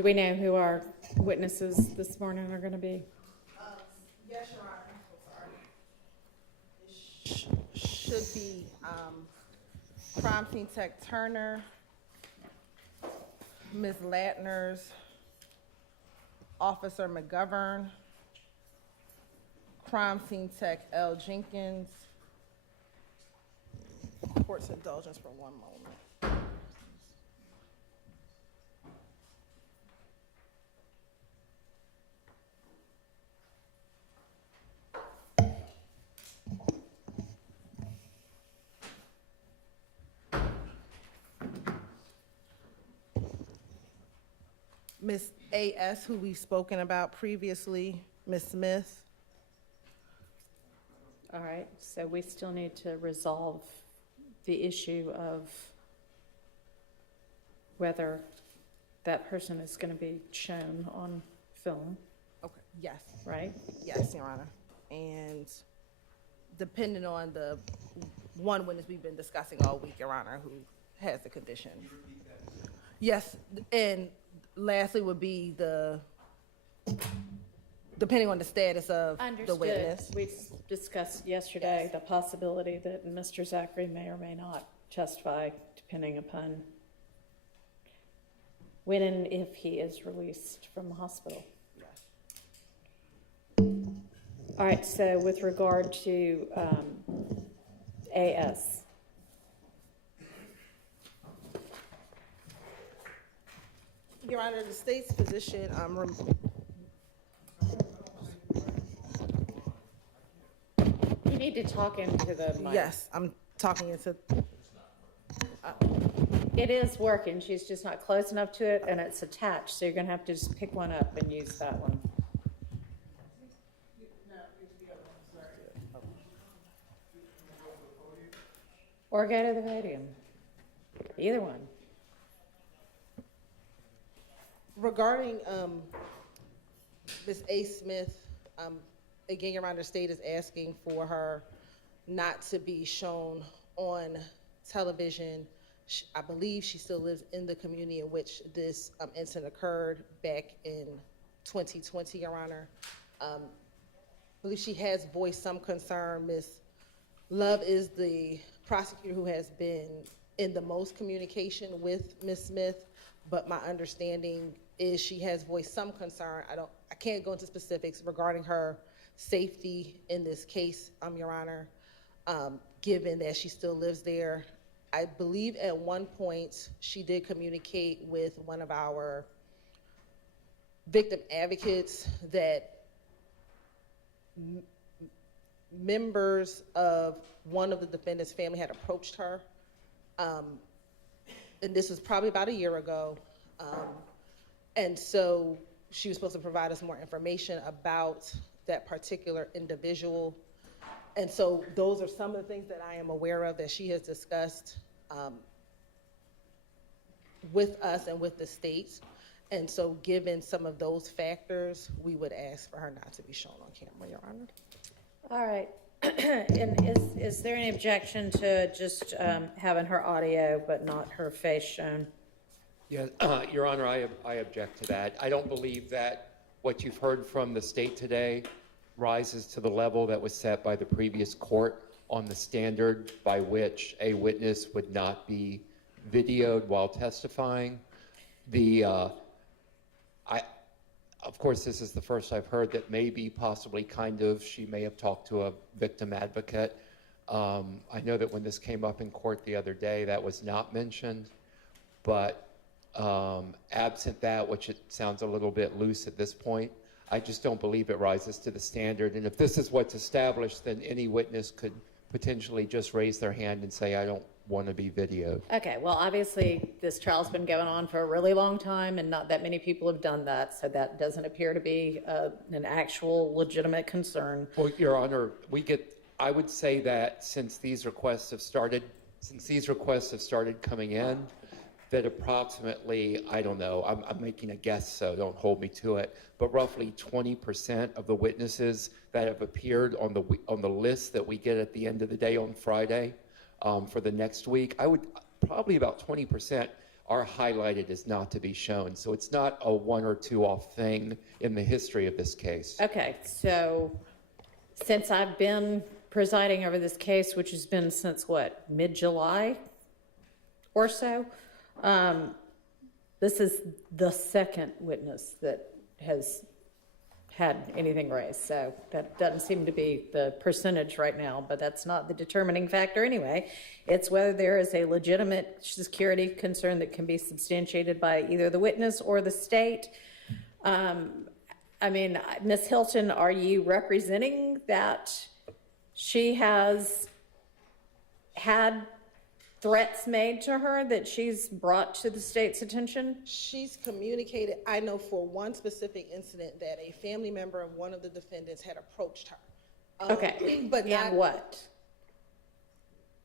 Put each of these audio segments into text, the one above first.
Do we know who our witnesses this morning are going to be? Yes, Your Honor. I'm sorry. It should be crime scene tech Turner, Ms. Latner's, Officer McGovern, crime scene tech L. Jenkins. Court's indulgence for one moment. Ms. A.S., who we've spoken about previously, Ms. Smith. All right, so we still need to resolve the issue of whether that person is going to be shown on film, Okay, yes. right? Yes, Your Honor. And depending on the one witness we've been discussing all week, Your Honor, who has the condition. Yes, and lastly would be the, depending on the status of the witness. We discussed yesterday the possibility that Mr. Zachary may or may not testify, depending upon when and if he is released from the hospital. Yes. All right, so with regard to AS. Your Honor, the state's position, You need to talk into the mic. yes, I'm talking into, It is working, she's just not close enough to it, and it's attached, so you're gonna have to just pick one up and use that one. Or go to the podium. Either one. regarding Ms. A. Smith, again, Your Honor, the state is asking for her not to be shown on television. I believe she still lives in the community in which this incident occurred back in 2020, Your Honor. I believe she has voiced some concern. Ms. Love is the prosecutor who has been in the most communication with Ms. Smith, but my understanding is she has voiced some concern. I can't go into specifics regarding her safety in this case, Your Honor, given that she still lives there. I believe at one point she did communicate with one of our victim advocates that members of one of the defendant's family had approached her. And this was probably about a year ago. And so she was supposed to provide us more information about that particular individual. And so those are some of the things that I am aware of that she has discussed with us and with the state. And so given some of those factors, we would ask for her not to be shown on camera, Your Honor. All right. And is there any objection to just having her audio but not her face shown? Yeah, Your Honor, I object to that. I don't believe that what you've heard from the state today rises to the level that was set by the previous court on the standard by which a witness would not be videoed while testifying. Of course, this is the first I've heard that maybe, possibly, she may have talked to a victim advocate. I know that when this came up in court the other day, that was not mentioned, but absent that, which it sounds a little bit loose at this point, I just don't believe it rises to the standard. And if this is what's established, then any witness could potentially just raise their hand and say, I don't want to be videoed. Okay, well, obviously, this trial's been going on for a really long time, and not that many people have done that, so that doesn't appear to be an actual legitimate concern. Well, Your Honor, I would say that since these requests have started coming in, that approximately, I don't know, I'm making a guess, so don't hold me to it, but roughly 20% of the witnesses that have appeared on the list that we get at the end of the day on Friday for the next week, I would probably about 20% are highlighted as not to be shown. So it's not a one or two off thing in the history of this case. Okay, so since I've been presiding over this case, which has been since what, mid-July or so, this is the second witness that has had anything raised. So that doesn't seem to be the percentage right now, but that's not the determining factor anyway. It's whether there is a legitimate security concern that can be substantiated by either the witness or the state. I mean, Ms. Hilton, are you representing that she has had threats made to her that she's brought to the state's attention? She's communicated, I know for one specific incident that a family member of one of the defendants had approached her. Okay, But and not what?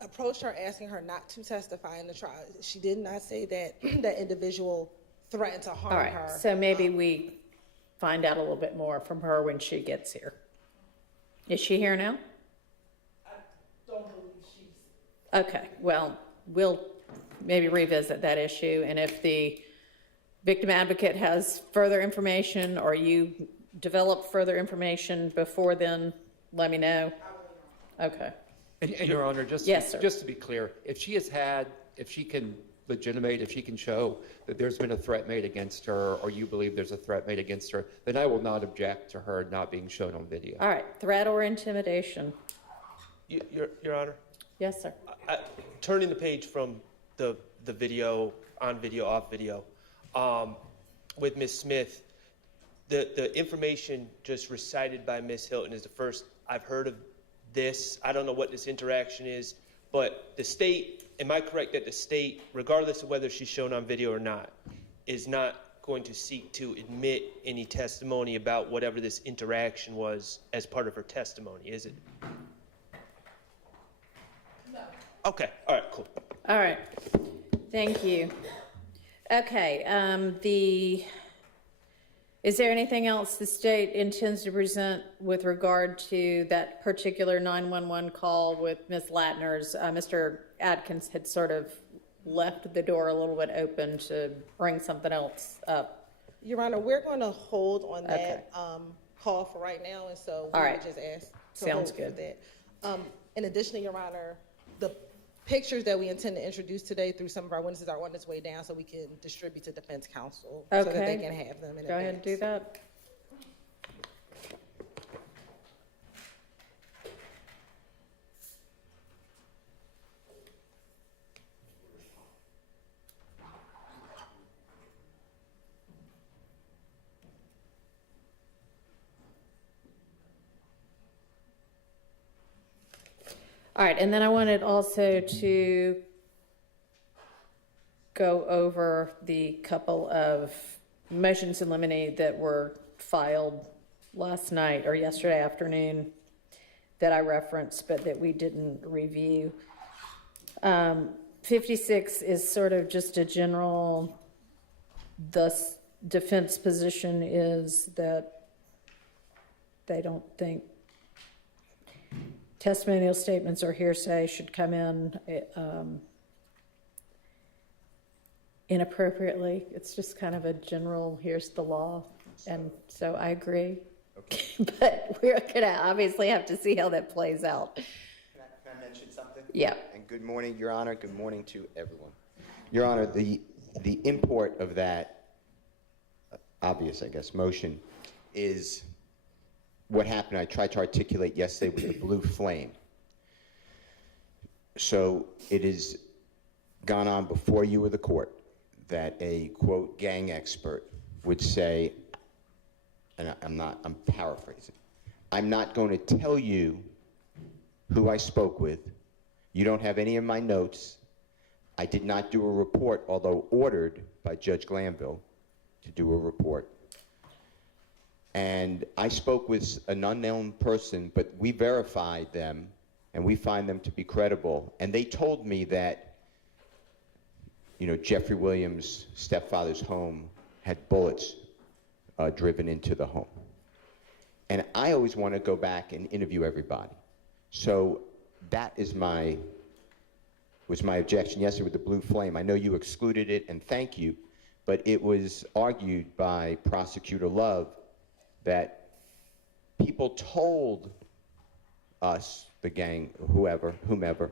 Approached her asking her not to testify in the trial. She did not say that that individual threatened to harm All right, her. so maybe we find out a little bit more from her when she gets here. Is she here now? I don't believe she's. Okay, well, we'll maybe revisit that issue, and if the victim advocate has further information or you develop further information before then, let me know. Okay. And Your Honor, just, Yes, sir. just to be clear, if she can legitimate, if she can show that there's been a threat made against her, or you believe there's a threat made against her, then I will not object to her not being shown on video. All right, threat or intimidation? Your Honor, Yes, sir. turning the page from the video, on video, off video, with Ms. Smith, the information just recited by Ms. Hilton is the first I've heard of this. I don't know what this interaction is, but the state, am I correct that the state, regardless of whether she's shown on video or not, is not going to seek to admit any testimony about whatever this interaction was as part of her testimony, is it? No. Okay, all right, cool. All right, thank you. Okay, is there anything else the state intends to present with regard to that particular 911 call with Ms. Latner's? Mr. Adkins had sort of left the door a little bit open to bring something else up. Your Honor, we're going to hold on Okay. that call for right now, and so we All would right. just ask to Sounds hold for good. that. In addition, Your Honor, the pictures that we intend to introduce today through some of our witnesses are on its way down, so we can distribute to defense counsel so that they Okay. can have them in Go ahead and do advance. that. All right, and then I wanted also to go over the couple of motions in limine that were filed last night or yesterday afternoon that I referenced, but that we didn't review. 56 is sort of just a general, the defense position is that they don't think testimonial statements or hearsay should come in inappropriately. It's just kind of a general, here's the law. And so I agree. Okay. But we're going to obviously have to see how that plays out. Can I mention something? Yeah. And good morning, Your Honor. Good morning to everyone. Your Honor, the import of that obvious, I guess, motion is what happened. I tried to articulate yesterday with the blue flame. So it has gone on before you or the court that a, quote, gang expert would say, and I'm paraphrasing, I'm not going to tell you who I spoke with. You don't have any of my notes. I did not do a report, although ordered by Judge Glanville to do a report. And I spoke with an unknown person, but we verified them, and we find them to be credible. And they told me that, you know, Jeffrey Williams' stepfather's home had bullets driven into the home. And I always want to go back and interview everybody. So that is my was my objection yesterday with the blue flame. I know you excluded it, and thank you, but it was argued by Prosecutor Love that people told us, the gang, whomever,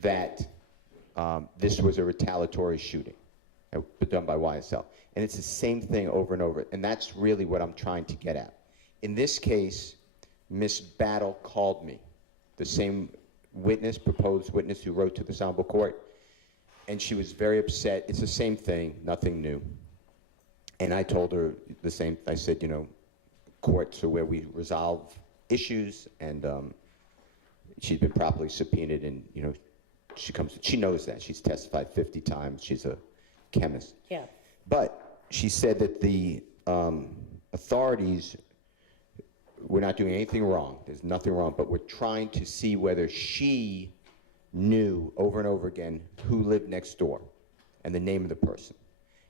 that this was a retaliatory shooting done by YSL. And it's the same thing over and over, and that's really what I'm trying to get at. In this case, Miss Battle called me, the same witness, proposed witness who wrote to the Honorable Court, and she was very upset. It's the same thing, nothing new. And I told her the same, I said, you know, courts are where we resolve issues, and she's been properly subpoenaed, and, you know, she knows that. She's testified 50 times. She's a chemist. Yeah. But she said that the authorities were not doing anything wrong. There's nothing wrong, but we're trying to see whether she knew over and over again who lived next door and the name of the person.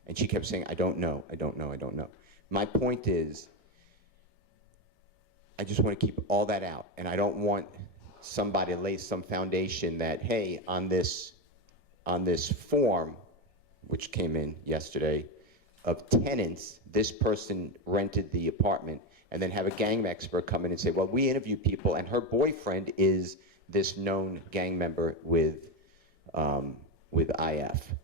And she kept saying, I don't know, I don't know, I don't know. My point is, I just want to keep all that out, and I don't want somebody to lay some foundation that, hey, on this form, which came in yesterday, of tenants, this person rented the apartment, and then have a gang expert come in and say, well, we interview people, and her boyfriend is this known gang member with IF.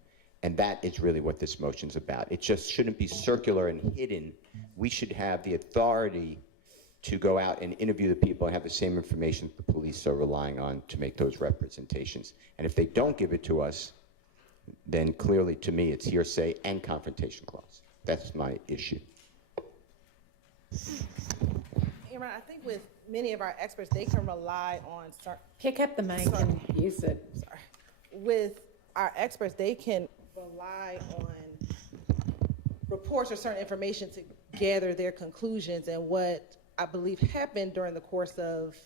And that is really what this motion's about. It just shouldn't be circular and hidden. We should have the authority to go out and interview the people and have the same information the police are relying on to make those representations. And if they don't give it to us, then clearly to me it's hearsay and confrontation clause. That's my issue. Aaron, I think with many of our experts, they can rely on certain. Pick up the mic and use it. Sorry. With our experts, they can rely on reports or certain information to gather their conclusions. And what I believe happened during the course of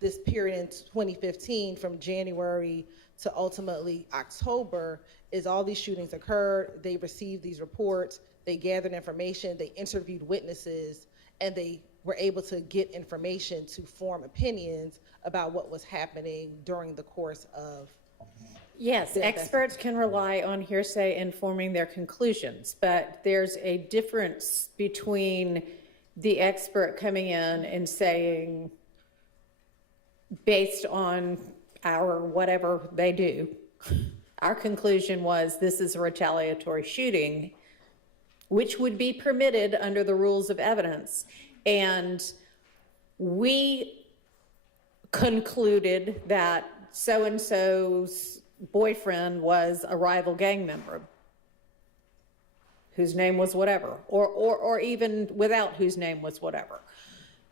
this period in 2015, from January to ultimately October, is all these shootings occurred. They received these reports, they gathered information, they interviewed witnesses, and they were able to get information to form opinions about what was happening during the course of. Yes, experts can rely on hearsay in forming their conclusions, but there's a difference between the expert coming in and saying, based on our whatever they do, our conclusion was this is a retaliatory shooting, which would be permitted under the rules of evidence. And we concluded that so-and-so's boyfriend was a rival gang member whose name was whatever, or even without whose name was whatever.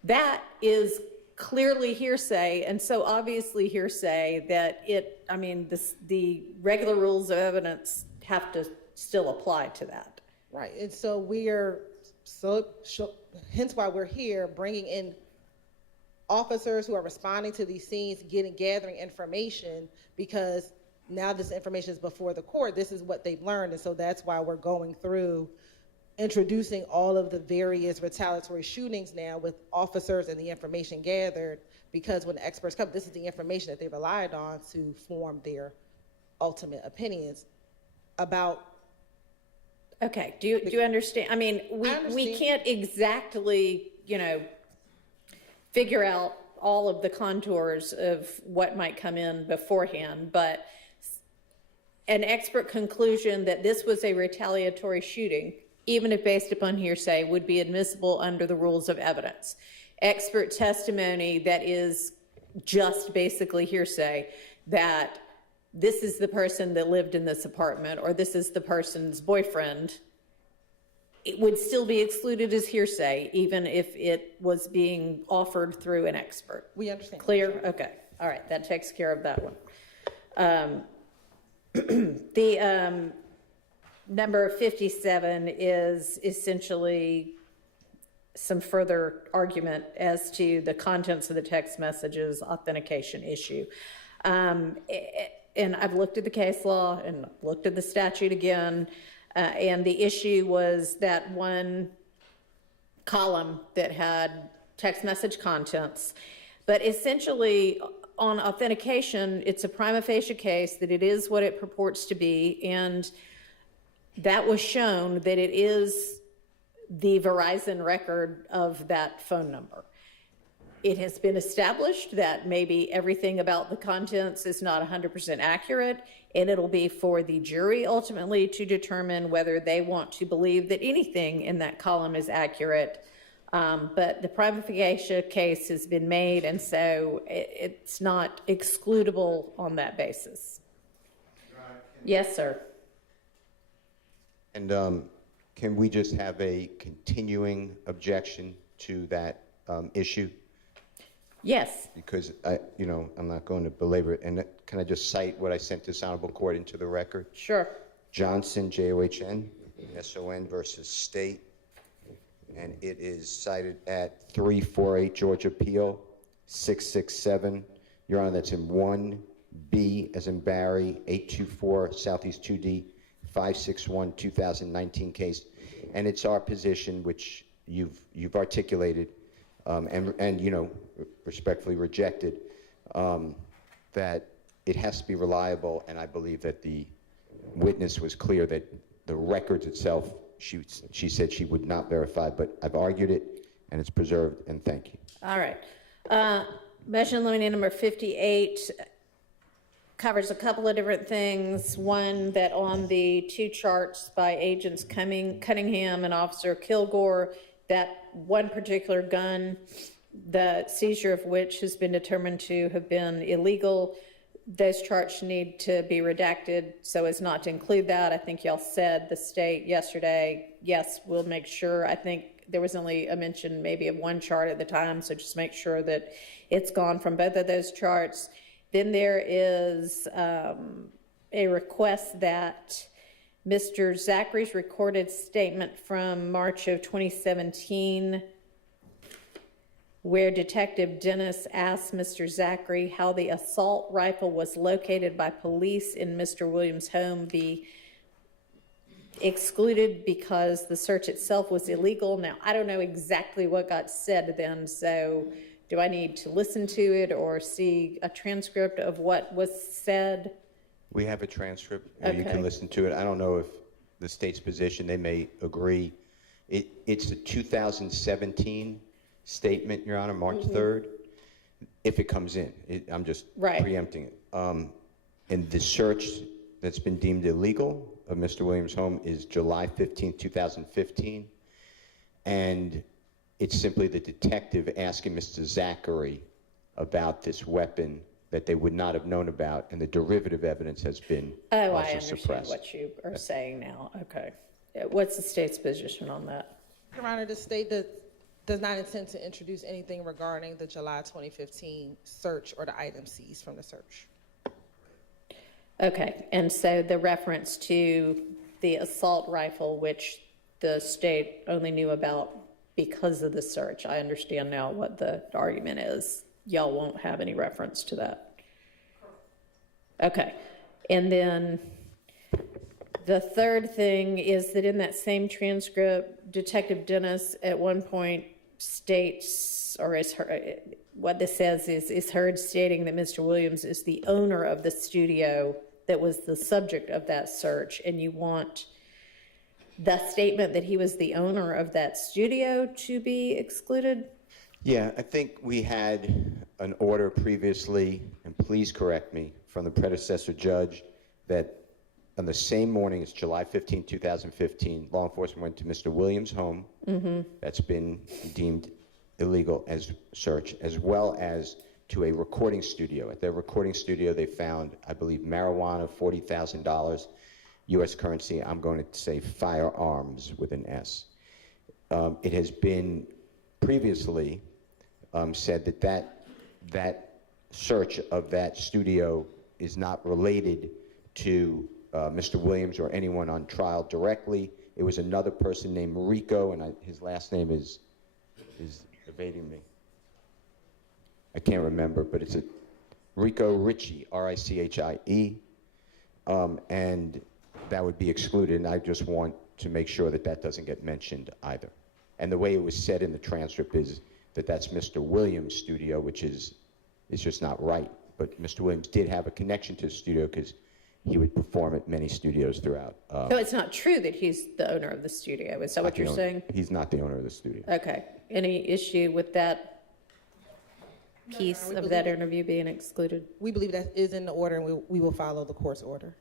That is clearly hearsay, and so obviously hearsay that the regular rules of evidence have to still apply to that. Right, and so hence why we're here, bringing in officers who are responding to these scenes, gathering information, because now this information is before the court. This is what they've learned, and so that's why we're going through introducing all of the various retaliatory shootings now with officers and the information gathered, because when the experts come, this is the information that they relied on to form their ultimate opinions about. Okay, do you understand? I mean, we can't exactly, figure out all of the contours of what might come in beforehand, but an expert conclusion that this was a retaliatory shooting, even if based upon hearsay, would be admissible under the rules of evidence. Expert testimony that is just basically hearsay, that this is the person that lived in this apartment, or this is the person's boyfriend, it would still be excluded as hearsay, even if it was being offered through an expert. We understand. Clear? Okay. All right. That takes care of that one. The number 57 is essentially some further argument as to the contents of the text messages authentication issue. And I've looked at the case law and looked at the statute again, and the issue was that one column that had text message contents, but essentially on authentication, it's a prima facie case that it is what it purports to be, and that was shown that it is the Verizon record of that phone number. It has been established that maybe everything about the contents is not 100% accurate, and it'll be for the jury ultimately to determine whether they want to believe that anything in that column is accurate. But the prima facie case has been made, and so it's not excludable on that basis. Yes, sir. And can we just have a continuing objection to that issue? Yes. Because I'm not going to belabor it. And can I just cite what I sent this honorable court into the record? Sure. Johnson, John, SON versus State. And it is cited at 348 Georgia Appeal, 667. Your Honor, that's in 1B as in Barry, 824 Southeast 2D, 561 2019 case. And it's our position, which you've articulated, and respectfully rejected, that it has to be reliable, and I believe that the witness was clear that the records itself, she said she would not verify, but I've argued it, and it's preserved, and thank you. All right. Motion limiting number 58 covers a couple of different things. One, that on the two charts by Agents Cunningham and Officer Kilgore, that one particular gun, the seizure of which has been determined to have been illegal, those charts need to be redacted so as not to include that. I think y'all said, the state yesterday, yes, we'll make sure. I think there was only a mention maybe of one chart at the time, so just make sure that it's gone from both of those charts. Then there is a request that Mr. Zachary's recorded statement from March of 2017, where Detective Dennis asked Mr. Zachary how the assault rifle was located by police in Mr. Williams' home, be excluded because the search itself was illegal. Now, I don't know exactly what got said then, so do I need to listen to it or see a transcript of what was said? We have a transcript, Okay. you can listen to it. I don't know if the state's position, they may agree. It's a 2017 statement, Your Honor, March 3rd, if it comes in. I'm just preempting it. And the search that's been deemed illegal of Mr. Williams' home is July 15, 2015. And it's simply the detective asking Mr. Zachary about this weapon that they would not have known about, and the derivative evidence has been also I understand suppressed. what you are saying now. Okay. What's the state's position on that? Your Honor, the state does not intend to introduce anything regarding the July 2015 search or the item seized from the search. Okay, and so the reference to the assault rifle, which the state only knew about because of the search, I understand now what the argument is. Y'all won't have any reference to that. Okay, and then the third thing is that in that same transcript, Detective Dennis at one point states, or is heard, what this says is heard stating that Mr. Williams is the owner of the studio that was the subject of that search, and you want the statement that he was the owner of that studio to be excluded? Yeah, I think we had an order previously, and please correct me, from the predecessor judge that on the same morning as July 15, 2015, law enforcement went to Mr. Williams' home. That's been deemed illegal as search, as well as to a recording studio. At their recording studio, they found, I believe, marijuana, $40,000, U.S. currency. I'm going to say firearms with an S. It has been previously said that search of that studio is not related to Mr. Williams or anyone on trial directly. It was another person named Rico, and his last name is evading me. I can't remember, but it's a Rico Ritchie, R-I-C-H-I-E, and that would be excluded, and I just want to make sure that that doesn't get mentioned either. And the way it was said in the transcript is that that's Mr. Williams' studio, which is just not right, but Mr. Williams did have a connection to the studio because he would perform at many studios throughout. So it's not true that he's the owner of the studio, is that what you're saying? He's not the owner of the studio. Okay. Any issue with that piece we of believe that it. interview being excluded? We believe that is in the order, and we will follow the court's order.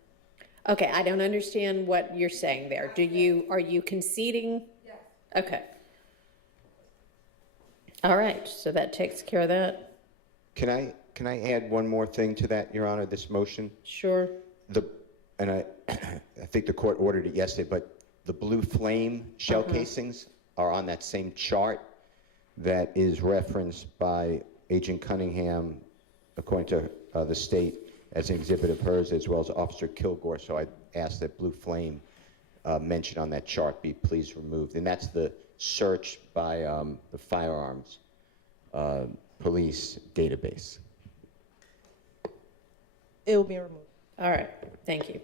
Okay, I don't understand what you're saying there. Are you conceding? Yes. Okay. All right, so that takes care of that. Can I add one more thing to that, Your Honor, this motion? Sure. I think the court ordered it yesterday, but the blue flame shell casings are on that same chart that is referenced by Agent Cunningham, according to the state, as an exhibit of hers, as well as Officer Kilgore. So I asked that blue flame mentioned on that chart be please removed. And that's the search by the firearms police database. It will be removed. All right, thank you.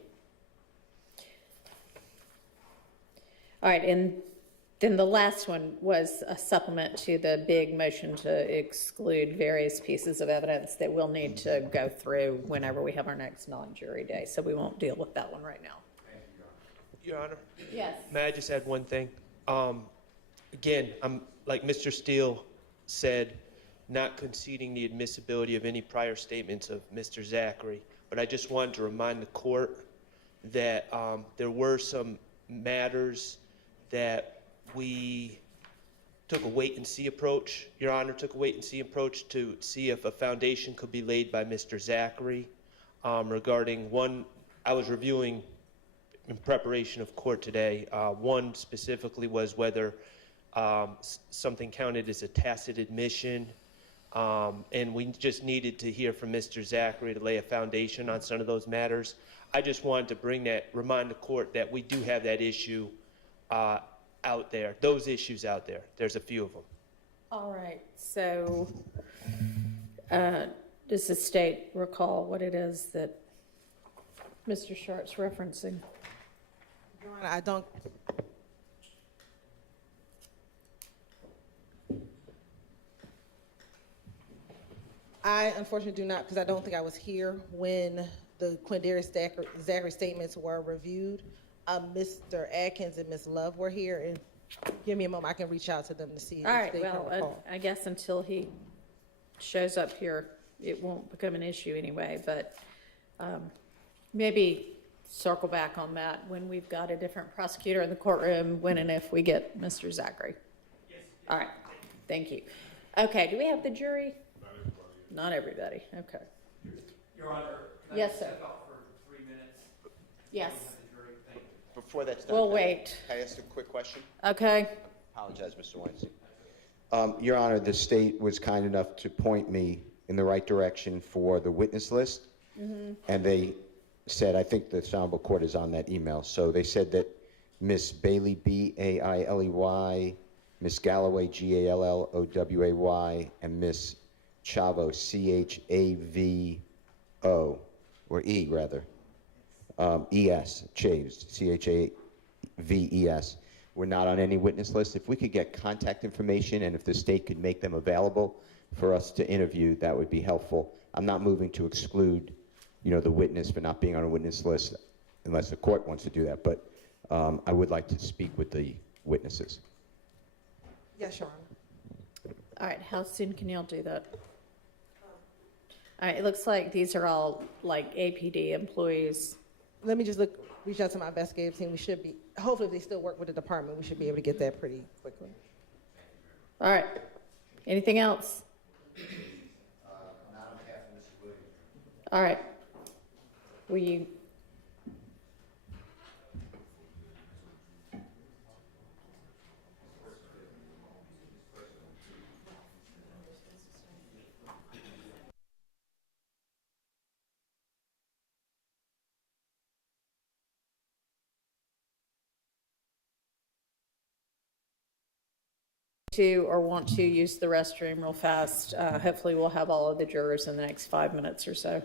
All right, and then the last one was a supplement to the big motion to exclude various pieces of evidence that we'll need to go through whenever we have our next non-jury day, so we won't deal with that one right now. Your Honor, Yes. may I just add one thing? Again, I'm, like Mr. Steele said, not conceding the admissibility of any prior statements of Mr. Zachary, but I just wanted to remind the court that there were some matters that we took a wait-and-see approach. Your Honor took a wait-and-see approach to see if a foundation could be laid by Mr. Zachary regarding one. I was reviewing in preparation of court today. One specifically was whether something counted as a tacit admission, and we just needed to hear from Mr. Zachary to lay a foundation on some of those matters. I just wanted to remind the court that we do have that issue out there, those issues out there. There's a few of them. All right, so does the state recall what it is that Mr. Sharp's referencing? Your Honor, I don't. I unfortunately do not, because I don't think I was here when the Quindarius Zachary statements were reviewed. Mr. Atkins and Ms. Love were here, and give me a moment, I can reach out to them to see All if right, they can well, recall. I guess until he shows up here, it won't become an issue anyway, but maybe circle back on that when we've got a different prosecutor in the courtroom, when and if we get Mr. Zachary. Yes. All right, thank you. Okay, do we have the jury? Not everybody, okay. Your Honor, can Yes, I sir. step out for 3 minutes? Yes, We have the jury. Thank you. Before that's done, we'll wait. can I ask a quick question? Okay, Apologize, Mr. Weinstein. Your Honor, the state was kind enough to point me in the right direction for the witness list. And they said, I think the Honorable Court is on that email. So they said that Miss Bailey, Bailey, Miss Galloway, Galloway, and Miss Chavo, Chavo, or E rather, ES, Chaves, Chaves, we're not on any witness list. If we could get contact information and if the state could make them available for us to interview, that would be helpful. I'm not moving to exclude, the witness for not being on a witness list unless the court wants to do that, but I would like to speak with the witnesses. Yes, Your Honor. all right, how soon can y'all do that? All right, it looks like these are all like APD employees. Let me just reach out to my investigative team. We should be, hopefully if they still work with the department, we should be able to get that pretty quickly. All right, anything else? All right. Will you? To or want to use the restroom real fast. Hopefully we'll have all of the jurors in the next 5 minutes or so.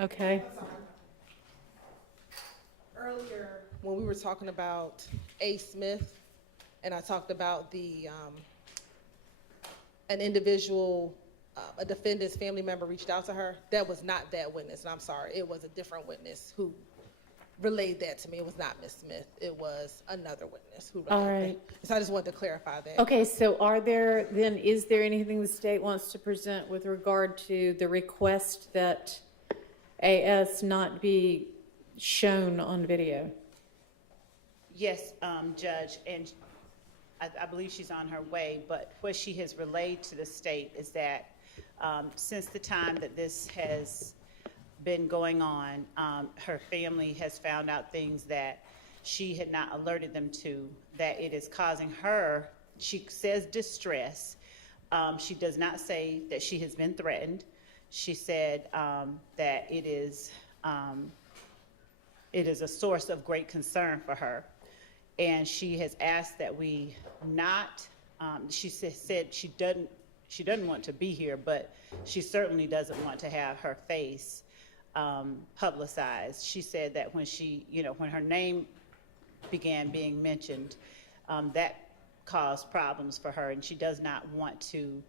Okay. Earlier, when we were talking about A. Smith, and I talked about an individual, a defendant's family member reached out to her, that was not that witness, and I'm sorry, it was a different witness who relayed that to me. It was not Ms. Smith, it was another witness who relayed All right. that. So I just wanted to clarify that. Okay, so is there anything the state wants to present with regard to the request that AS not be shown on video? Yes, Judge, and I believe she's on her way, but what she has relayed to the state is that since the time that this has been going on, her family has found out things that she had not alerted them to, that it is causing her, she says, distress. She does not say that she has been threatened. She said that it is a source of great concern for her. And she has asked that we not, she said she doesn't want to be here, but she certainly doesn't want to have her face publicized. She said that when when her name began being mentioned, that caused problems for her, and she does not want to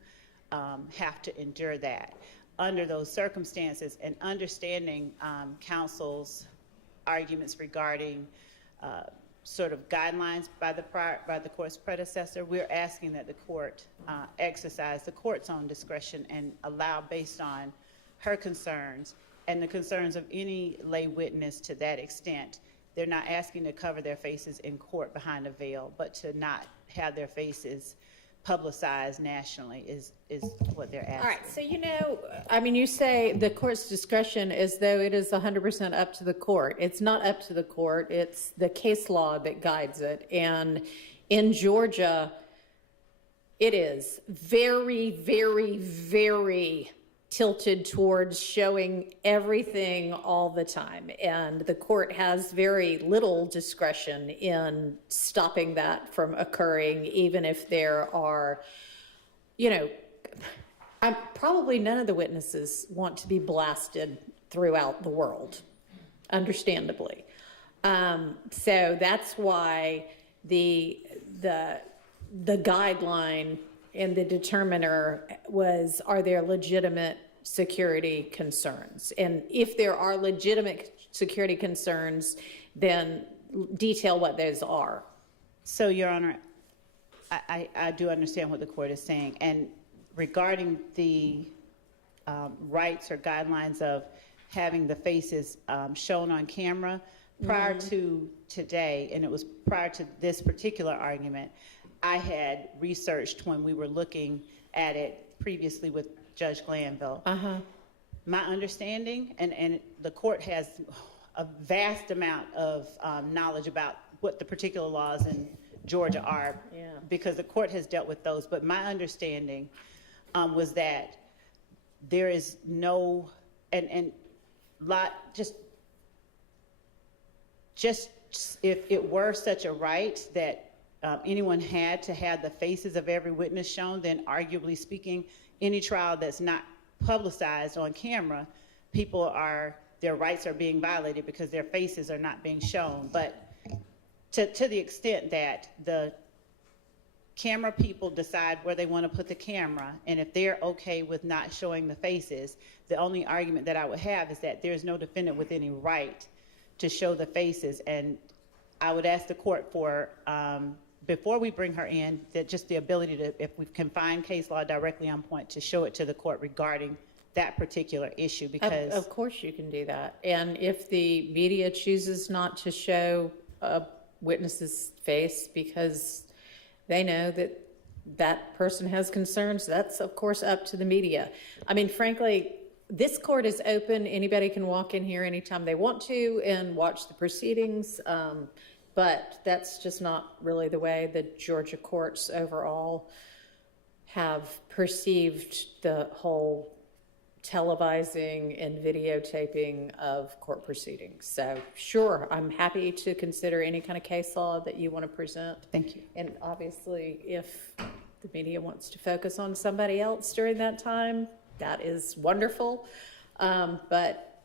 have to endure that. Under those circumstances, and understanding counsel's arguments regarding sort of guidelines by the court's predecessor, we're asking that the court exercise the court's own discretion and allow, based on her concerns and the concerns of any lay witness to that extent. They're not asking to cover their faces in court behind a veil, but to not have their faces publicized nationally is what they're asking. All right, so you say the court's discretion as though it is 100% up to the court. It's not up to the court, it's the case law that guides it. And in Georgia, it is very, very, very tilted towards showing everything all the time. And the court has very little discretion in stopping that from occurring, even if there are, probably none of the witnesses want to be blasted throughout the world, understandably. So that's why the guideline and the determiner was, are there legitimate security concerns? And if there are legitimate security concerns, then detail what those are. So, Your Honor, I do understand what the court is saying. And regarding the rights or guidelines of having the faces shown on camera, prior to today, and it was prior to this particular argument, I had researched when we were looking at it previously with Judge Glanville. My understanding, and the court has a vast amount of knowledge about what the particular laws in Georgia are, because the court has dealt with those, but my understanding was that there is no, just if it were such a right that anyone had to have the faces of every witness shown, then arguably speaking, any trial that's not publicized on camera, their rights are being violated because their faces are not being shown. But to the extent that the camera people decide where they want to put the camera, and if they're okay with not showing the faces, the only argument that I would have is that there's no defendant with any right to show the faces. And I would ask the court for, before we bring her in, that just the ability to, if we can find case law directly on point, to show it to the court regarding that particular issue, because Of course you can do that. And if the media chooses not to show a witness's face because they know that that person has concerns, that's of course up to the media. I mean, frankly, this court is open. Anybody can walk in here anytime they want to and watch the proceedings. But that's just not really the way the Georgia courts overall have perceived the whole televising and videotaping of court proceedings. So sure, I'm happy to consider any kind of case law that you want to present. Thank you. And obviously, if the media wants to focus on somebody else during that time, that is wonderful. But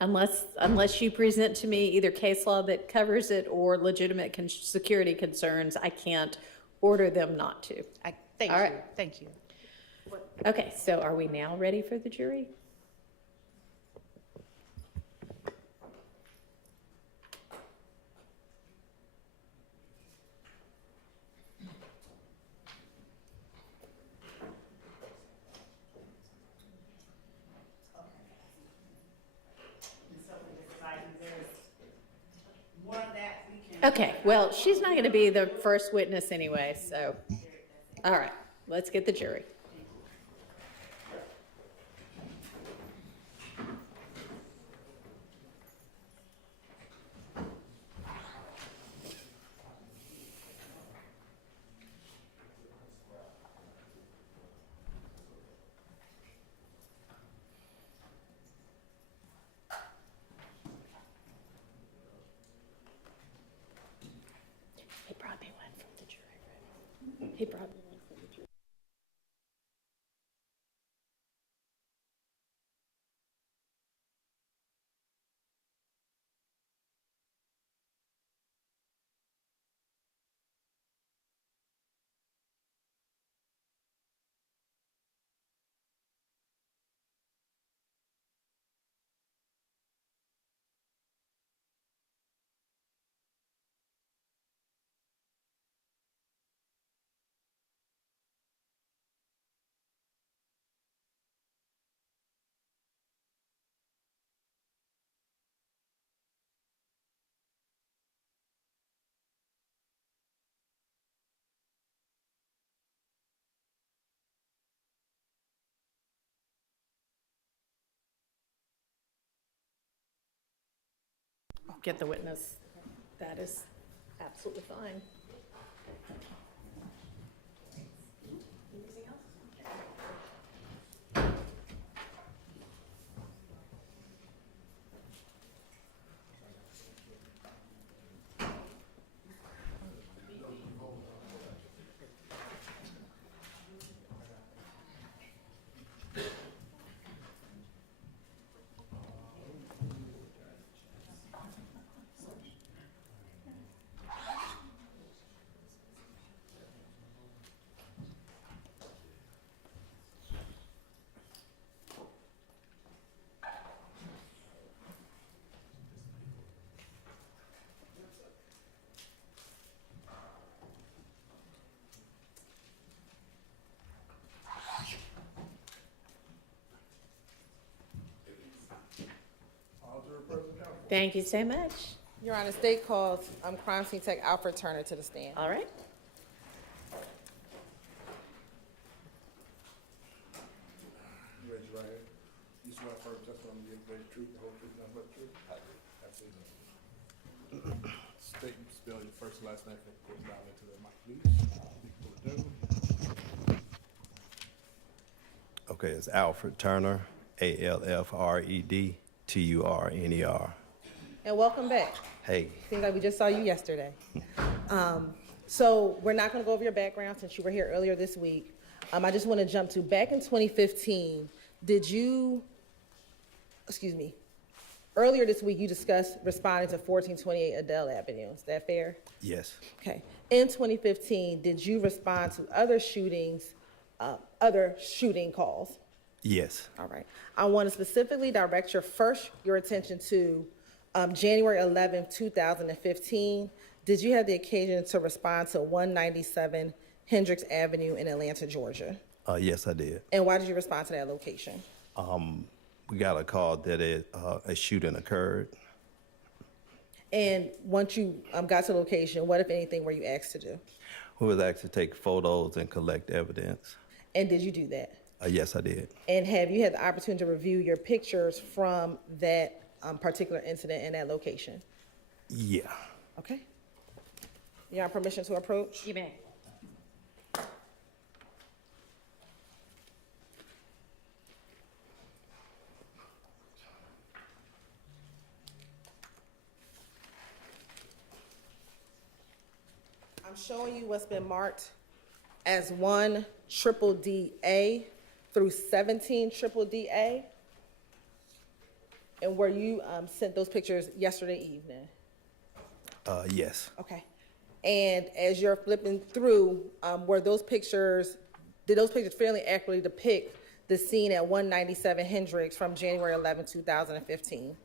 Unless you present to me either case law that covers it or legitimate security concerns, I can't order them not to. Thank All you, right. thank you. Okay, so are we now ready for the jury? Okay, well, she's not going to be the first witness anyway, so, all right, let's get the jury. He brought me one from the jury room. He brought me one from the jury. Get the witness. That is absolutely fine. Anything else? Thank you so much. Your Honor, state calls crime scene tech Alfred Turner to the stand. All right. You raise your right hand. You swear firm testimony to give the truth, the whole truth, nothing but the truth? Absolutely. State and spell your first and last name for the court dial into the mic, please. Okay, it's Alfred Turner, ALFRED TURNER. And welcome back. Hey, Seems like we just saw you yesterday. So we're not going to go over your background since you were here earlier this week. I just want to jump to back in 2015. Earlier this week you discussed responding to 1428 Adele Avenue. Is that fair? yes, Okay. In 2015, did you respond to other shooting calls? yes, All right. I want to specifically direct your attention to January 11th, 2015. Did you have the occasion to respond to 197 Hendricks Avenue in Atlanta, Georgia? yes, I did. And why did you respond to that location? We got a call that a shooting occurred. And once you got to the location, what, if anything, were you asked to do? We was asked to take photos and collect evidence. And did you do that? Yes, I did. And have you had the opportunity to review your pictures from that particular incident and that location? Yeah. Okay. You have permission to approach? You may. I'm showing you what's been marked as 1 triple DA through 17 triple DA. And were you sent those pictures yesterday evening? Yes. Okay. And as you're flipping through, did those pictures fairly accurately depict the scene at 197 Hendricks from January 11, 2015?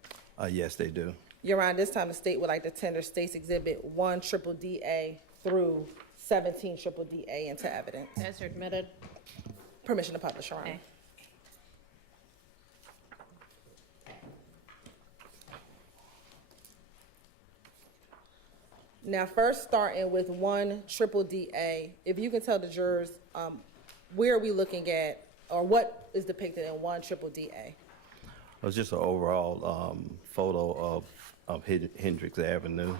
Yes, they do. Your Honor, this time the state would like to tender State's Exhibit 1 triple DA through 17 triple DA into evidence. Those are admitted. Permission to publish, Your Honor. Okay. Now, first starting with 1 triple DA, if you can tell the jurors, where are we looking at, or what is depicted in 1 triple DA? It was just an overall photo of Hendricks Avenue.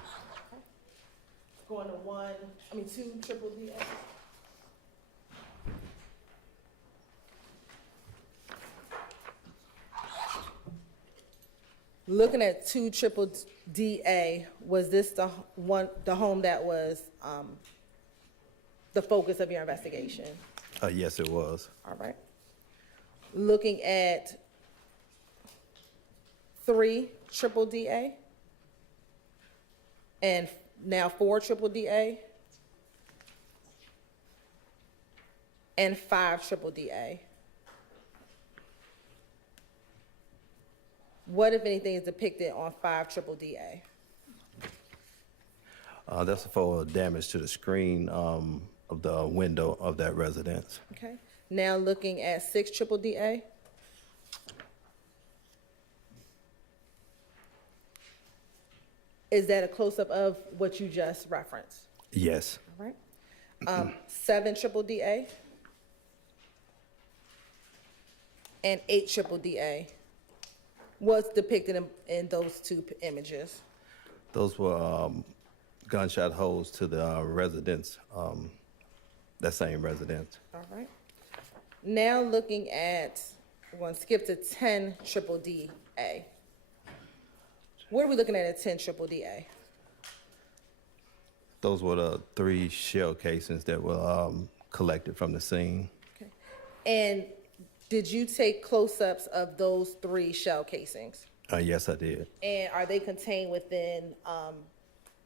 Going to 2 triple DA? Looking at 2 triple DA, was this the home that was the focus of your investigation? Yes, it was. All right. Looking at 3 triple DA, and now 4 triple DA, and 5 triple DA. What, if anything, is depicted on 5 triple DA? That's for damage to the screen of the window of that residence. Okay. Now looking at 6 triple DA. Is that a close-up of what you just referenced? Yes. All right. 7 triple DA. And 8 triple DA. What's depicted in those 2 images? Those were gunshot holes to the residence, that same residence. All right. Now looking at, we're going to skip to 10 triple DA. What are we looking at 10 triple DA? Those were the 3 shell casings that were collected from the scene. Okay. And did you take close-ups of those 3 shell casings? Yes, I did. And are they contained within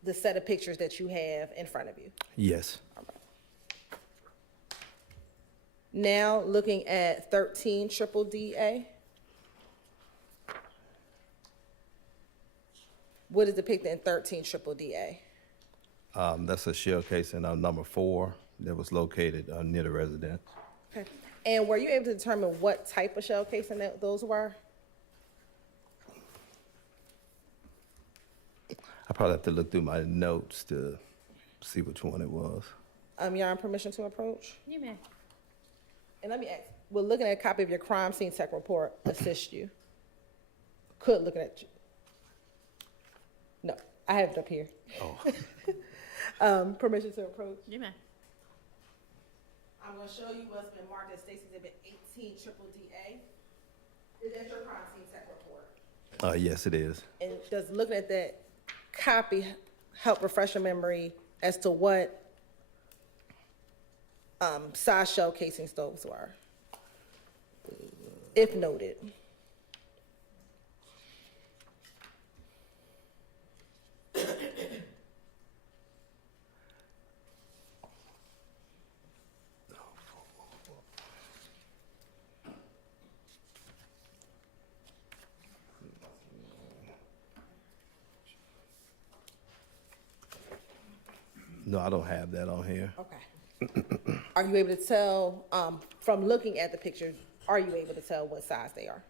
the set of pictures that you have in front of you? Yes. Now looking at 13 triple DA. What is depicted in 13 triple DA? That's a shell casing number 4 that was located near the residence. Okay. And were you able to determine what type of shell casing those were? I probably have to look through my notes to see which one it was. You're on permission to approach? You may. And let me ask, will looking at a copy of your crime scene tech report assist you? Could looking at you? No, I have it up here. Oh. Permission to approach? You may. I'm gonna show you what's been marked as State's Exhibit 18 triple DA. Is that your crime scene tech report? Yes, it is. And does looking at that copy help refresh your memory as to what size shell casings those were, if noted? No, I don't have that on here. Okay. Are you able to tell, from looking at the pictures, are you able to tell what size they are?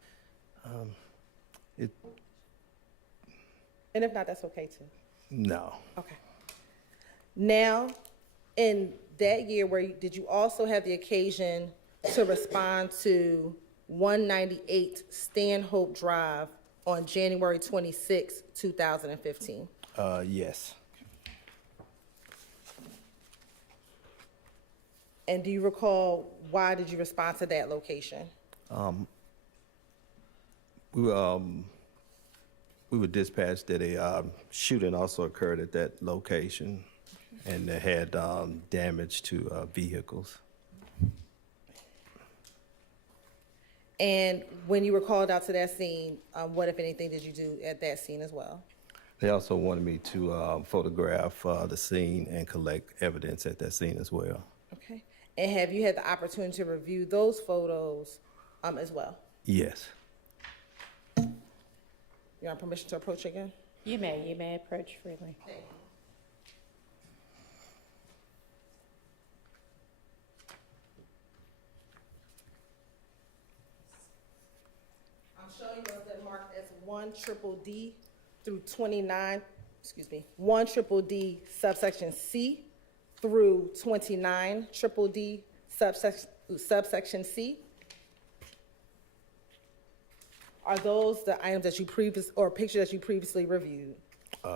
It, And if not, that's okay too. no. Okay. Now, in that year, did you also have the occasion to respond to 198 Stanhope Drive on January 26, 2015? Yes. And do you recall why did you respond to that location? We were dispatched that a shooting also occurred at that location, and it had damage to vehicles. And when you were called out to that scene, what, if anything, did you do at that scene as well? They also wanted me to photograph the scene and collect evidence at that scene as well. Okay. And have you had the opportunity to review those photos as well? Yes. You want permission to approach again? You may approach freely. I'm showing you what's been marked as 1DDD through 29, 1DDD subsection C through 29DDD subsection C. Are those the items that you pictures that you previously reviewed?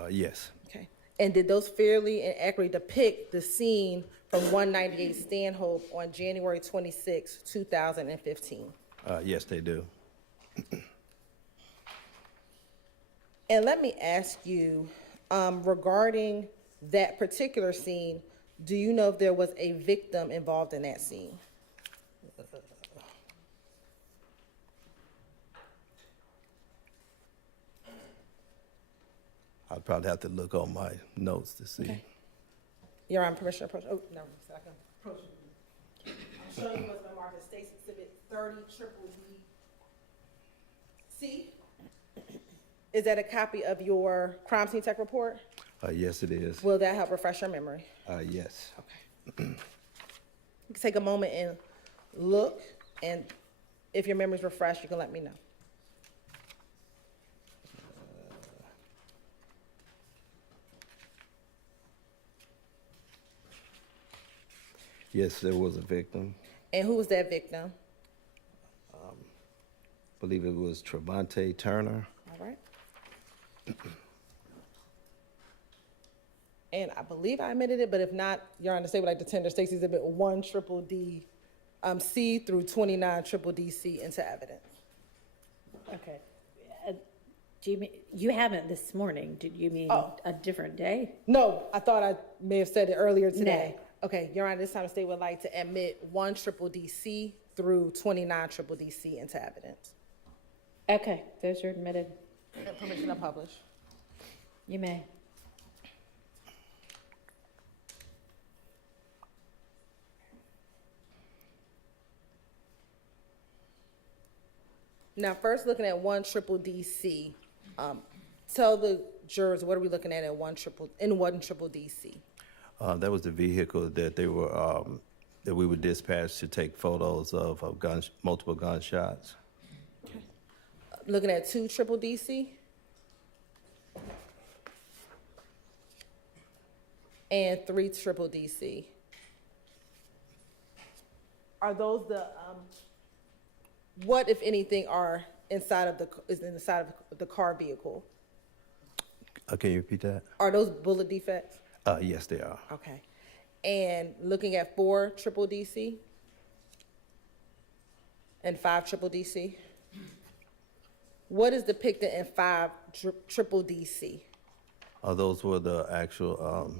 Yes. Okay. And did those fairly and accurately depict the scene from 198 Stanhope on January 26, 2015? Yes, they do. And let me ask you, regarding that particular scene, do you know if there was a victim involved in that scene? I'd probably have to look on my notes to see. Okay. You're on permission to approach. Oh, no, so I can approach you. I'm showing you what's been marked as State's Exhibit 30DDC. Is that a copy of your crime scene tech report? Yes, it is. Will that help refresh your memory? Yes. Okay. You can take a moment and look, and if your memory's refreshed, you can let me know. Yes, there was a victim. And who was that victim? I believe it was Trevante Turner. All right. And I believe I admitted it, but if not, Your Honor, say what I did to Stacy's Exhibit 1DDD C through 29DDD C into evidence. Okay. Do you mean, you haven't this morning, did you mean Oh. a different day? No, I thought I may have said it earlier today. Okay, Your Honor, this time the state would like to admit 1DDD C through 29DDD C into evidence. Okay, those are admitted. And permission to publish. You may. Now, first looking at 1DDD C, tell the jurors what are we looking at in 1DDD C? That was the vehicle that they were that we were dispatched to take photos of multiple gunshots. Looking at 2DDD C? And 3DDD C. Are those the, what, if anything, are inside of the car vehicle? Can you repeat that? Are those bullet defects? Yes, they are. Okay. And looking at 4DDD C? And 5DDD C? What is depicted in 5DDD C? Those were the actual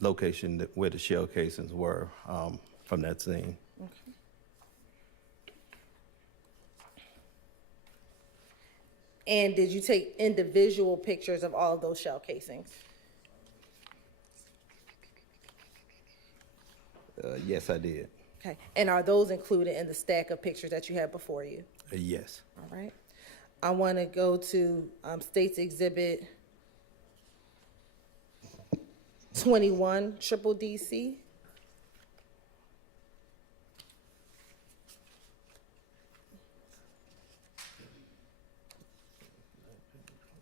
location where the shell casings were from that scene. Okay. And did you take individual pictures of all of those shell casings? Yes, I did. Okay. And are those included in the stack of pictures that you have before you? Yes. All right. I want to go to State's Exhibit 21DDD C.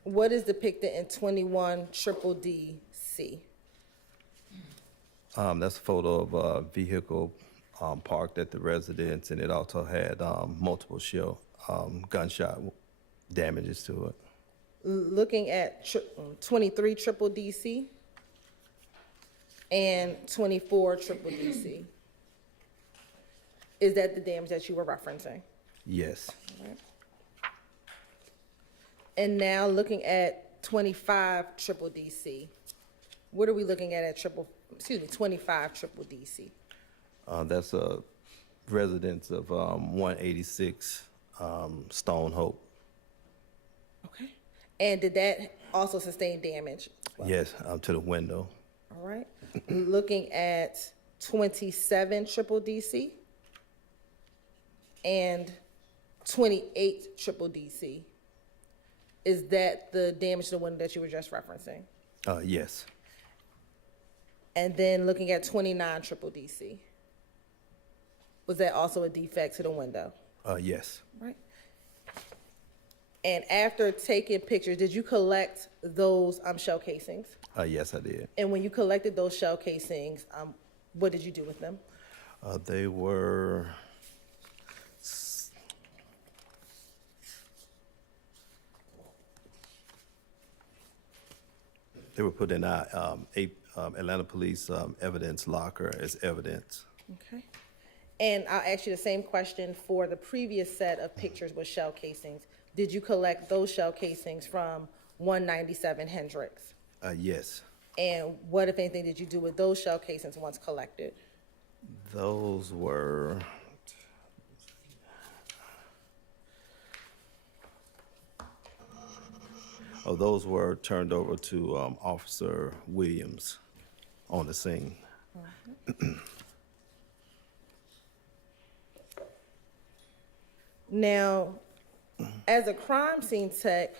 What is depicted in 21DDD C? That's a photo of a vehicle parked at the residence, and it also had multiple shell gunshot damages to it. Looking at 23DDD C and 24DDD C. Is that the damage that you were referencing? Yes. All right. And now looking at 25DDD C. What are we looking at 25DDD C? That's a residence of 186 Stone Hope. Okay. And did that also sustain damage? Yes, to the window. All right. Looking at 27 triple DC and 28 triple DC. Is that the damage to the window that you were just referencing? Yes. And then looking at 29 triple DC. Was that also a defect to the window? Yes. Right. And after taking pictures, did you collect those shell casings? Yes, I did. And when you collected those shell casings, what did you do with them? They were put in our Atlanta Police evidence locker as evidence. Okay. And I'll ask you the same question for the previous set of pictures with shell casings. Did you collect those shell casings from 197 Hendricks? Yes. And what, if anything, did you do with those shell casings once collected? Those were turned over to Officer Williams on the scene. Now, as a crime scene tech,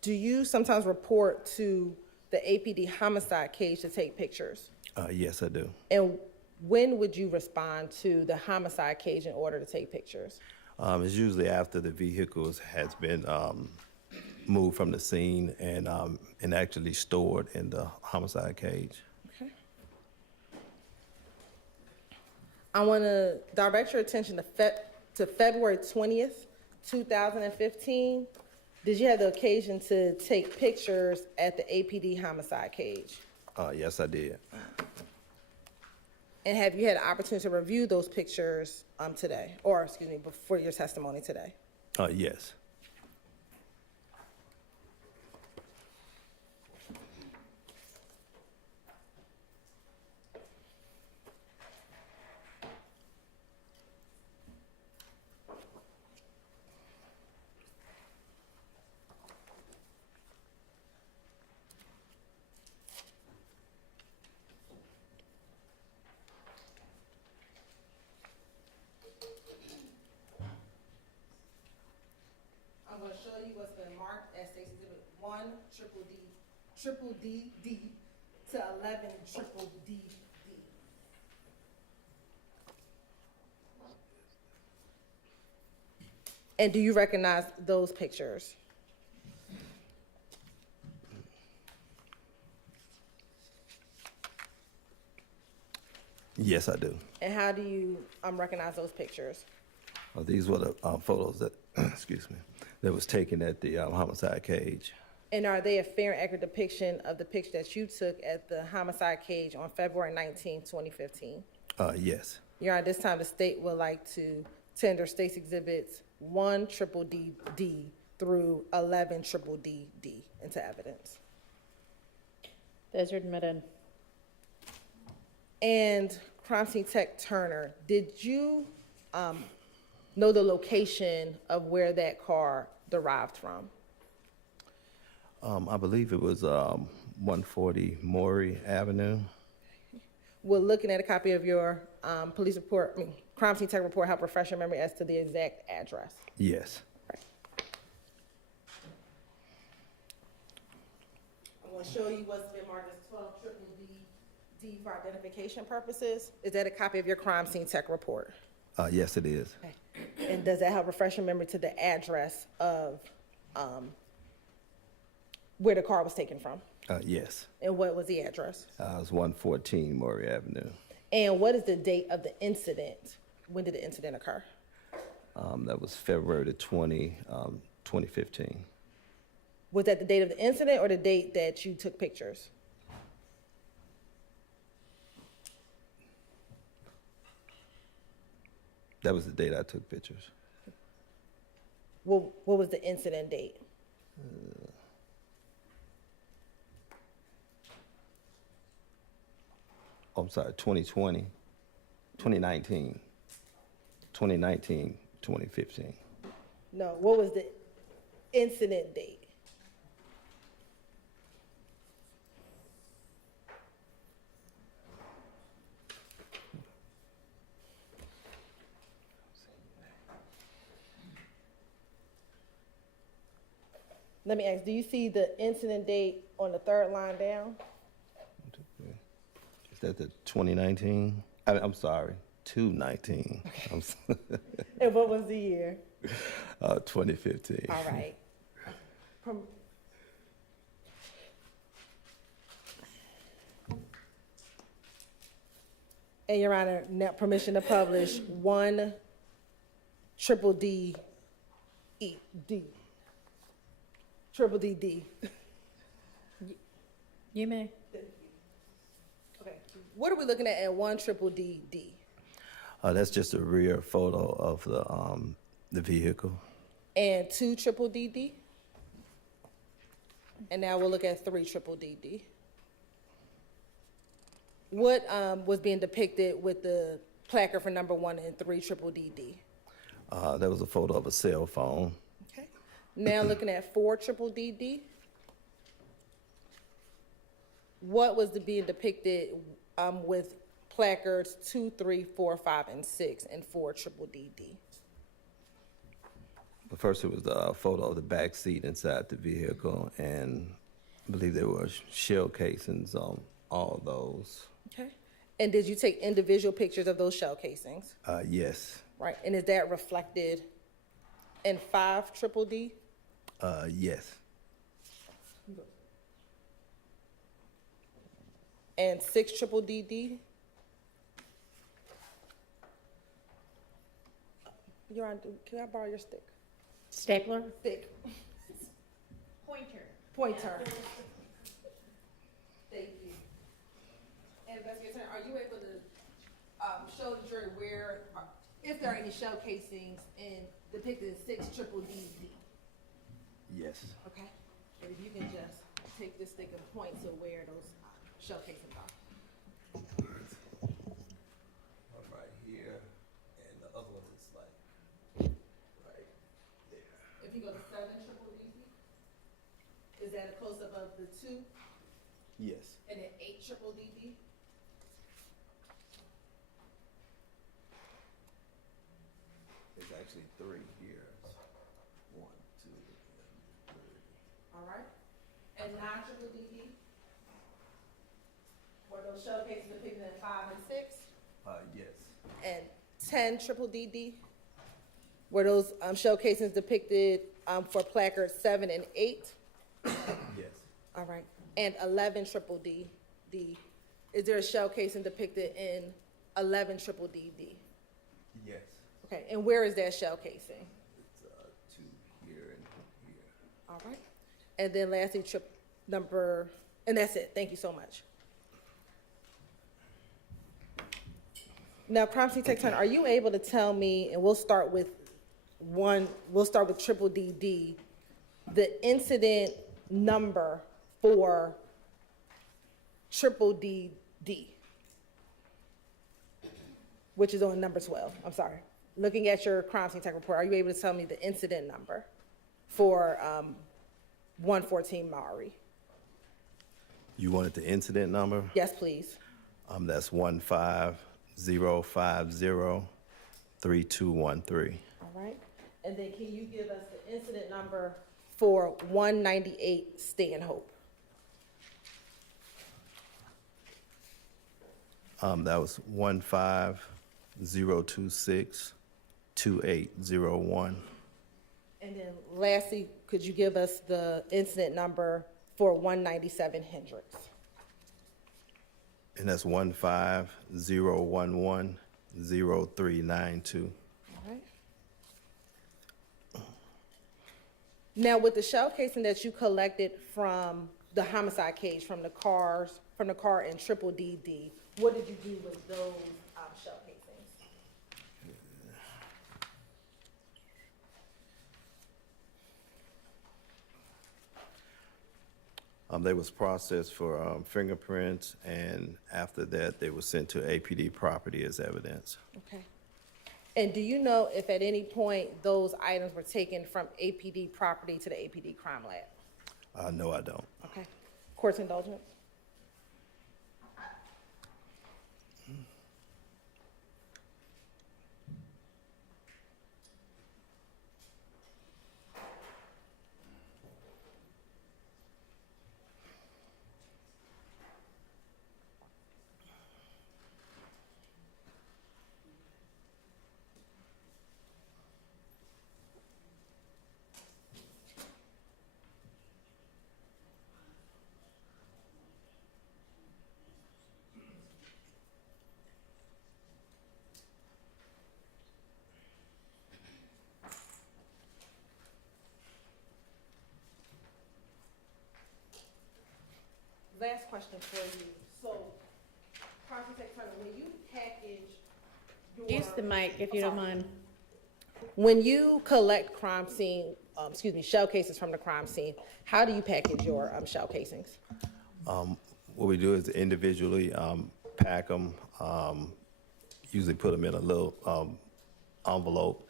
do you sometimes report to the APD homicide cage to take pictures? Yes, I do. And when would you respond to the homicide cage in order to take pictures? It's usually after the vehicles has been moved from the scene and actually stored in the homicide cage. Okay. I want to direct your attention to February 20th, 2015. Did you have the occasion to take pictures at the APD homicide cage? Yes, I did. And have you had an opportunity to review those pictures today, or excuse me, before your testimony today? Yes. I'm going to show you what's been marked as State's Exhibit 1 triple D to 11 triple D. And do you recognize those pictures? Yes, I do. And how do you recognize those pictures? These were the photos that, excuse me, that was taken at the homicide cage. And are they a fair and accurate depiction of the picture that you took at the homicide cage on February 19, 2015? Yes. Your Honor, this time the state would like to tender State's Exhibits 1 triple D through 11 triple D into evidence. Those are admitted. And Crime Scene Tech Turner, did you know the location of where that car derived from? I believe it was 140 Maury Avenue. We're looking at a copy of your police report, Crime Scene Tech report, help refresh your memory as to the exact address. Yes. I'm going to show you what's been marked as 12 triple D for identification purposes. Is that a copy of your Crime Scene Tech report? Yes, it is. Okay. And does that help refresh your memory to the address of where the car was taken from? Yes. And what was the address? It was 114 Maury Avenue. And what is the date of the incident? When did the incident occur? That was February the 2015. Was that the date of the incident or the date that you took pictures? That was the date I took pictures. What was the incident date? I'm sorry, 2020, 2019, 2015. No, what was the incident date? Let me ask, do you see the incident date on the third line down? Is that the 2019? I'm sorry, 219. And what was the year? 2015. All right. From- And Your Honor, now permission to publish 1 triple D E D. Triple D D. You may. Okay. What are we looking at 1 triple D D? That's just a rear photo of the vehicle. And 2 triple D D? And now we'll look at 3 triple D D. What was being depicted with the placard for number 1 and 3 triple D D? That was a photo of a cell phone. Okay. Now looking at 4 triple D D. What was being depicted with placards 2, 3, 4, 5, and 6 and 4 triple D D? But first, it was a photo of the back seat inside the vehicle, and I believe there were shell casings on all of those. Okay. And did you take individual pictures of those shell casings? Yes. Right. And is that reflected in 5 triple D? Yes. And 6 triple D D? Your Honor, can I borrow your stick? Stapler? Stick. Pointer. Pointer. Thank you. And Investigator, are you able to show the jury where, if there are any shell casings depicted in 6 triple D D? Yes. Okay. And if you can just take this stick and point to where those shell casings are. One right here, and the other one is like right there. If you go to 7 triple D D, is that a close-up of the 2? Yes. And then 8 triple D D? There's actually 3 here. 1, 2, and 3. All right. And 9 triple D D? Were those shell cases depicted in 5 and 6? Yes. And 10 triple D D? Were those shell casings depicted for placards 7 and 8? Yes. All right. And 11 triple D D? Is there a shell casing depicted in 11 triple D D? Yes. Okay. And where is that shell casing? It's 2 here and here. All right. And then lastly, and that's it. Thank you so much. Now, crime scene tech turn, are you able to tell me, and we'll start with triple D D, the incident number for triple D D, which is on number 12. I'm sorry. Looking at your crime scene tech report, are you able to tell me the incident number for 114 Maury? You wanted the incident number? Yes, please. That's 150503213. All right. And then can you give us the incident number for 198 Stanhope? That was 150262801. And then lastly, could you give us the incident number for 197 Hendricks? And that's 150110392. All right. Now, with the shell casing that you collected from the homicide case, from the car in triple D D, what did you do with those shell casings? They was processed for fingerprints, and after that, they were sent to APD property as evidence. Okay. And do you know if at any point those items were taken from APD property to the APD crime lab? No, I don't. Okay. Court's indulgence? Last question for you. So, Constance Turner, when you package your... Use the mic if you don't mind. When you collect shell cases from the crime scene, how do you package your shell casings? What we do is individually pack them, usually put them in a little envelope.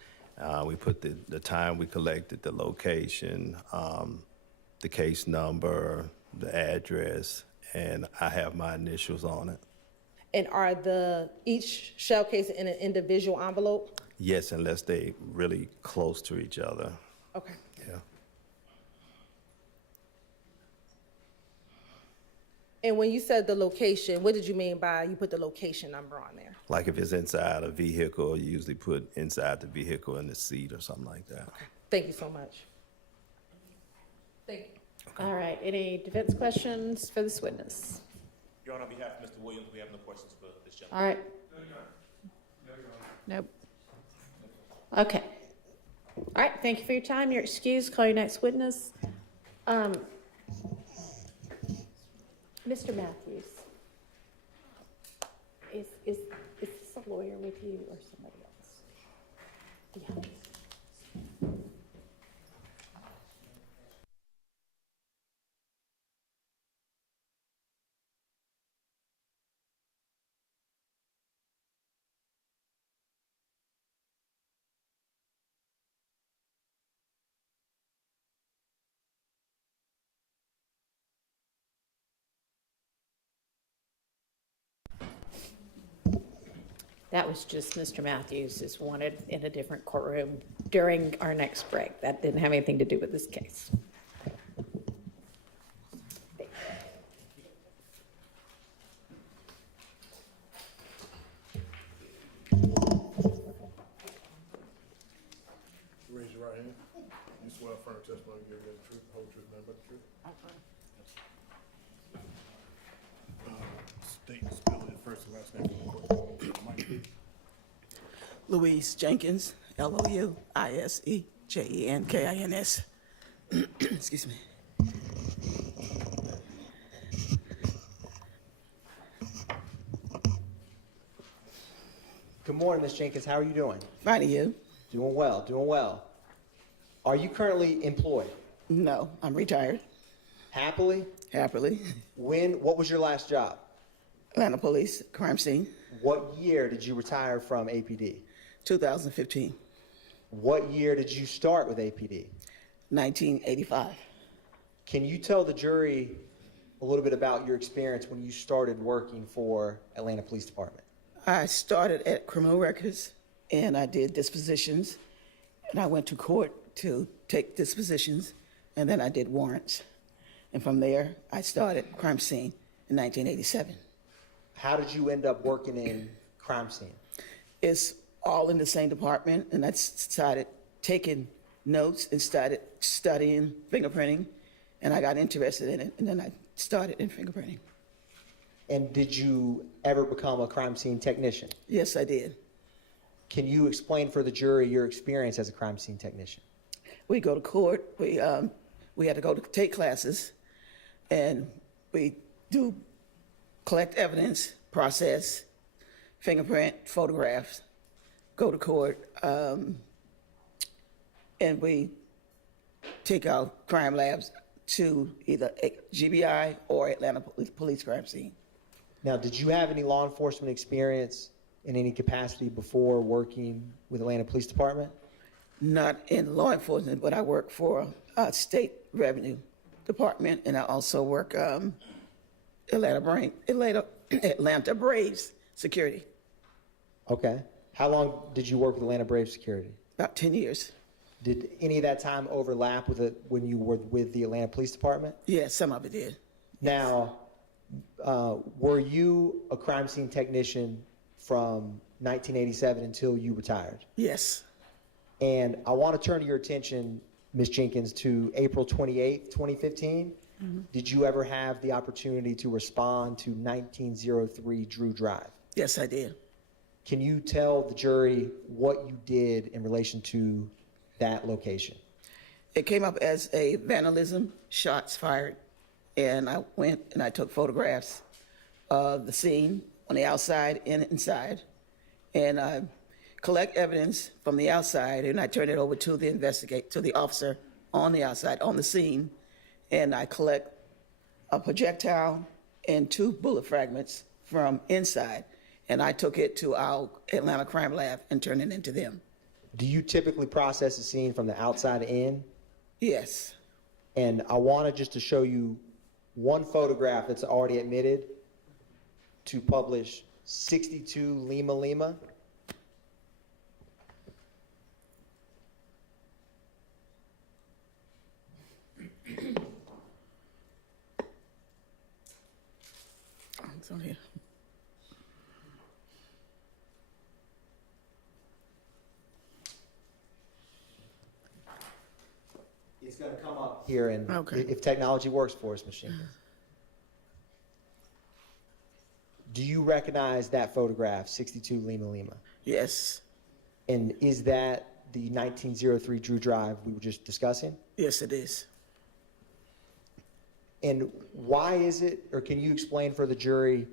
We put the time we collected, the location, the case number, the address, and I have my initials on it. And are each shell case in an individual envelope? Yes, unless they really close to each other. Okay. Yeah. And when you said the location, what did you mean by you put the location number on there? Like if it's inside a vehicle, you usually put inside the vehicle in the seat or something like that. Okay. Thank you so much. Thank you. All right, any defense questions for this witness? Your Honor, on behalf of Mr. Williams, we have no questions for this gentleman. All right. Nope. Okay. All right, thank you for your time. You're excused. Call your next witness. Mr. Matthews, is this a lawyer with you or somebody else? Yeah. That was just Mr. Matthews is wanted in a different courtroom during our next break. That didn't have anything to do with this case. Raise your right hand. You swear affirm testimony you give the truth, the whole truth, nothing but the truth. State and spell your first and last name for the court. Mike, please. Louise Jenkins, Louisejenkins. Excuse me. Good morning, Ms. Jenkins. How are you doing? Fine, and you? Doing well, doing well. Are you currently employed? No, I'm retired. Happily? Happily. What was your last job? Atlanta Police, crime scene, What year did you retire from APD? 2015, What year did you start with APD? 1985. Can you tell the jury a little bit about your experience when you started working for Atlanta Police Department? I started at criminal records and I did dispositions and I went to court to take dispositions and then I did warrants. And from there, I started crime scene in 1987. How did you end up working in crime scene? It's all in the same department, and I started taking notes and started studying fingerprinting, and I got interested in it, and then I started in fingerprinting. And did you ever become a crime scene technician? Yes, I did. Can you explain for the jury your experience as a crime scene technician? We go to court. We had to go to take classes, and we do collect evidence, process, fingerprint, photographs, go to court, and we take our crime labs to either GBI or Atlanta Police Crime Scene. Now, did you have any law enforcement experience in any capacity before working with Atlanta Police Department? Not in law enforcement, but I work for state revenue department, and I also work Atlanta Braves security. Okay. How long did you work with Atlanta Braves security? About 10 years. Did any of that time overlap with it when you were with the Atlanta Police Department? Yeah, some of it did. Now, were you a crime scene technician from 1987 until you retired? Yes. And I want to turn your attention, Ms. Jenkins, to April 28th, 2015. Did you ever have the opportunity to respond to 1903 Drew Drive? Yes, I did. Can you tell the jury what you did in relation to that location? It came up as a vandalism, shots fired, and I went and I took photographs of the scene on the outside and inside, and I collect evidence from the outside, and I turn it over to the officer on the outside, on the scene, and I collect a projectile and 2 bullet fragments from inside, and I took it to our Atlanta Crime Lab and turned it into them. Do you typically process a scene from the outside in? Yes. And I wanted just to show you one photograph that's already admitted to publish 62 Lima Lima. It's on here. It's going to come up here, and Okay. if technology works for us, Ms. Jenkins. Do you recognize that photograph, 62 Lima Lima? Yes. And is that the 1903 Drew Drive we were just discussing? Yes, it is. And why is it, or can you explain for the jury,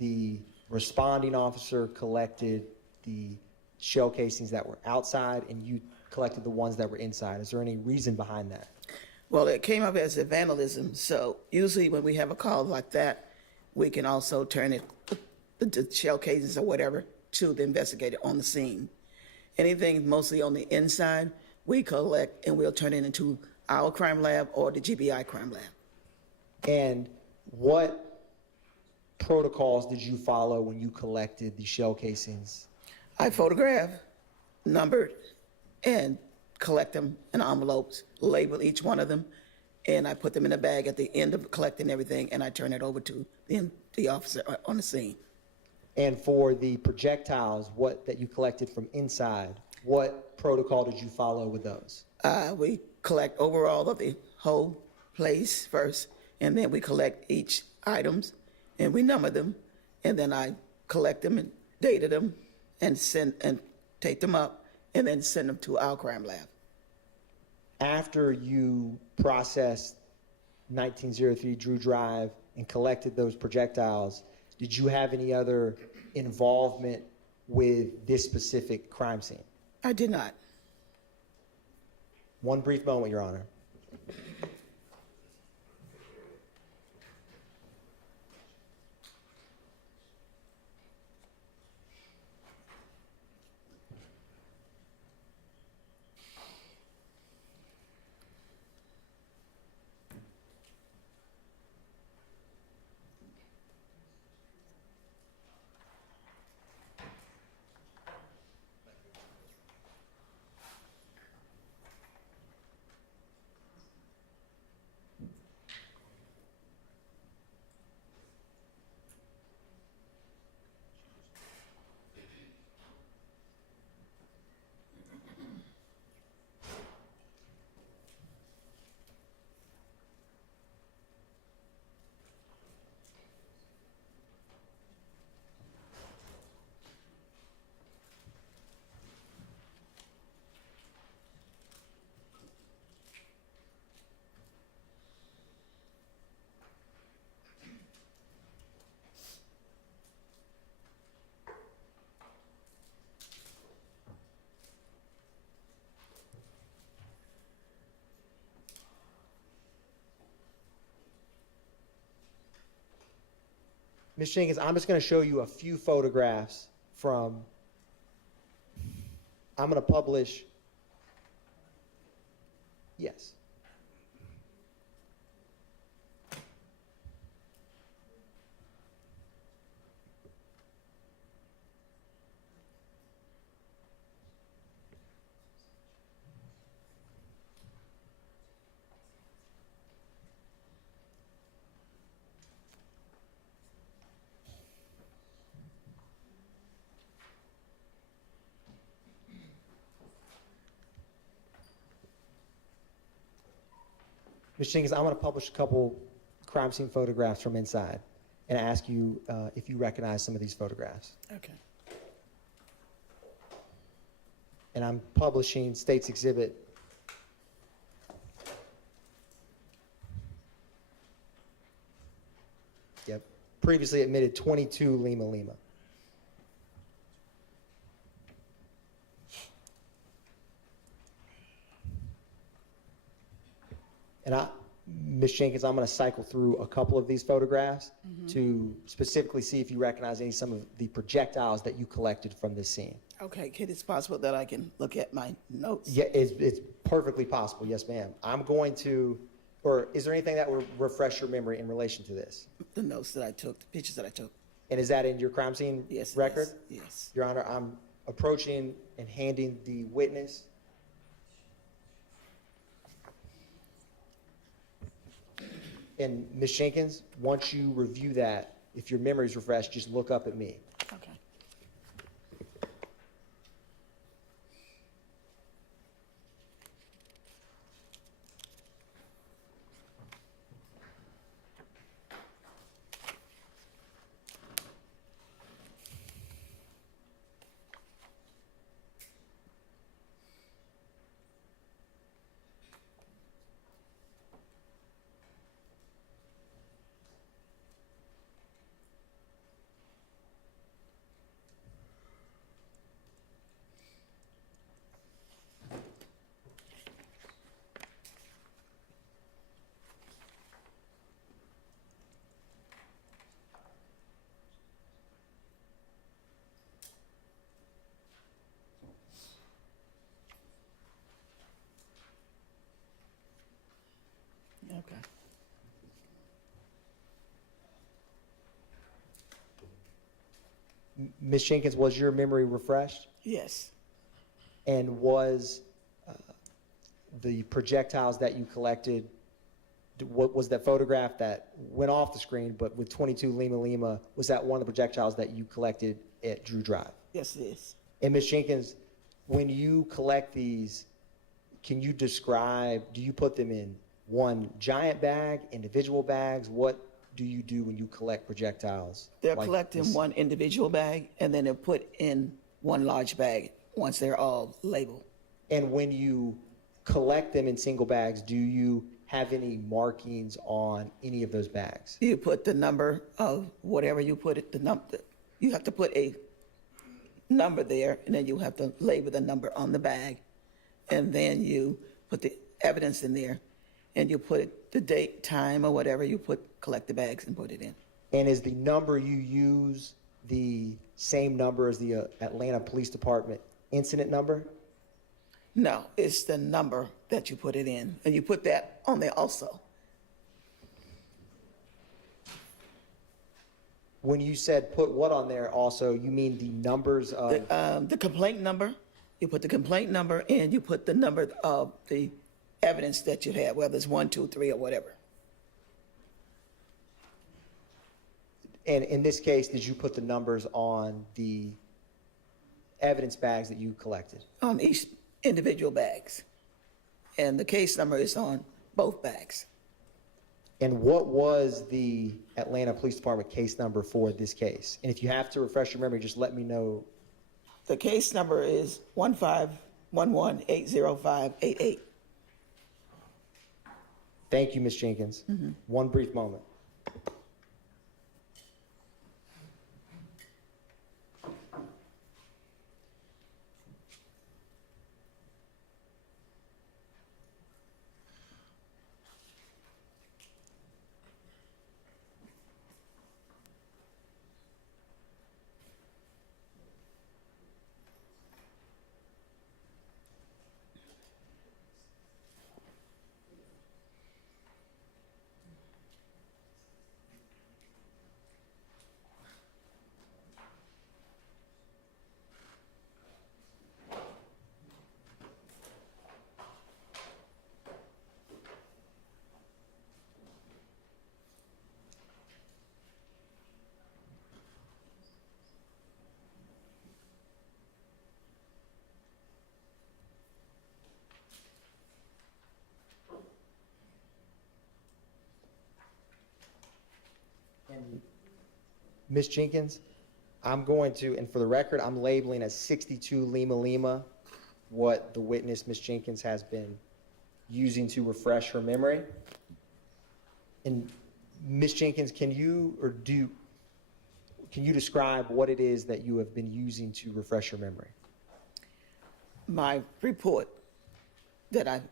the responding officer collected the shell casings that were outside and you collected the ones that were inside? Is there any reason behind that? Well, it came up as a vandalism, so usually when we have a call like that, we can also turn it, the shell casings or whatever, to the investigator on the scene. Anything mostly on the inside, we collect and we'll turn it into our crime lab or the GBI crime lab. And what protocols did you follow when you collected the shell casings? I photograph, numbered, and collect them in envelopes, label each one of them, and I put them in a bag at the end of collecting everything, and I turn it over to the officer on the scene. And for the projectiles, that you collected from inside, what protocol did you follow with those? We collect overall of the whole place first, and then we collect each items, and we number them, and then I collect them and data them, and take them up, and then send them to our crime lab. After you processed 1903 Drew Drive and collected those projectiles, did you have any other involvement with this specific crime scene? I did not. One brief moment, Your Honor. Ms. Jenkins, I'm just going to show you a few photographs from, I'm going to publish, yes. Ms. Jenkins, I'm going to publish a couple crime scene photographs from inside and ask you if you recognize some of these photographs. Okay. And I'm publishing State's Exhibit. Yep. Previously admitted 22 Lima Lima. And Ms. Jenkins, I'm going to cycle through a couple of these photographs to specifically see if you recognize some of the projectiles that you collected from this scene. Okay, kid, it's possible that I can look at my notes. Yeah, it's perfectly possible. Yes, ma'am. I'm going to, or is there anything that will refresh your memory in relation to this? The notes that I took, the pictures that I took. And is that in your crime scene Yes. record? Yes. Your Honor, I'm approaching and handing the witness. And Ms. Jenkins, once you review that, if your memory's refreshed, just look up at me. Okay. Okay. Ms. Jenkins, was your memory refreshed? Yes. And was the projectiles that you collected, what was that photograph that went off the screen, but with 22 Lima Lima, was that one of the projectiles that you collected at Drew Drive? Yes, it is. And Ms. Jenkins, when you collect these, can you describe, do you put them in one giant bag, individual bags? What do you do when you collect projectiles? They're like collected in this? one individual bag, and then they're put in one large bag once they're all labeled. And when you collect them in single bags, do you have any markings on any of those bags? You put the number of whatever you put it, you have to put a number there, and then you have to label the number on the bag. And then you put the evidence in there, and you put the date, time, or whatever you collect the bags and put it in. And is the number you use the same number as the Atlanta Police Department incident number? No, it's the number that you put it in, and you put that on there also. When you said put what on there also, you mean the numbers of? The complaint number, you put the complaint number, and you put the number of the evidence that you have, whether it's 1, 2, 3, or whatever. And in this case, did you put the numbers on the evidence bags that you collected? On each individual bags. And the case number is on both bags. And what was the Atlanta Police Department case number for this case? And if you have to refresh your memory, just let me know. The case number is 151180588. Thank you, Ms. Jenkins. One brief moment. Ms. Jenkins, I'm going to, and for the record, I'm labeling as 62 Lima Lima what the witness, Ms. Jenkins, has been using to refresh her memory. And Ms. Jenkins, can you describe what it is that you have been using to refresh your memory? My report that I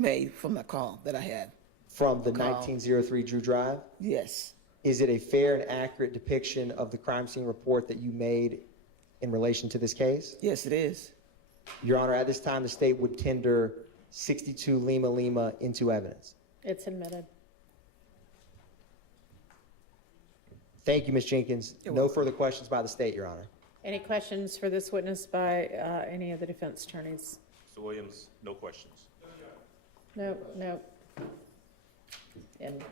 made from the call that I had. From the Call. 1903 Drew Drive? Yes, Is it a fair and accurate depiction of the crime scene report that you made in relation to this case? yes, it is. Your Honor, at this time, the state would tender 62 Lima Lima into evidence. It's admitted. Thank you, Ms. Jenkins. No further questions by the state, Your Honor. Any questions for this witness by any of the defense attorneys? Mr. Williams, no questions. No, no. And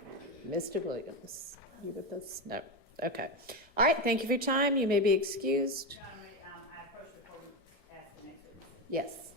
Mr. Williams, you with us? No. Okay. All right, thank you for your time. You may be excused. Yes.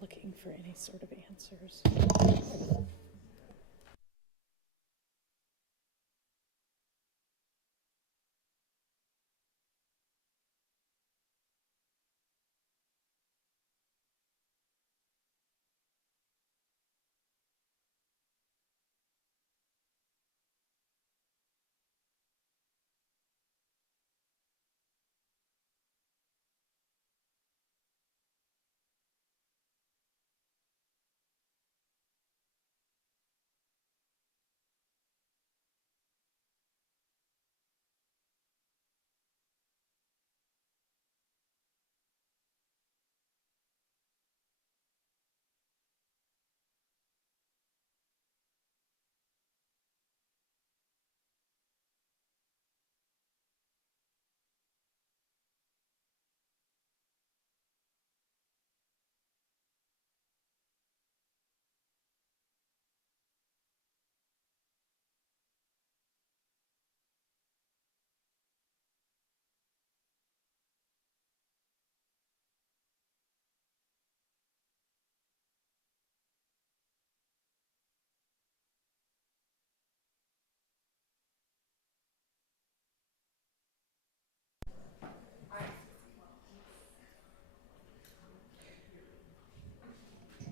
Looking for any sort of answers.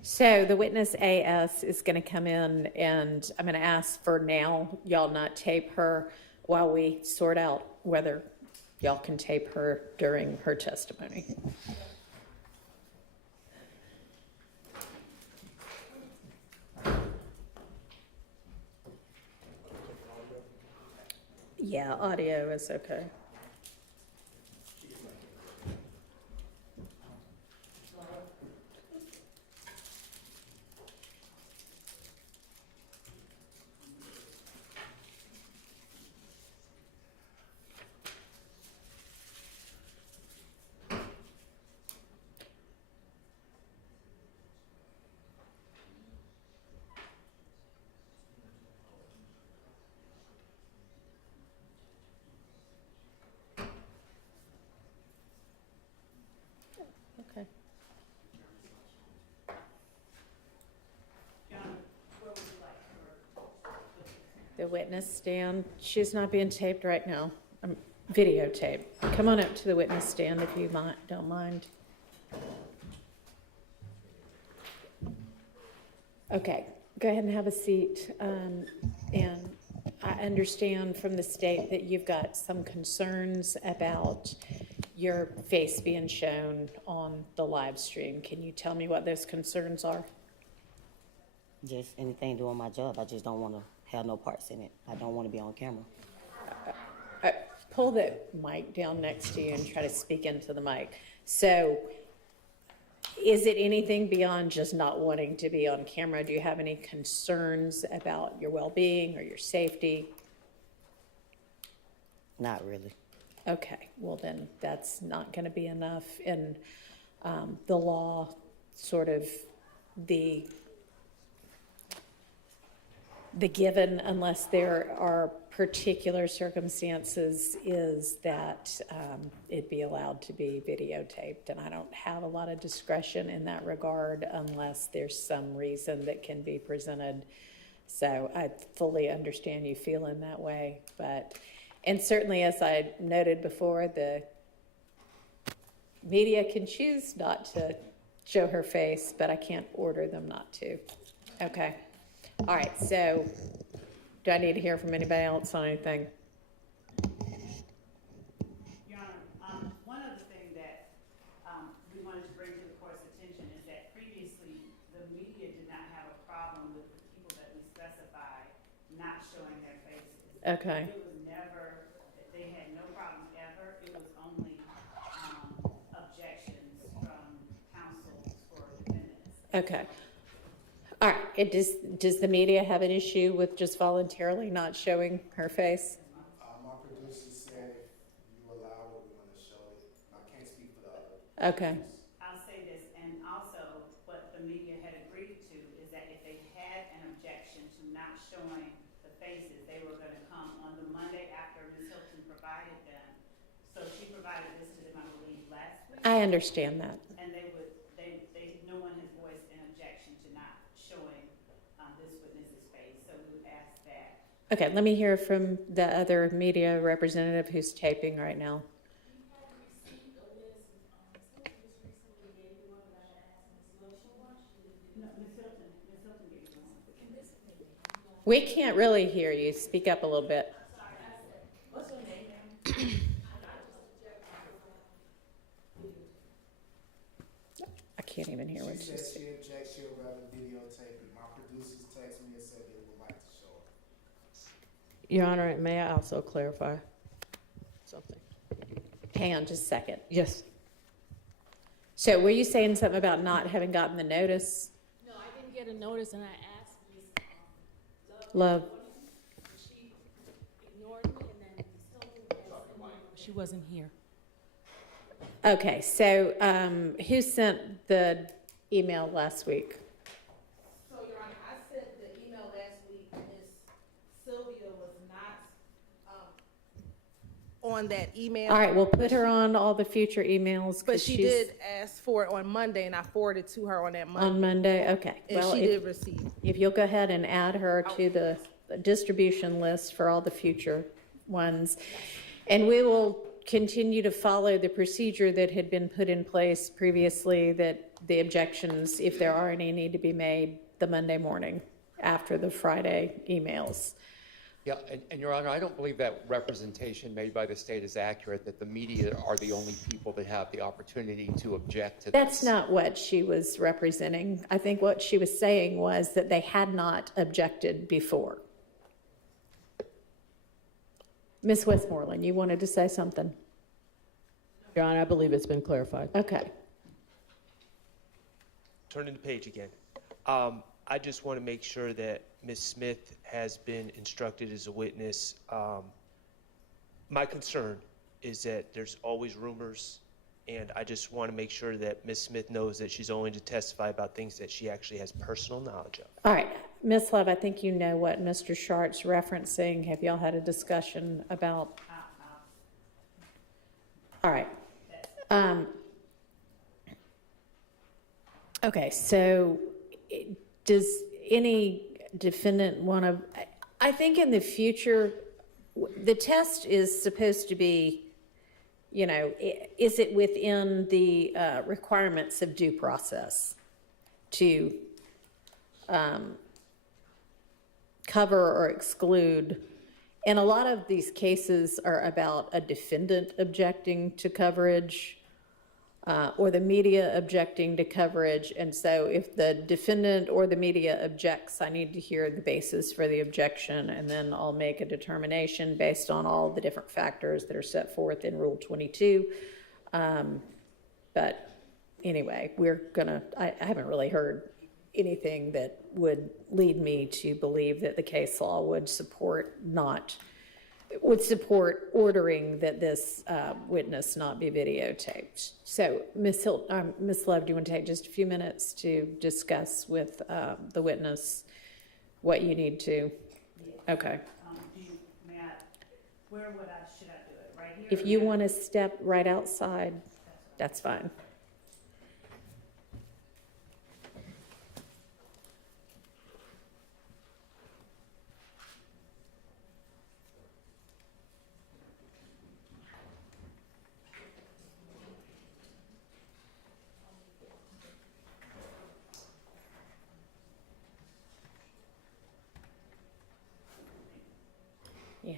So the witness AS is going to come in, and I'm going to ask for now y'all not tape her while we sort out whether y'all can tape her during her testimony. Yeah, audio is okay. Okay. The witness stand, she's not being taped right now. Videotaped. Come on up to the witness stand if you don't mind. Okay, go ahead and have a seat. And I understand from the state that you've got some concerns about your face being shown on the live stream. Can you tell me what those concerns are? Just anything doing my job. I just don't want to have no parts in it. I don't want to be on camera. Pull the mic down next to you and try to speak into the mic. So is it anything beyond just not wanting to be on camera? Do you have any concerns about your well-being or your safety? Not really. Okay, well then that's not going to be enough. And the law, sort of the given, unless there are particular circumstances, is that it be allowed to be videotaped. And I don't have a lot of discretion in that regard unless there's some reason that can be presented. So I fully understand you feeling that way. And certainly, as I noted before, the media can choose not to show her face, but I can't order them not to. Okay. All right, so do I need to hear from anybody else on anything? Your Honor, one other thing that we wanted to bring to the court's attention is that previously the media did not have a problem with the people that we specified not showing their faces. Okay. It was never, they had no problem ever. It was only objections from counsel for defendants. Okay. All right, does the media have an issue with just voluntarily not showing her face? My producer said if you allow it, we're gonna show it. I can't speak for the other. Okay. I'll say this, and also what the media had agreed to is that if they had an objection to not showing the faces, they were gonna come on the Monday after Ms. Hilton provided them. So she provided this to them, I believe, last week. I understand that. And no one has voiced an objection to not showing this witness's face, so we would ask that. Okay, let me hear from the other media representative who's taping right now. We can't really hear you. Speak up a little bit. What's your name, ma'am? I can't even hear what She she's said saying. she objects, she'll rather videotape it. My producers text me and said they would like to show it. Your Honor, may I also clarify something? Hang on just a second. Yes. So were you saying something about not having gotten the notice? No, I didn't get a notice, and I asked Ms. Love. She ignored me, and then told me that she wasn't here. Okay, so who sent the email last week? So, Your Honor, I sent the email last week. Ms. Sylvia was not on that email. All right, we'll put her on all the future emails. 'Cause But she she's did ask for it on Monday, and I forwarded to her on that Monday. on Monday, okay. And Well, she if- did receive. If you'll go ahead and add her to the distribution list for all the future ones. And we will continue to follow the procedure that had been put in place previously, that the objections, if there are any, need to be made the Monday morning after the Friday emails. Yeah, and Your Honor, I don't believe that representation made by the state is accurate, that the media are the only people that have the opportunity to object to this. That's not what she was representing. I think what she was saying was that they had not objected before. Ms. Westmoreland, you wanted to say something? Your Honor, I believe it's been clarified. Okay. Turning the page again. I just want to make sure that Ms. Smith has been instructed as a witness. My concern is that there's always rumors, and I just want to make sure that Ms. Smith knows that she's only to testify about things that she actually has personal knowledge of. All right. Ms. Love, I think you know what Mr. Shart's referencing. Have y'all had a discussion about? All right. Okay, so does any defendant want to, I think in the future, the test is supposed to be, you know, is it within the requirements of due process to cover or exclude? And a lot of these cases are about a defendant objecting to coverage or the media objecting to coverage. And so if the defendant or the media objects, I need to hear the basis for the objection, and then I'll make a determination based on all the different factors that are set forth in Rule 22. But anyway, I haven't really heard anything that would lead me to believe that the case law would support ordering that this witness not be videotaped. So, Ms. Love, do you want to take just a few minutes to discuss with the witness what you need to? Okay. Where should I do it? Right here? If you want to step right outside, that's fine. Yeah.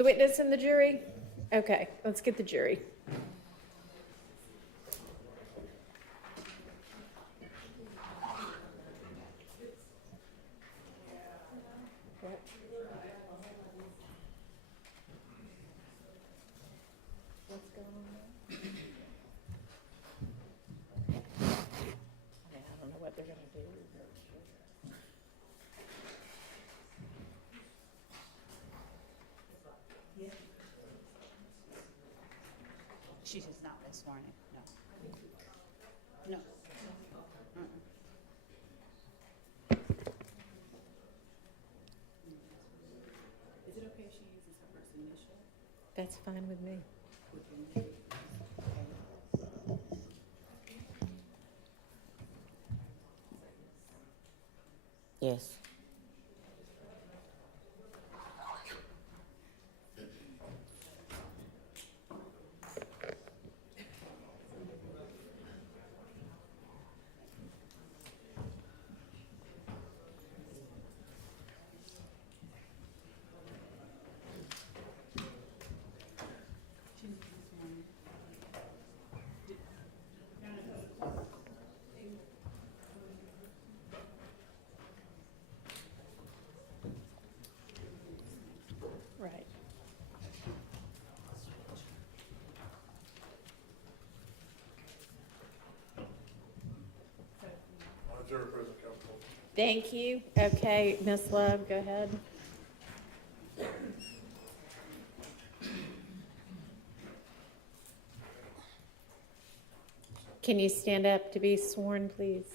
The witness and the jury? Okay, let's get the jury. What's going on there? I mean, I don't know what they're gonna do. She has not been sworn in, no. No. Is it okay if she uses her first initial? That's fine with me. Yes. Right. Jury President Counsel. Thank you. Okay, Ms. Love, go ahead. Can you stand up to be sworn, please?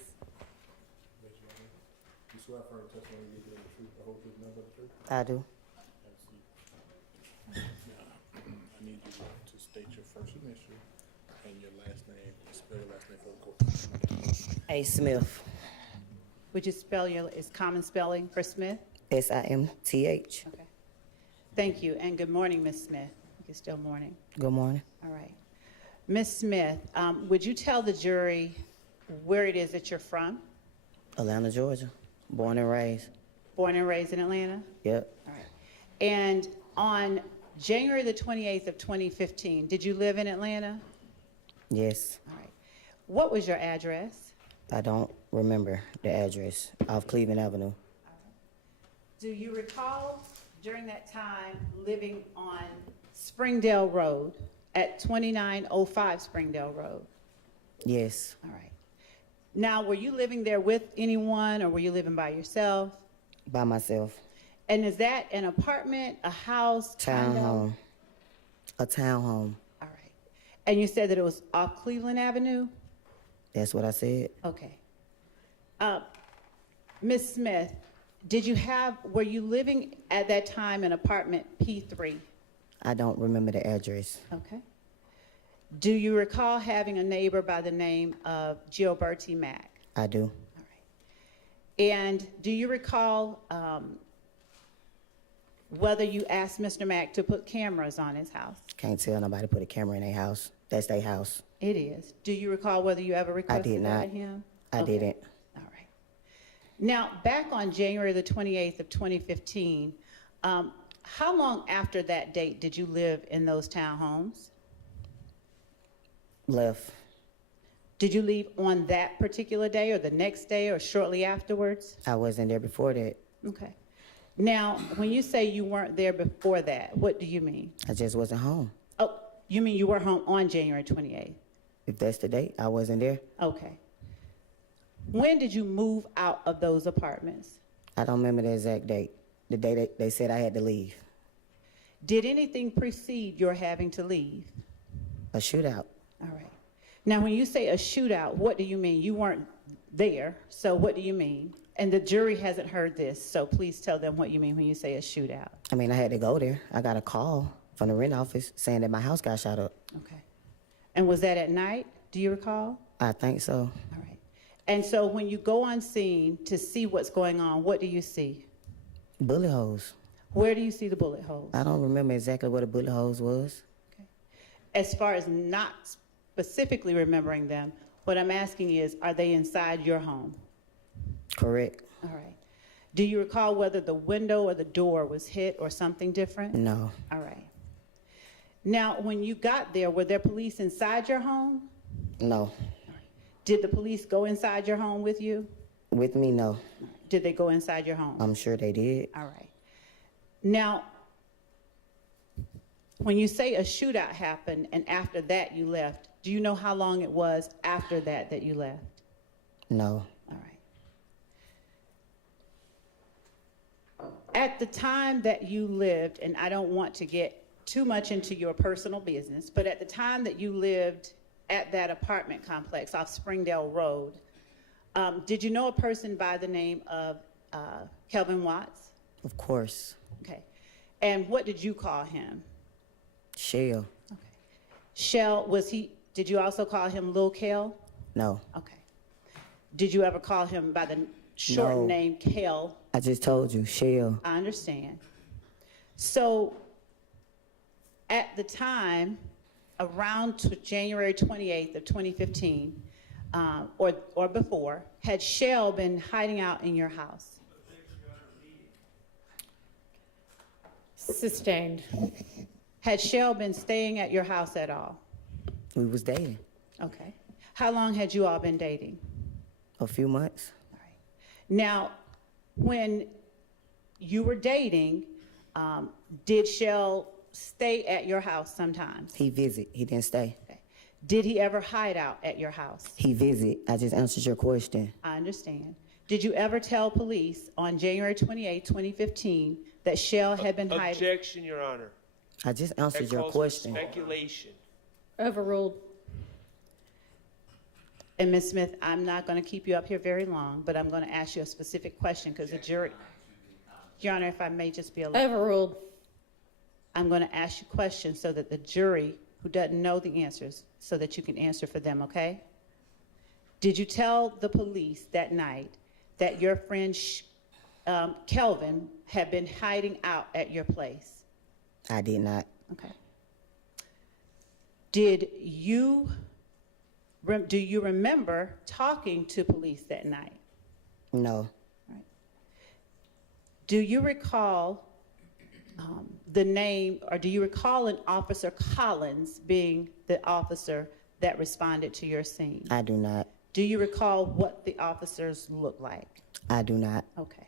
You swear affirm the testimony you give the truth, the whole truth, and nothing but the truth? I do. I need you to state your first initial and your last name, spell your last name for the court. A. Smith. Would you spell is common spelling for Smith? Simth. Okay. Thank you, and good morning, Ms. Smith. It's still morning. Good morning. All right. Ms. Smith, would you tell the jury where it is that you're from? Atlanta, Georgia. Born and raised. Born and raised in Atlanta? Yep. All right. And on January the 28th of 2015, did you live in Atlanta? Yes. All right. What was your address? I don't remember the address. Off Cleveland Avenue. Do you recall during that time living on Springdale Road at 2905 Springdale Road? Yes. All right. Now, were you living there with anyone or were you living by yourself? By myself. And is that an apartment, a house, condo? Townhome. A townhome. All right. And you said that it was off Cleveland Avenue? That's what I said. Okay. Ms. Smith, were you living at that time in apartment P3? I don't remember the address. Okay. Do you recall having a neighbor by the name of Gilberti Mack? I do. All right. And do you recall whether you asked Mr. Mack to put cameras on his house? Can't tell nobody to put a camera in their house. That's their house. It is. Do you recall whether you ever requested that of him? I Okay. didn't. All right. Now, back on January the 28th of 2015, how long after that date did you live in those townhomes? Left. Did you leave on that particular day or the next day or shortly afterwards? I wasn't there before that. Okay. Now, when you say you weren't there before that, what do you mean? I just wasn't home. Oh, you mean you were home on January 28th? If that's the date, I wasn't there. Okay. When did you move out of those apartments? I don't remember the exact date. The day they said I had to leave. Did anything precede your having to leave? A shootout. All right. Now, when you say a shootout, what do you mean? You weren't there, so what do you mean? And the jury hasn't heard this, so please tell them what you mean when you say a shootout. I mean, I had to go there. I got a call from the rent office saying that my house got shot up. Okay. And was that at night? Do you recall? I think so. All right. And so when you go on scene to see what's going on, what do you see? Bullet holes. Where do you see the bullet holes? I don't remember exactly what a bullet holes was. Okay. As far as not specifically remembering them, what I'm asking is, are they inside your home? Correct. All right. Do you recall whether the window or the door was hit or something different? No, All right. Now, when you got there, were there police inside your home? no. Did the police go inside your home with you? With me, no. Did they go inside your home? I'm sure they did. All right. Now, when you say a shootout happened and after that you left, do you know how long it was after that that you left? No. All right. At the time that you lived, and I don't want to get too much into your personal business, but at the time that you lived at that apartment complex off Springdale Road, did you know a person by the name of Kelvin Watts? Of course. Okay. And what did you call him? Shell. Okay. Shell, did you also call him Lil Kel? No. Okay. Did you ever call him by the short No. name Kel? I just told you, Shell. I understand. So at the time, around January 28th of 2015, or before, had Shell been hiding out in your house? Sustained. Had Shell been staying at your house at all? We was dating Okay. How long had you all been dating? a few months. Now, when you were dating, did Shell stay at your house sometimes? He visit. He didn't stay. Okay. Did he ever hide out at your house? He visit. I just answered your question. I understand. Did you ever tell police on January 28, 2015, that Shell had been hiding? Objection, Your Honor. I just answered That your calls for question. speculation. Overruled. And Ms. Smith, I'm not going to keep you up here very long, but I'm going to ask you a specific question because the jury, Your Honor, if I may just be allowed. Overruled. I'm going to ask you questions so that the jury, who doesn't know the answers, so that you can answer for them, okay? Did you tell the police that night that your friend Kelvin had been hiding out at your place? I did not. Okay. Do you remember talking to police that night? No. Right. Do you recall the name, or do you recall an Officer Collins being the officer that responded to your scene? I do not. Do you recall what the officers looked like? I do not. Okay.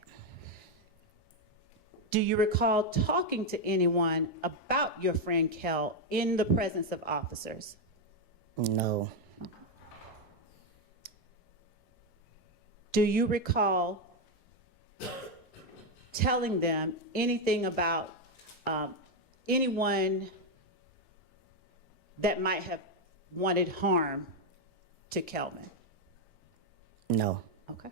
Do you recall talking to anyone about your friend Kel in the presence of officers? No. Do you recall telling them anything about anyone that might have wanted harm to Kelvin? No. Okay.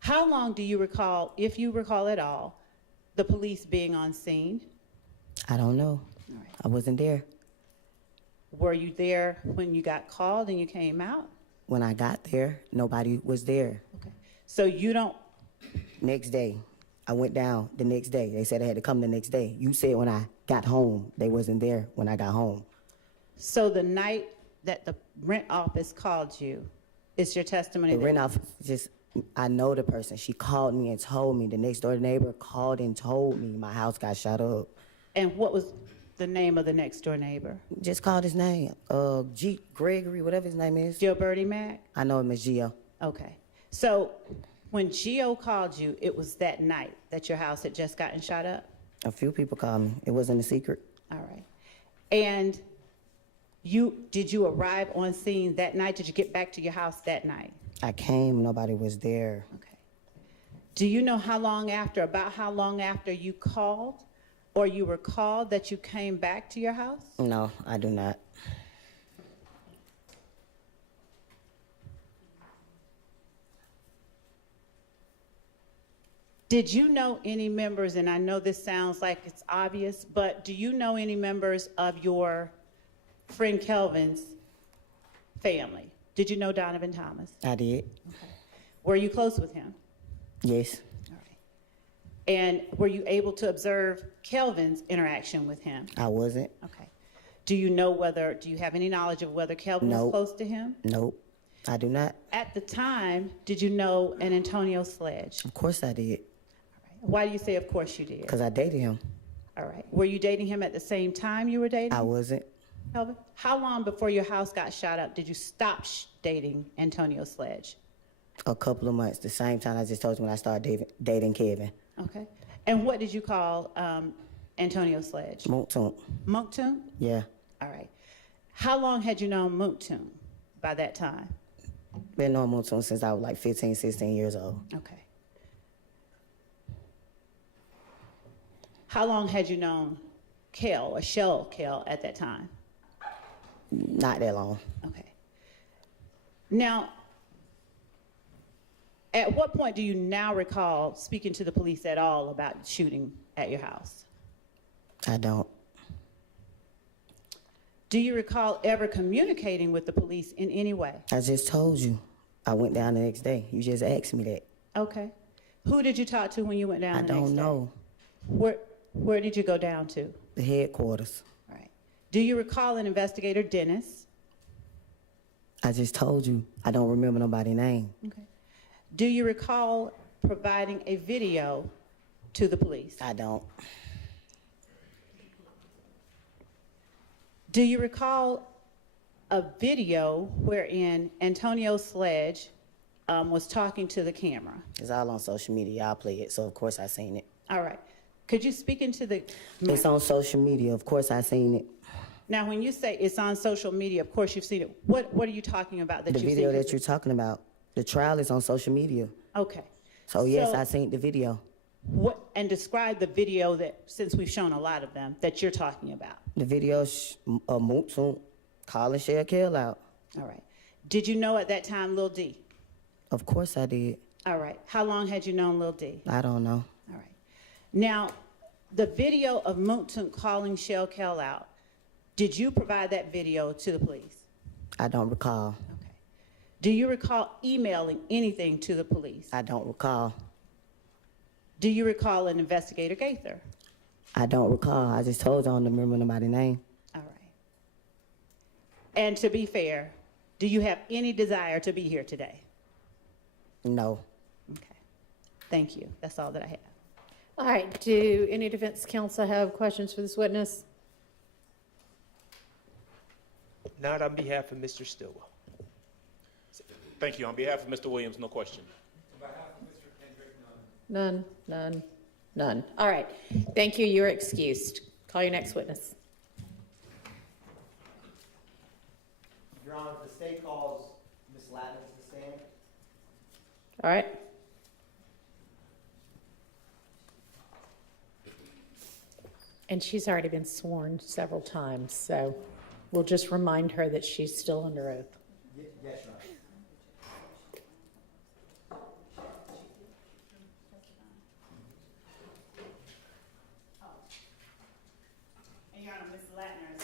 How long do you recall, if you recall at all, the police being on scene? I don't know. All right. I wasn't there. Were you there when you got called and you came out? When I got there, nobody was there. Okay. So you don't, Next day, I went down the next day. They said I had to come the next day. You said when I got home, they wasn't there when I got home. so the night that the rent office called you, is your testimony The that- rent office, just, I know the person. She called me and told me. The next door neighbor called and told me my house got shot up. And what was the name of the next door neighbor? Just called his name. G. Gregory, whatever his name is. Gilberti Mack? I know him as Gio. Okay. So when Gio called you, it was that night that your house had just gotten shot up? A few people called me. It wasn't a secret. All right. And did you arrive on scene that night? Did you get back to your house that night? I came, nobody was there. Okay. Do you know about how long after you called or you were called that you came back to your house? No, I do not. Did you know any members, and I know this sounds like it's obvious, but do you know any members of your friend Kelvin's family? Did you know Donovan Thomas? I did. Okay. Were you close with him? Yes. All right. And were you able to observe Kelvin's interaction with him? I wasn't. Okay. Do you have any knowledge of whether Kelvin was Nope. close to him? Nope. I do not. At the time, did you know an Antonio Sledge? Of course I did, Why do you say of course you did? because I dated him. All right. Were you dating him at the same time you were dating? I wasn't. Kelvin? How long before your house got shot up did you stop dating Antonio Sledge? A couple of months, the same time I just told you when I started dating Kevin. Okay. And what did you call Antonio Sledge? Moontoon. Monktoon? Yeah. All right. How long had you known Moontoon by that time? Been knowing Moontoon since I was like 15, 16 years old. Okay. How long had you known Kel or Shell Kel at that time? Not that long. Okay. Now, at what point do you now recall speaking to the police at all about shooting at your house? I don't. Do you recall ever communicating with the police in any way? I just told you. I went down the next day. You just asked me that. Okay. Who did you talk to when you went down I the next don't day? know. Where did you go down to? The headquarters. All right. Do you recall an investigator, Dennis? I just told you. I don't remember nobody's name. Okay. Do you recall providing a video to the police? I don't. Do you recall a video wherein Antonio Sledge was talking to the camera? It's all on social media. Y'all play it, so of course I seen it. All right. Could you speak into the... It's on social media. Of course I seen it. Now, when you say it's on social media, of course you've seen it. What are you talking about that The you've video seen? that you're talking about, the trial is on social media. Okay. So yes, So- I seen the video. And describe the video that, since we've shown a lot of them, that you're talking about. The video of Moontoon calling Shell Kill out. All right. Did you know at that time Lil D? Of course I did. All right. How long had you known Lil D? I don't know. All right. Now, the video of Moontoon calling Shell Kel out, did you provide that video to the police? I don't recall. Okay. Do you recall emailing anything to the police? I don't recall. Do you recall an investigator, Gaither? I don't recall. I just told you I don't remember nobody's name. All right. And to be fair, do you have any desire to be here today? No. Okay. Thank you. That's all that I have. All right, do any defense counsel have questions for this witness? Not on behalf of Mr. Stillwell. Thank you. On behalf of Mr. Williams, no question. None, none, none. All right, thank you, you're excused. Call your next witness. Your Honor, the state calls Ms. Lattin to the stand. All right. And she's already been sworn several times, so we'll just remind her that she's still under oath. Yes, Your Honor. And Your Honor, Ms. Latner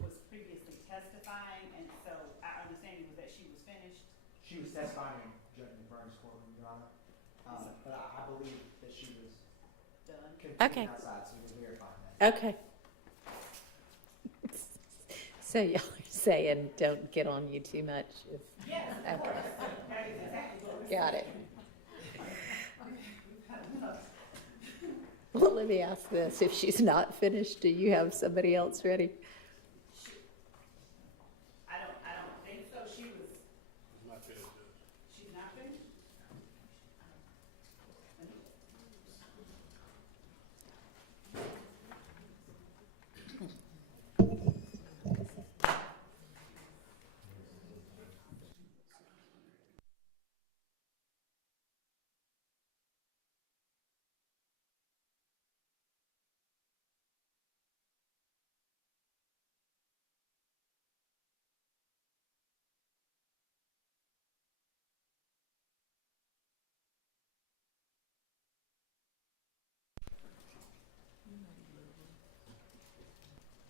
was previously testifying, and so our understanding was that she was finished. She was testifying in Judge McBurn's courtroom, Your Honor. But I believe that she was Okay. outside, so we're verifying that. Okay. So y'all are saying don't get on you too much. Yes. Okay. That is exactly what we're Got it. Well, let me ask this. If she's not finished, do you have somebody else ready? I don't think so. She was. She's not finished?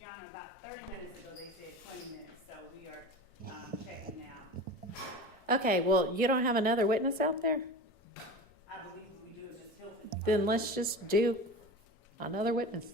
Your Honor, about 30 minutes ago, they said 20 minutes, so we are checking now. Okay, well, you don't have another witness out there? I believe we do, Ms. Hilton. Then let's just do another witness.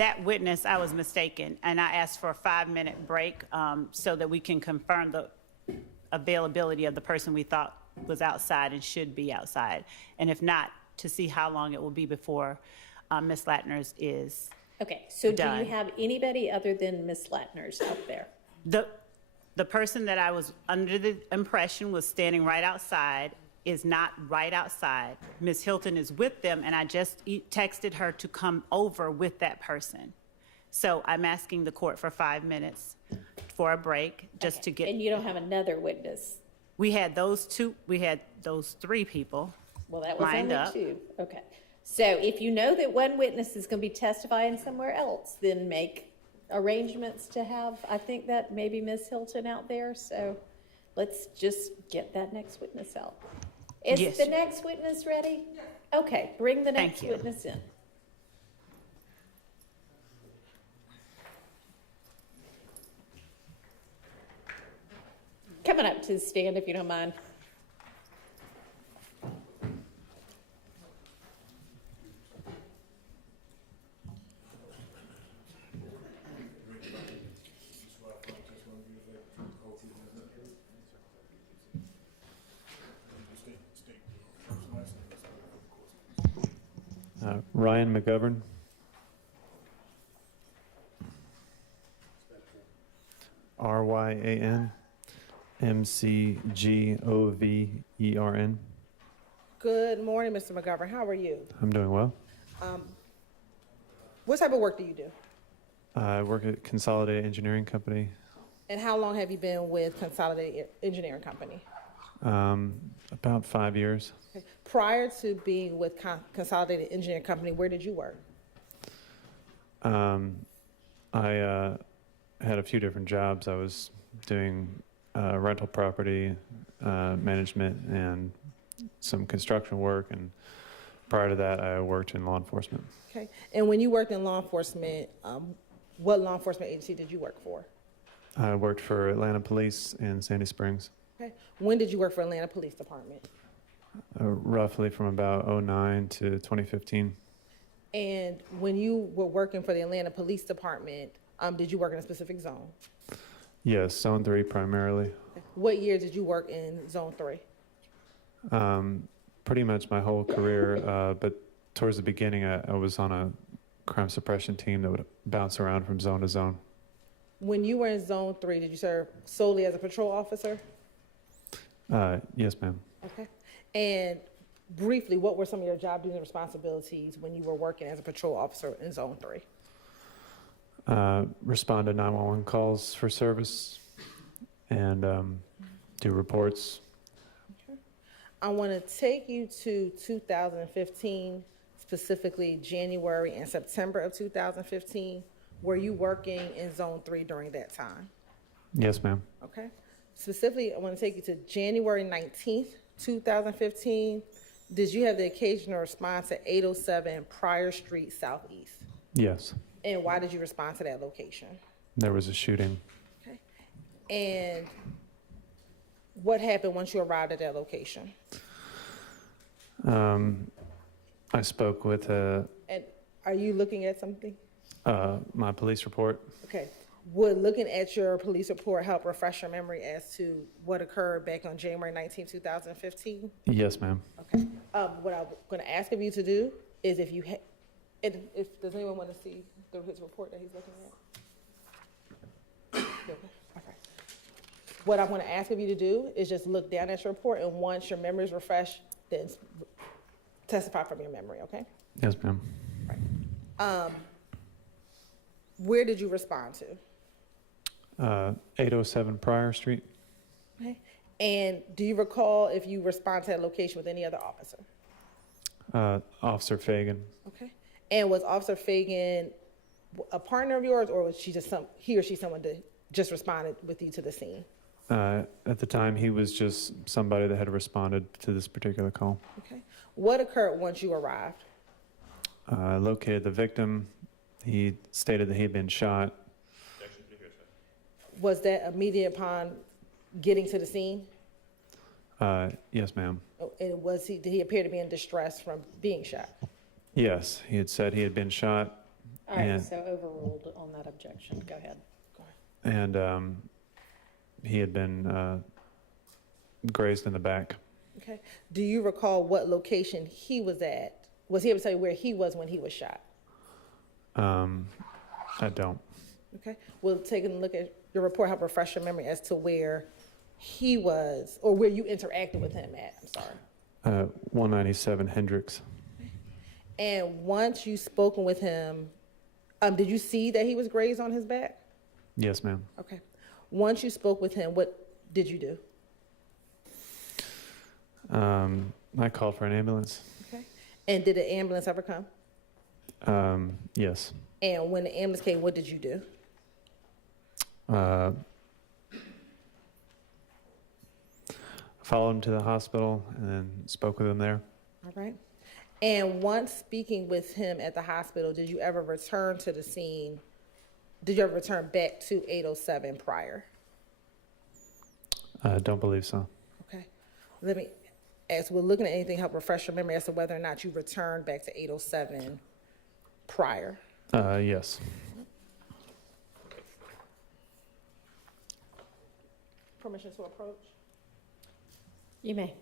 that witness, I was mistaken, and I asked for a 5-minute break so that we can confirm the availability of the person we thought was outside and should be outside. And if not, to see how long it will be before Ms. Latner's is Okay, so do done. you have anybody other than Miss Latner's out there? The person that I was under the impression was standing right outside is not right outside. Ms. Hilton is with them, and I just texted her to come over with that person. So I'm asking the court for 5 minutes for a break, just to get. And you don't have another witness? We had those 3 people Well, that was lined only up. 2. Okay. So if you know that one witness is going to be testifying somewhere else, then make arrangements to have, I think that maybe Ms. Hilton out there. So let's just get that next witness out. Is Yes. the next witness ready? Okay, bring the next Thank you. witness in. Coming up to the stand if you don't mind. Ryan McGovern. RyanMcGovern. Good morning, Mr. McGovern. How are you? I'm doing well. What type of work do you do? I work at Consolidated Engineering Company. And how long have you been with Consolidated Engineering Company? About 5 years. Okay. Prior to being with Consolidated Engineering Company, where did you work? I had a few different jobs. I was doing rental property management and some construction work, and prior to that, I worked in law enforcement. Okay. And when you worked in law enforcement, what law enforcement agency did you work for? I worked for Atlanta Police in Sandy Springs. Okay. When did you work for Atlanta Police Department? Roughly from about 2009 to 2015. And when you were working for the Atlanta Police Department, did you work in a specific zone? Yes, Zone 3 primarily. What year did you work in Zone 3? Pretty much my whole career, but towards the beginning, I was on a crime suppression team that would bounce around from zone to zone. When you were in Zone 3, did you serve solely as a patrol officer? Yes, ma'am. Okay. And briefly, what were some of your job duties and responsibilities when you were working as a patrol officer in Zone 3? Respond to 911 calls for service and do reports. Okay. I want to take you to 2015, specifically January and September of 2015. Were you working in Zone 3 during that time? Yes, ma'am. Okay. Specifically, I want to take you to January 19th, 2015. Did you have the occasional response at 807 Pryor Street Southeast? Yes. And why did you respond to that location? There was a shooting. Okay. And what happened once you arrived at that location? I spoke with And are you looking at something? my police report. Okay. Would looking at your police report help refresh your memory as to what occurred back on January 19, 2015? Yes, ma'am. Okay. What I'm going to ask of you to do is if does anyone want to see his report that he's looking at? Okay. What I'm going to ask of you to do is just look down at your report, and once your memory is refreshed, then testify from your memory, okay? Yes, ma'am. Where did you respond to? 807 Pryor Street. Okay. And do you recall if you responded to that location with any other officer? Officer Fagan. Okay. And was Officer Fagan a partner of yours, or was she just he or she someone that just responded with you to the scene? At the time, he was just somebody that had responded to this particular call. Okay. What occurred once you arrived? I located the victim. He stated that he had been shot. Was that immediate upon getting to the scene? Yes, ma'am. And did he appear to be in distress from being shot? Yes, he had said he had been shot All right, And- so overruled on that objection. Go ahead. And he had been grazed in the back. Okay. Do you recall what location he was at? Was he able to tell you where he was when he was shot? I don't. Okay. We'll take a look at your report, help refresh your memory as to where he was or where you interacted with him at. I'm sorry. 197 Hendricks. And once you spoken with him, did you see that he was grazed on his back? Yes, ma'am. Okay. Once you spoke with him, what did you do? I called for an ambulance. Okay. And did the ambulance ever come? Yes. And when the ambulance came, what did you do? Followed him to the hospital and then spoke with him there. All right. And once speaking with him at the hospital, did you ever return to the scene? Did you ever return back to 807 prior? I don't believe so. Okay. Let me, as we're looking at anything, help refresh your memory as to whether or not you returned back to 807 prior. Yes. Permission to approach? You may.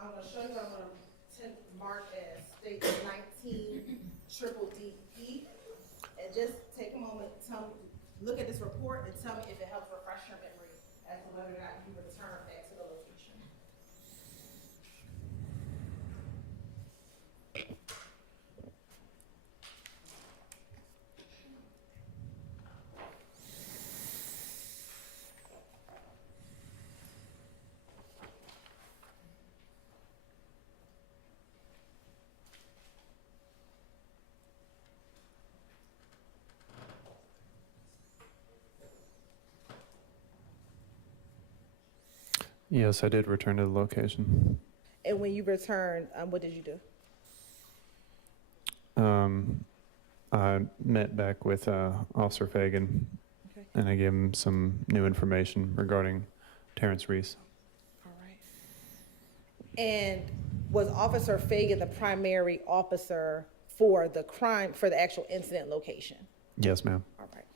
I'm going to show you what I'm going to mark as state 19 triple DE. And just take a moment, tell me, look at this report and tell me if it helps refresh your memory as to whether or not you return back to the location. Yes, I did return to the location. And when you returned, what did you do? I met back with Officer Fagan, Okay. and I gave him some new information regarding Terrence Reese. All right. And was Officer Fagan the primary officer for the crime, for the actual incident location? Yes, ma'am. All right.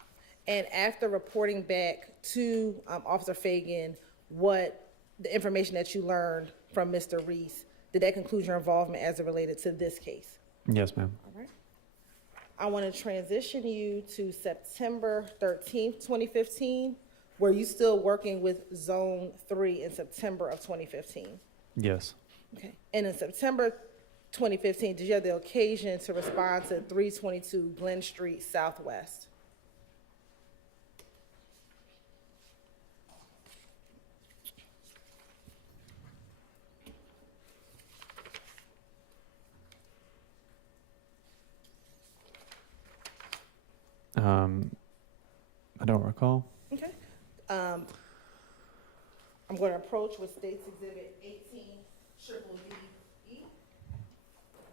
And after reporting back to Officer Fagan, what the information that you learned from Mr. Reese, did that conclude your involvement as it related to this case? Yes, ma'am. All right. I want to transition you to September 13th, 2015. Were you still working with Zone 3 in September of 2015? Yes. Okay. And in September 2015, did you have the occasion to respond to 322 Glen Street Southwest? I don't recall. Okay. I'm going to approach with States Exhibit 18, triple DE.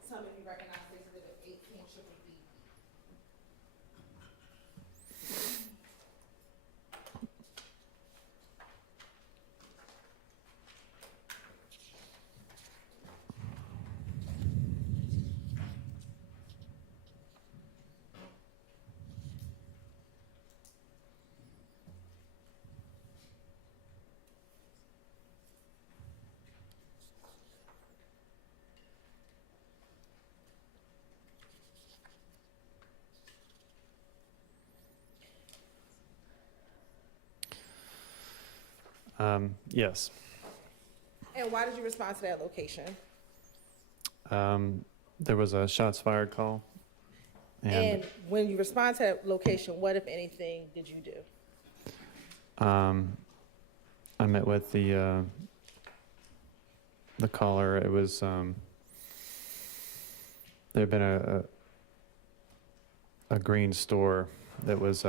Tell me if you recognize States Exhibit 18, triple DE. Yes. And why did you respond to that location? There was a shots fired call. And when you respond to that location, what, if anything, did you do? I met with the caller. It was there had been a green store that was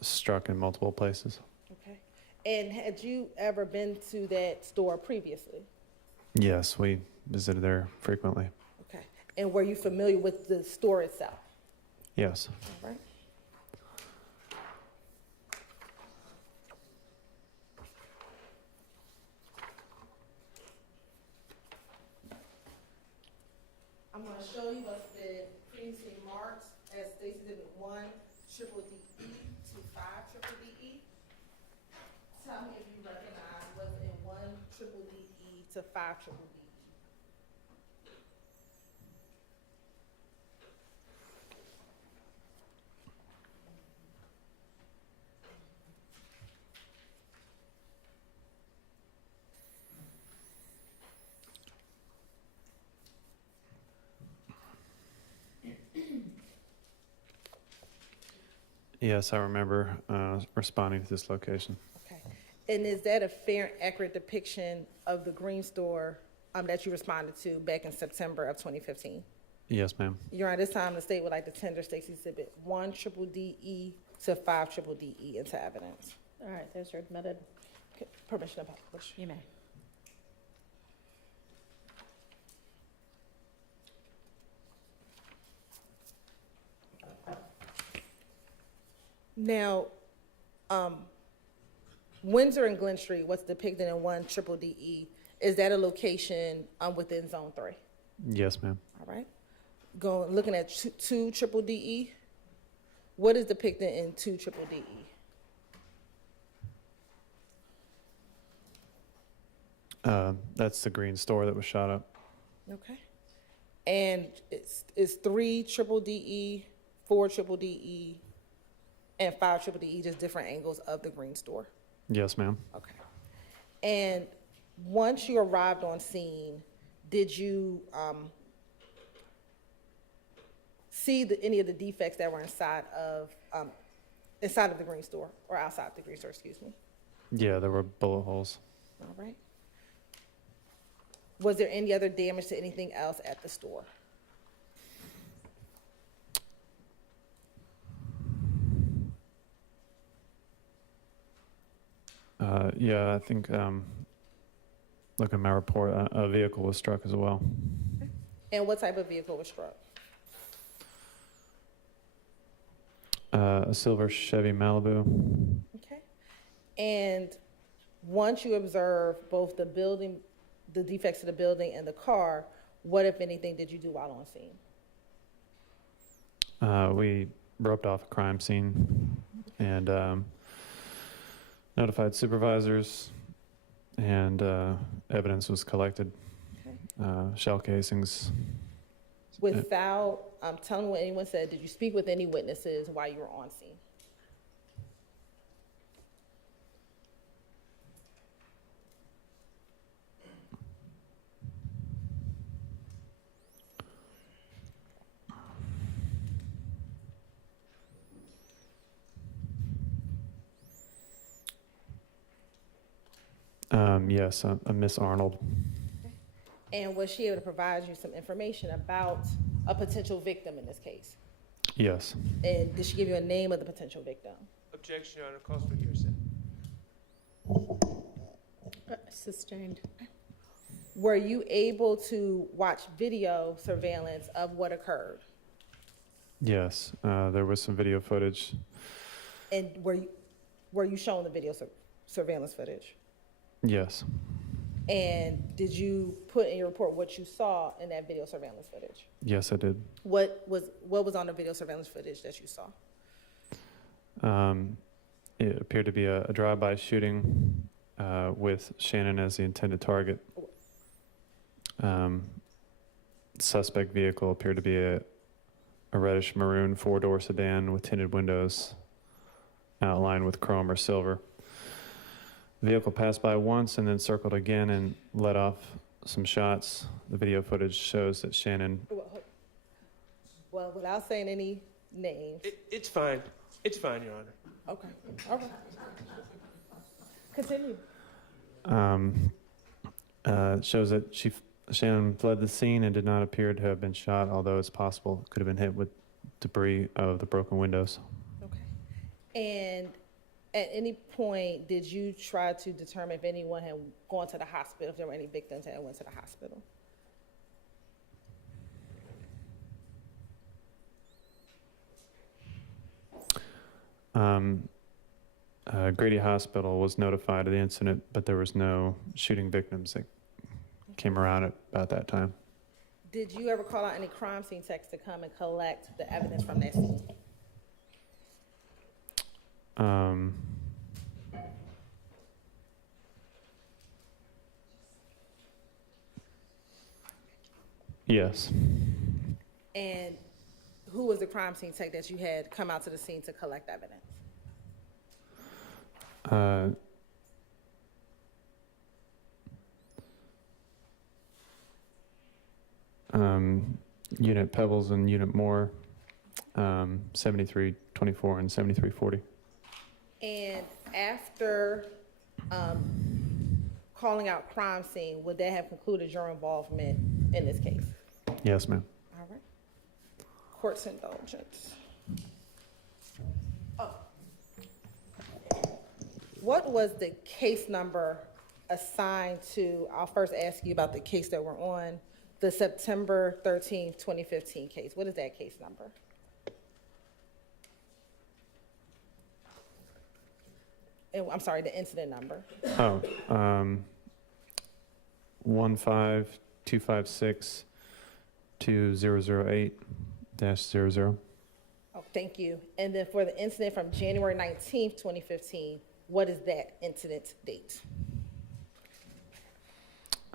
struck in multiple places. Okay. And had you ever been to that store previously? Yes, we visited there frequently. And were you familiar with the store itself? Yes. All right. I'm going to show you what's been previously marked as Stacy Exhibit 1 triple DE to 5 triple DE. Tell me if you recognize what's in 1 triple DE to 5 triple DE. Yes, I remember responding to this location. Okay. And is that a fair and accurate depiction of the green store that you responded to back in September of 2015? Yes, ma'am. Your Honor, this time the state would like to tender Stacy Exhibit 1 triple DE to 5 triple DE into evidence. All right, those are admitted. Okay, permission to publish. You may. Now, Windsor and Glen Street, what's depicted in 1 triple DE, is that a location within Zone 3? Yes, ma'am. All right. Looking at 2 triple DE, what is depicted in 2 triple DE? That's the green store that was shot up. Okay. And it's 3 triple DE, 4 triple DE, and 5 triple DE, just different angles of the green store? Yes, ma'am. Okay. And once you arrived on scene, did you see any of the defects that were inside of the green store, or outside the green store, excuse me? Yeah, there were bullet holes. All right. Was there any other damage to anything else at the store? Yeah, I think, looking at my report, a vehicle was struck as well. And what type of vehicle was struck? A silver Chevy Malibu. Okay. And once you observe both the building, the defects to the building and the car, what, if anything, did you do while on scene? We roped off a crime scene and notified supervisors, and evidence was collected. Okay. Shell casings. Without telling what anyone said, did you speak with any witnesses while you were on scene? Yes, a Miss Arnold. And was she able to provide you some information about a potential victim in this case? Yes. And did she give you a name of the potential victim? Objection, Your Honor, calls for hearsay. Sustained. Were you able to watch video surveillance of what occurred? Yes, there was some video footage. And were you shown the video surveillance footage? Yes. And did you put in your report what you saw in that video surveillance footage? Yes, I did. What was on the video surveillance footage that you saw? It appeared to be a drive-by shooting with Shannon as the intended target. Suspect vehicle appeared to be a reddish maroon 4-door sedan with tinted windows outlined with chrome or silver. The vehicle passed by once and then circled again and let off some shots. The video footage shows that Shannon... Well, without saying any names. It's fine. It's fine, Your Honor. Okay. All right. Continue. Shows that Shannon fled the scene and did not appear to have been shot, although it's possible could have been hit with debris of the broken windows. Okay. And at any point, did you try to determine if anyone had gone to the hospital, if there were any victims that went to the hospital? Grady Hospital was notified of the incident, but there was no shooting victims that came around at about that time. Did you ever call out any crime scene techs to come and collect the evidence from that scene? Yes. And who was the crime scene tech that you had come out to the scene to collect evidence? Unit Pebbles and Unit Moore, 7324 and 7340. And after calling out crime scene, would that have concluded your involvement in this case? Yes, ma'am. All right. Court's indulgence. Oh. What was the case number assigned to, I'll first ask you about the case that we're on, the September 13th, 2015 case. What is that case number? And, I'm sorry, the incident number. 15256-2008-00. Oh, thank you. And then for the incident from January 19th, 2015, what is that incident date?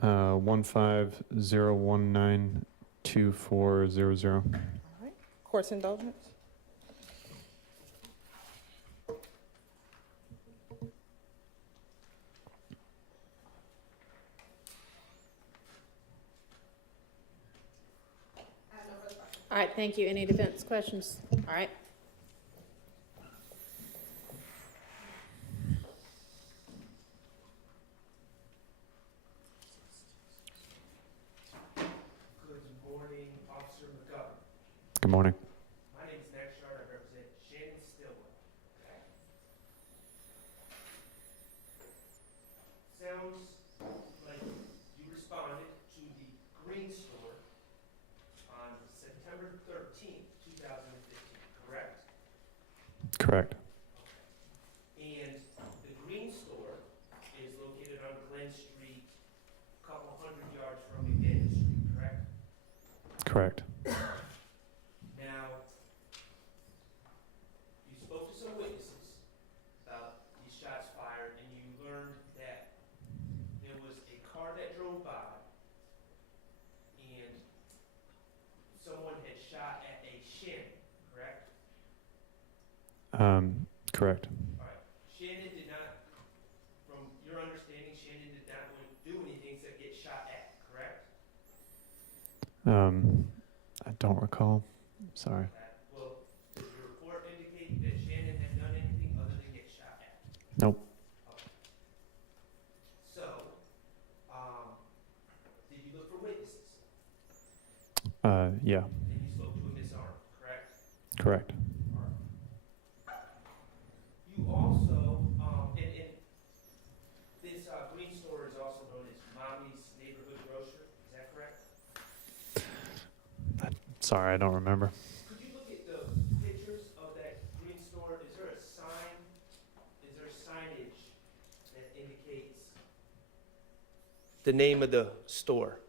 150192400. All right. Court's indulgence. All right, thank you. Any defense questions? All right. Good morning, Officer McGovern. Good morning. My name is Max Shard. I represent Shannon Stillwell. Sounds like you responded to the Green Store on September 13th, 2015, correct? Correct. And the Green Store is located on Glen Street, a couple hundred yards from McDaniel Street, correct? Correct. Now, you spoke to some witnesses about these shots fired, and you learned that there was a car that drove by, and someone had shot at a Shannon, correct? Correct. All right. Shannon did not, from your understanding, Shannon did not want to do anything except get shot at, correct? I don't recall. Sorry. Well, does your report indicate that Shannon had done anything other than get shot at? Nope. So, did you look for witnesses? Yeah. And you spoke to a Miss Arnold, correct? Correct. You also, and this Green Store is also known as Mommy's Neighborhood Grocer, is that correct? Sorry, I don't remember. Could you look at the pictures of that Green Store? Is there a sign, is there signage that indicates the name of the store?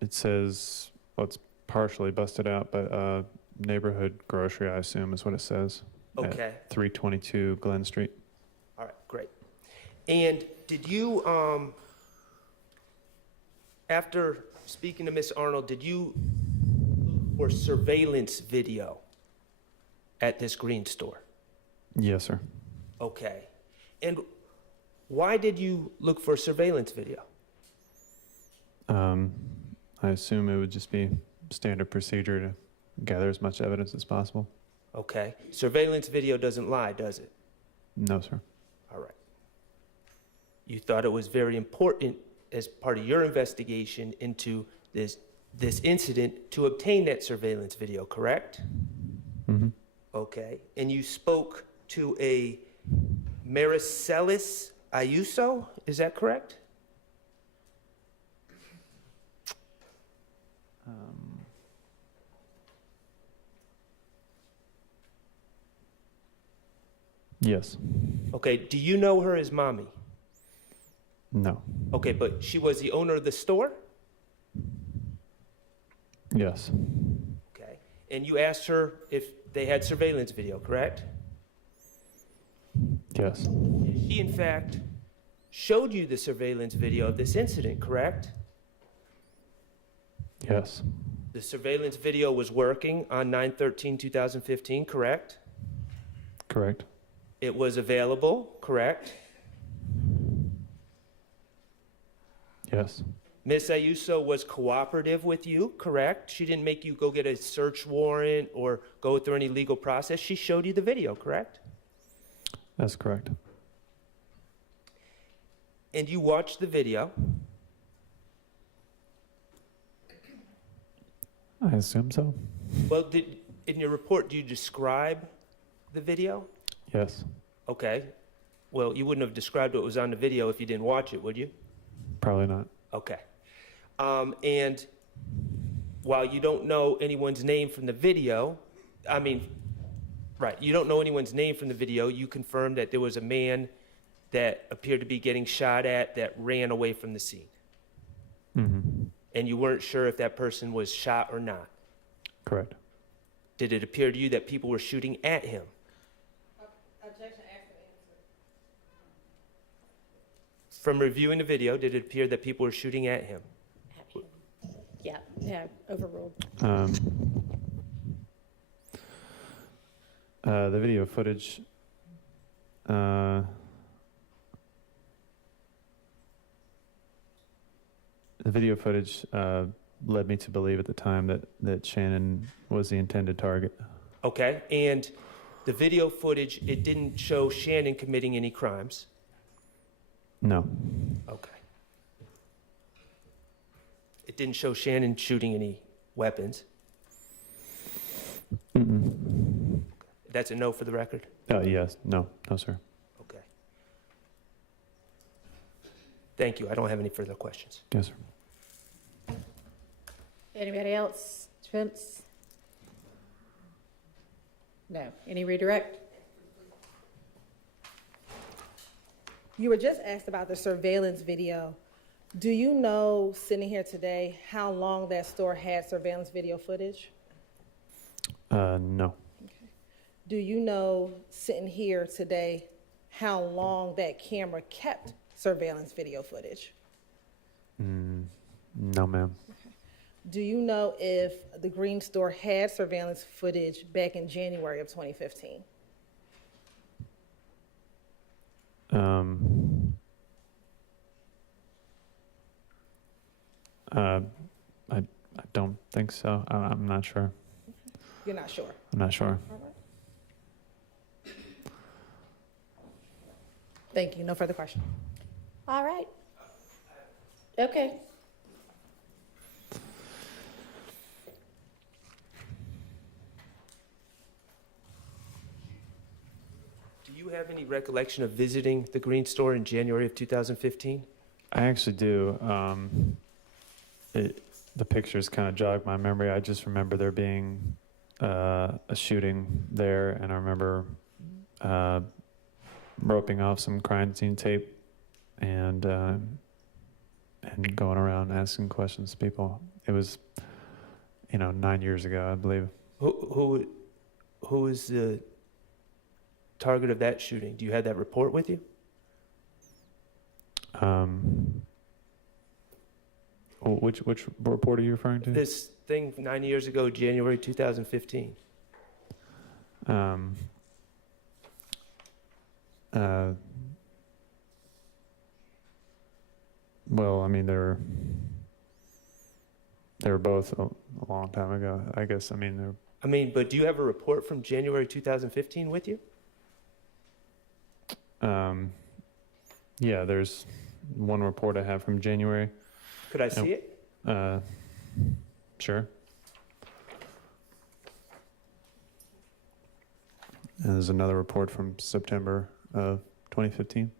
It says, well, it's partially busted out, but neighborhood grocery, I assume, is what it says. Okay. At 322 Glen Street. All right, great. And did you, after speaking to Miss Arnold, did you look for surveillance video at this Green Store? Yes, sir. Okay. And why did you look for surveillance video? I assume it would just be standard procedure to gather as much evidence as possible. Okay. Surveillance video doesn't lie, does it? No, sir. All right. You thought it was very important as part of your investigation into this incident to obtain that surveillance video, correct? Mm-hmm. Okay. And you spoke to a Maricelis Ayuso, is that correct? Yes. Okay, do you know her as Mommy? No. Okay, but she was the owner of the store? Yes. Okay. And you asked her if they had surveillance video, correct? Yes. And she, in fact, showed you the surveillance video of this incident, correct? Yes. The surveillance video was working on 9/13/2015, correct? Correct. It was available, correct? Yes. Miss Ayuso was cooperative with you, correct? She didn't make you go get a search warrant or go through any legal process. She showed you the video, correct? That's correct. And you watched the video. I assume so. Well, in your report, do you describe the video? Yes. Okay. Well, you wouldn't have described what was on the video if you didn't watch it, would you? Probably not. Okay. And while you don't know anyone's name from the video, you don't know anyone's name from the video, you confirmed that there was a man that appeared to be getting shot at that ran away from the scene. Mm-hmm. And you weren't sure if that person was shot or not. Correct. Did it appear to you that people were shooting at him? Objection, From reviewing the video, did it appear that people were shooting at him? Yeah, overruled. The video footage. The video footage led me to believe at the time that Shannon was the intended target. Okay, and the video footage, it didn't show Shannon committing any crimes? No. Okay. It didn't show Shannon shooting any weapons? Mm-mm. That's a no for the record? Yes. No, sir. Okay. Thank you. I don't have any further questions. Yes, sir. Anybody else? Vince? No. Any redirect? You were just asked about the surveillance video. Do you know, sitting here today, how long that store had surveillance video footage? No. Do you know, sitting here today, how long that camera kept surveillance video footage? No, ma'am. Do you know if the Green Store had surveillance footage back in January of 2015? I don't think so. I'm not sure. You're not sure? I'm not sure. All right. Thank you. No further questions. All right. Okay. Do you have any recollection of visiting the Green Store in January of 2015? I actually do. The pictures kind of jog my memory. I just remember there being a shooting there, and I remember roping off some crime scene tape and going around asking questions to people. It was, 9 years ago, I believe. Who was the target of that shooting? Do you have that report with you? Which report are you referring to? This thing 9 years ago, January 2015. Well, I mean, they were both a long time ago. I guess. But do you have a report from January 2015 with you? Yeah, there's one report I have from January. Could I see it? Sure. And there's another report from September of 2015.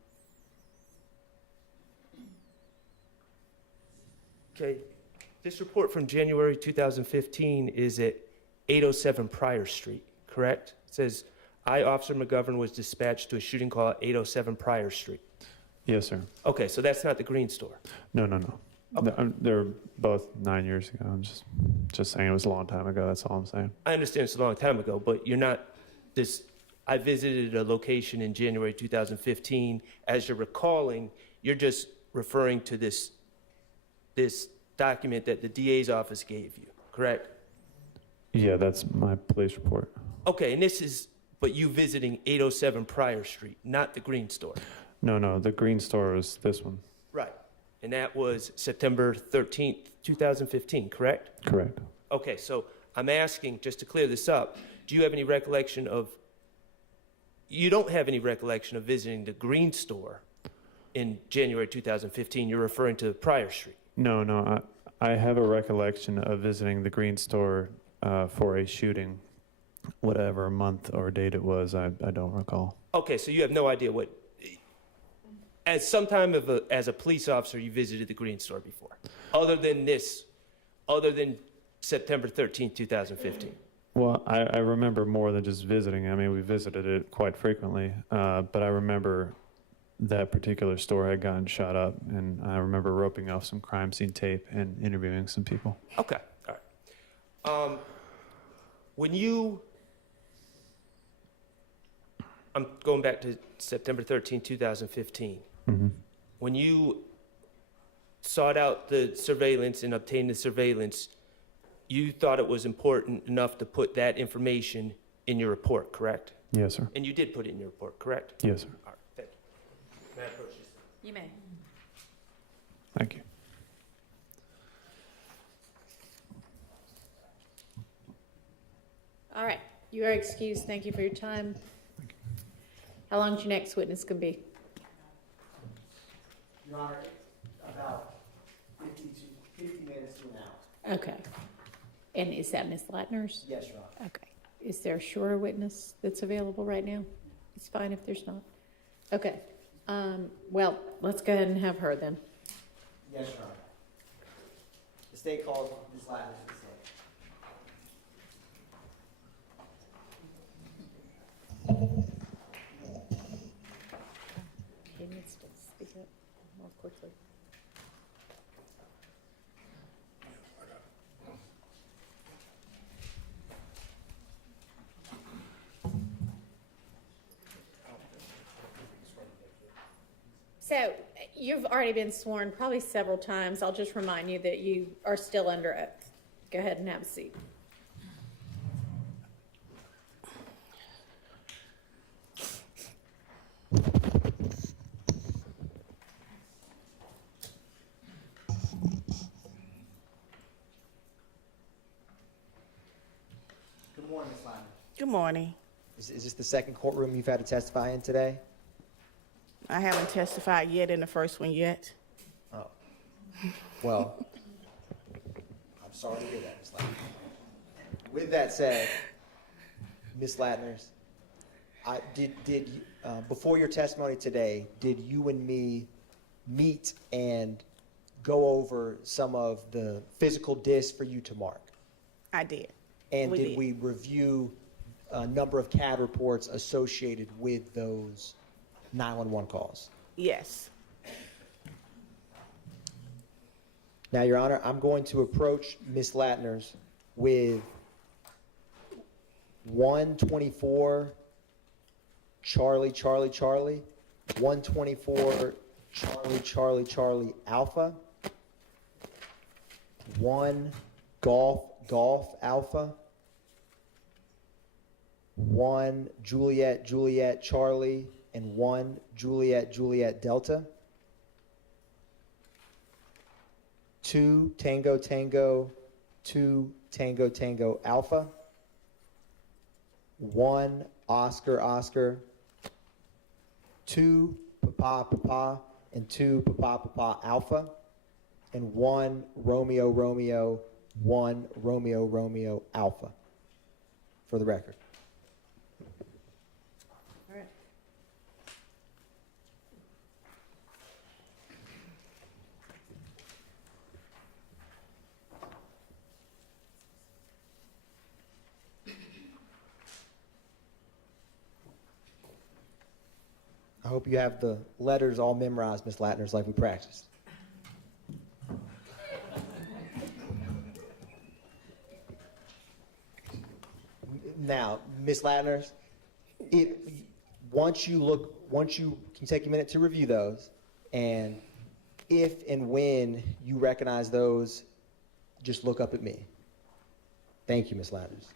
Okay. This report from January 2015 is at 807 Pryor Street, correct? It says, I, Officer McGovern, was dispatched to a shooting call at 807 Pryor Street. Yes, sir. Okay, so that's not the Green Store. No, no, no. They're both 9 years ago. I'm just saying it was a long time ago. That's all I'm saying. I understand it's a long time ago, but you're not this. I visited a location in January 2015. As you're recalling, you're just referring to this document that the DA's office gave you, correct? Yeah, that's my police report. Okay, and this is, but you visiting 807 Pryor Street, not the Green Store. No, no, the Green Store was this one. Right. And that was September 13th, 2015, correct? Correct. Okay, so I'm asking, just to clear this up, do you have any recollection of, you don't have any recollection of visiting the Green Store in January 2015, you're referring to Pryor Street? No, no, I have a recollection of visiting the Green Store for a shooting, whatever month or date it was, I don't recall. Okay, so you have no idea what, as a police officer, you visited the Green Store before, other than September 13th, 2015. Well, I remember more than just visiting. I mean, we visited it quite frequently, but I remember that particular store had gotten shot up, and I remember roping off some crime scene tape and interviewing some people. Okay, all right. I'm going back to September 13th, 2015. Mm-hmm. When you sought out the surveillance and obtained the surveillance, you thought it was important enough to put that information in your report, correct? Yes, sir. And you did put it in your report, correct? Yes, sir. All right, thank you. May I approach this? You may. Thank you. All right, you are excused. Thank you for your time. How long is your next witness going to be? Your Honor, about 50 minutes to an hour. Okay. And is that Ms. Latner's? Yes, Your Honor. Okay. Is there a shorter witness that's available right now? It's fine if there's not. Okay. Well, let's go ahead and have her then. Yes, Your Honor. The state calls Ms. Latner to the stand. He needs to speak up more quickly. So you've already been sworn probably several times. I'll just remind you that you are still under oath. Go ahead and have a seat. Good morning, Ms. Latner. Good morning. Is this the second courtroom you've had to testify in today? I haven't testified yet in the first one yet. Oh. Well, I'm sorry to hear that, Ms. Latner. With that said, Ms. Latner, before your testimony today, did you and me meet and go over some of the physical discs for you to mark? I did. And We did did. we review a number of CAD reports associated with those 911 calls? Yes. Now, Your Honor, I'm going to approach Ms. Latner's with 124 Charlie, Charlie, Charlie, 124 Charlie, Charlie, Charlie, Alpha, 1 Golf, Golf, Alpha, 1 Juliet, Juliet, Charlie, and 1 Juliet, Juliet, Delta, 2 Tango, Tango, 2 Tango, Tango, Alpha, 1 Oscar, Oscar, 2 Papa, Papa, and 2 Papa, Papa, Alpha, and 1 Romeo, Romeo, 1 Romeo, Romeo, Alpha, for the record. All right. I hope you have the letters all memorized, Ms. Latners, like we practiced. Now, Ms. Latners, once you can take a minute to review those, and if and when you recognize those, just look up at me. Thank you, Ms. Latners.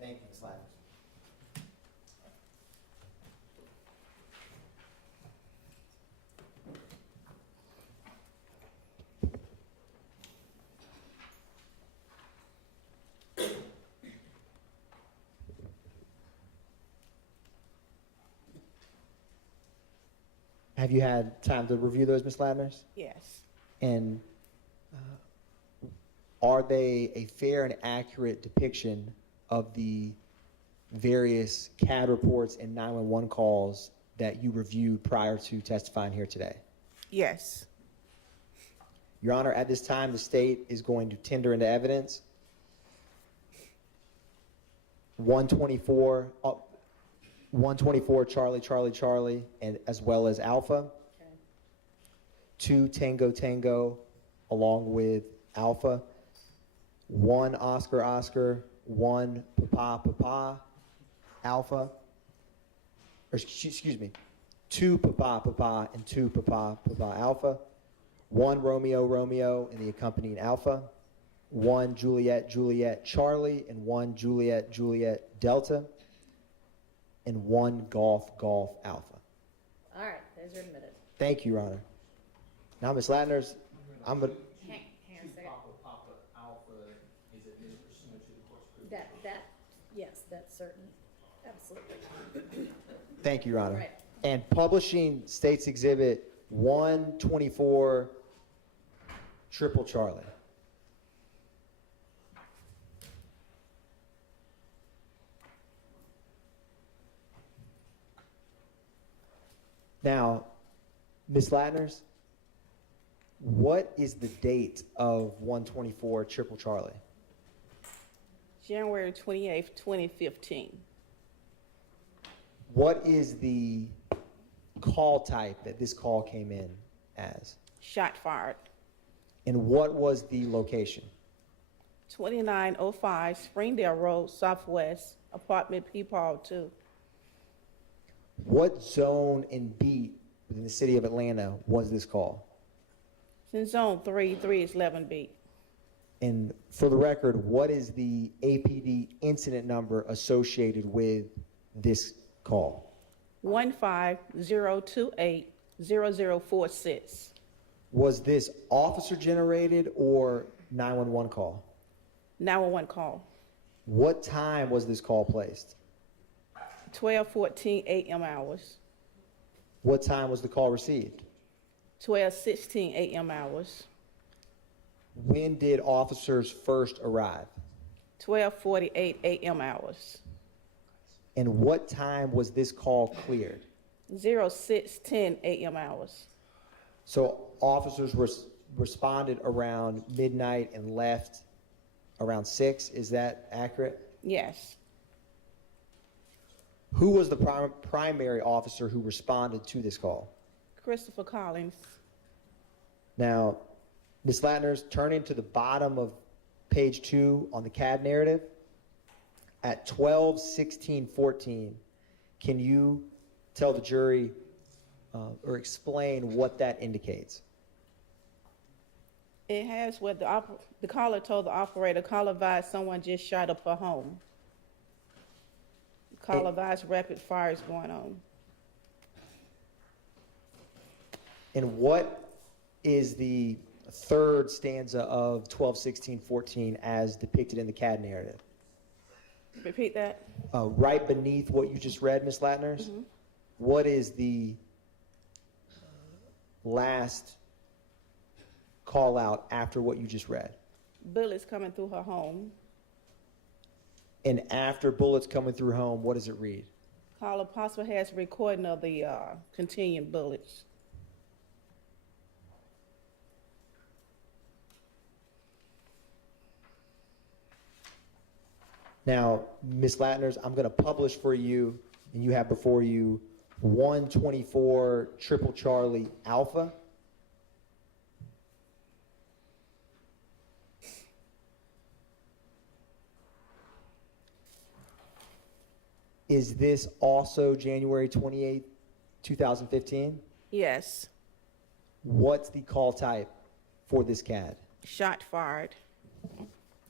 Thank you, Ms. Latners. Have you had time to review those, Ms. Latners? Yes. And are they a fair and accurate depiction of the various CAD reports and 911 calls that you reviewed prior to testifying here today? Yes. Your Honor, at this time, the state is going to tender into evidence 124 Charlie, Charlie, Charlie, and as well as Alpha. 2 Tango, Tango, along with Alpha. 1 Oscar, Oscar, 1 Papa, Papa, Alpha. Or excuse me, 2 Papa, Papa, and 2 Papa, Papa, Alpha. 1 Romeo, Romeo, and the accompanying Alpha. 1 Juliet, Juliet, Charlie, and 1 Juliet, Juliet, Delta. And 1 Golf, Golf, Alpha. All right, those are admitted. Thank you, Your Honor. Now, Ms. Latners, I'm going to... Hang on a second. Yes, that's certain, absolutely. Thank you, Your Honor. Right. And publishing State's Exhibit 124 Triple Charlie. Now, Ms. Latners, what is the date of 124 Triple Charlie? January 28th, 2015. What is the call type that this call came in as? Shot fired. And what was the location? 2905 Springdale Road, Southwest, apartment Peepaw 2. What zone and beat within the city of Atlanta was this call? It's in zone 3, 3 is 11B. And for the record, what is the APD incident number associated with this call? 150280046. Was this officer generated or 911 call? 911 call. What time was this call placed? 12:14 a.m. hours. What time was the call received? 12:16 a.m. hours. When did officers first arrive? 12:48 a.m. hours. And what time was this call cleared? 06:10 a.m. hours. So officers responded around midnight and left around 6. Is that accurate? Yes. Who was the primary officer who responded to this call? Christopher Collins. Now, Ms. Latners, turning to the bottom of page 2 on the CAD narrative, at 12:16:14, can you tell the jury or explain what that indicates? It has what the caller told the operator, caller advised someone just shot up her home. Caller advised rapid fire is going on. And what is the third stanza of 12:16:14 as depicted in the CAD narrative? Repeat that. Right beneath what you just read, Ms. Latners, what is the last call out after what you just read? Bullets coming through her home. And after bullets coming through home, what does it read? Caller possibly has a recording of the continuing bullets. Now, Ms. Latners, I'm going to publish for you, and you have before you 124 Triple Charlie Alpha. Is this also January 28, 2015? Yes. What's the call type for this CAD? Shot fired.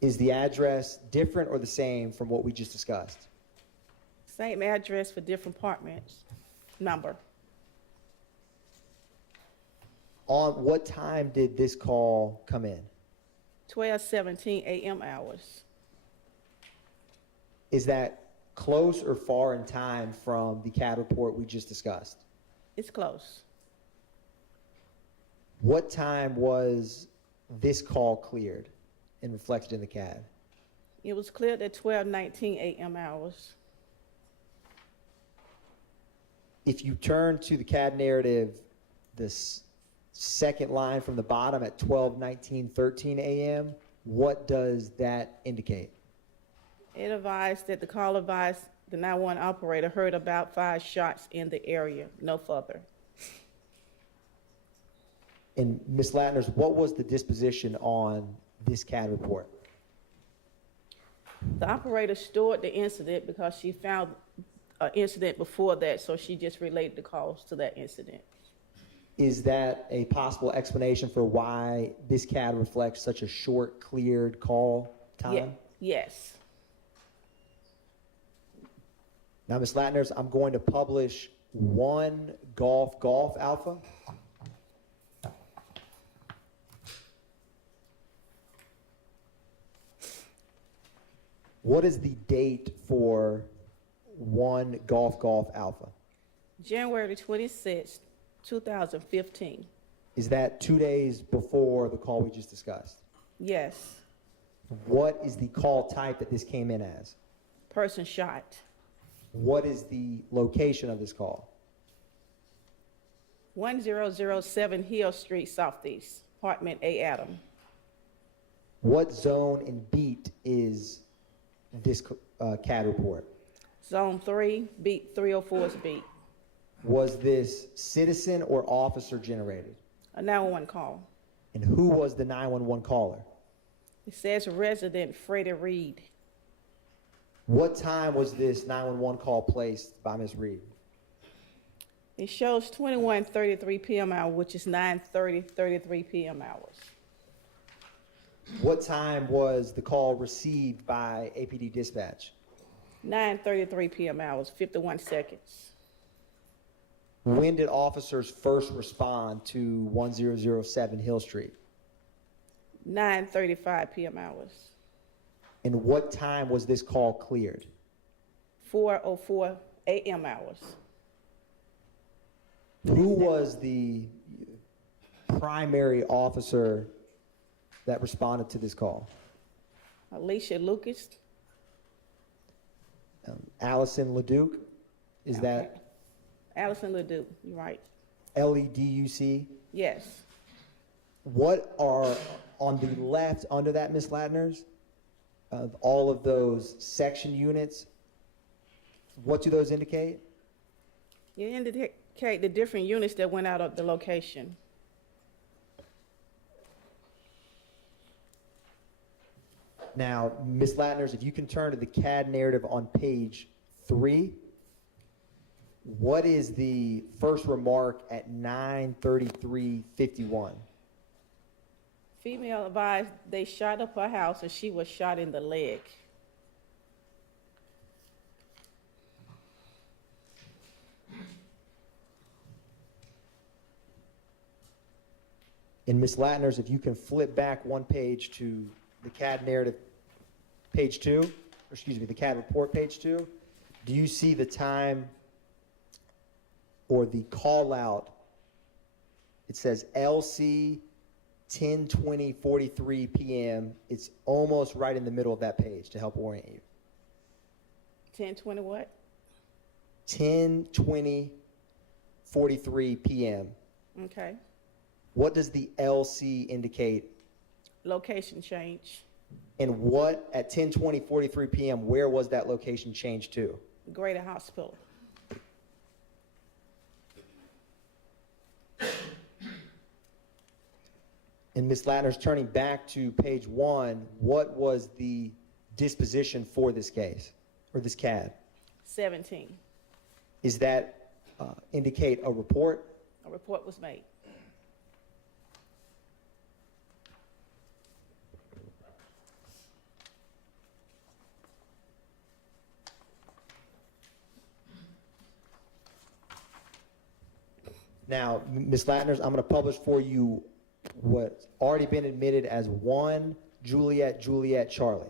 Is the address different or the same from what we just discussed? Same address for different apartments. Number. On what time did this call come in? 12:17 a.m. hours. Is that close or far in time from the CAD report we just discussed? It's close. What time was this call cleared and reflected in the CAD? It was cleared at 12:19 a.m. hours. If you turn to the CAD narrative, the second line from the bottom at 12:19:13 a.m., what does that indicate? It advised that the caller advised the 911 operator heard about 5 shots in the area, no further. And Ms. Latners, what was the disposition on this CAD report? The operator stored the incident because she found an incident before that, so she just related the calls to that incident. Is that a possible explanation for why this CAD reflects such a short, cleared call time? Yes. Now, Ms. Latners, I'm going to publish 1 Golf Alpha. What is the date for 1 Golf Alpha? January 26, 2015. Is that 2 days before the call we just discussed? Yes. What is the call type that this came in as? Person shot. What is the location of this call? 1007 Hill Street, Southeast, apartment A, Adam. What zone and beat is this CAD report? Zone 3, beat 304 is beat. Was this citizen or officer generated? A 911 call. And who was the 911 caller? It says resident Freddie Reed. What time was this 911 call placed by Ms. Reed? It shows 21:33 p.m. hour, which is 9:33 p.m. hours. What time was the call received by APD dispatch? 9:33 p.m. hours, 51 seconds. When did officers first respond to 1007 Hill Street? 9:35 p.m. hours. And what time was this call cleared? 4:04 a.m. hours. Who was the primary officer that responded to this call? Alicia Lucas. Allison Leduc? Is that Allison Ledoux, you're right. LEDUC? Yes. What are on the left under that, Ms. Latners? All of those section units, what do those indicate? You indicate the different units that went out of the location. Now, Ms. Latners, if you can turn to the CAD narrative on page 3, What is the first remark at 9:33:51? Female advised they shot up her house and she was shot in the leg. And Ms. Latners, if you can flip back one page to the CAD narrative, page 2, or excuse me, the CAD report, page 2, do you see the time or the call out? It says LC 10:20:43 p.m. It's almost right in the middle of that page to help orient you. 10:20 what? 10:20:43 p.m. Okay. What does the LC indicate? Location change. And what, at 10:20:43 p.m., where was that location changed to? Greater Hospital. And Ms. Latner's turning back to page 1, what was the disposition for this case, or this CAD? 17. Is that indicate a report? A report was made. Now, Ms. Latner's, I'm going to publish for you what's already been admitted as 1 Juliet Juliet Charlie.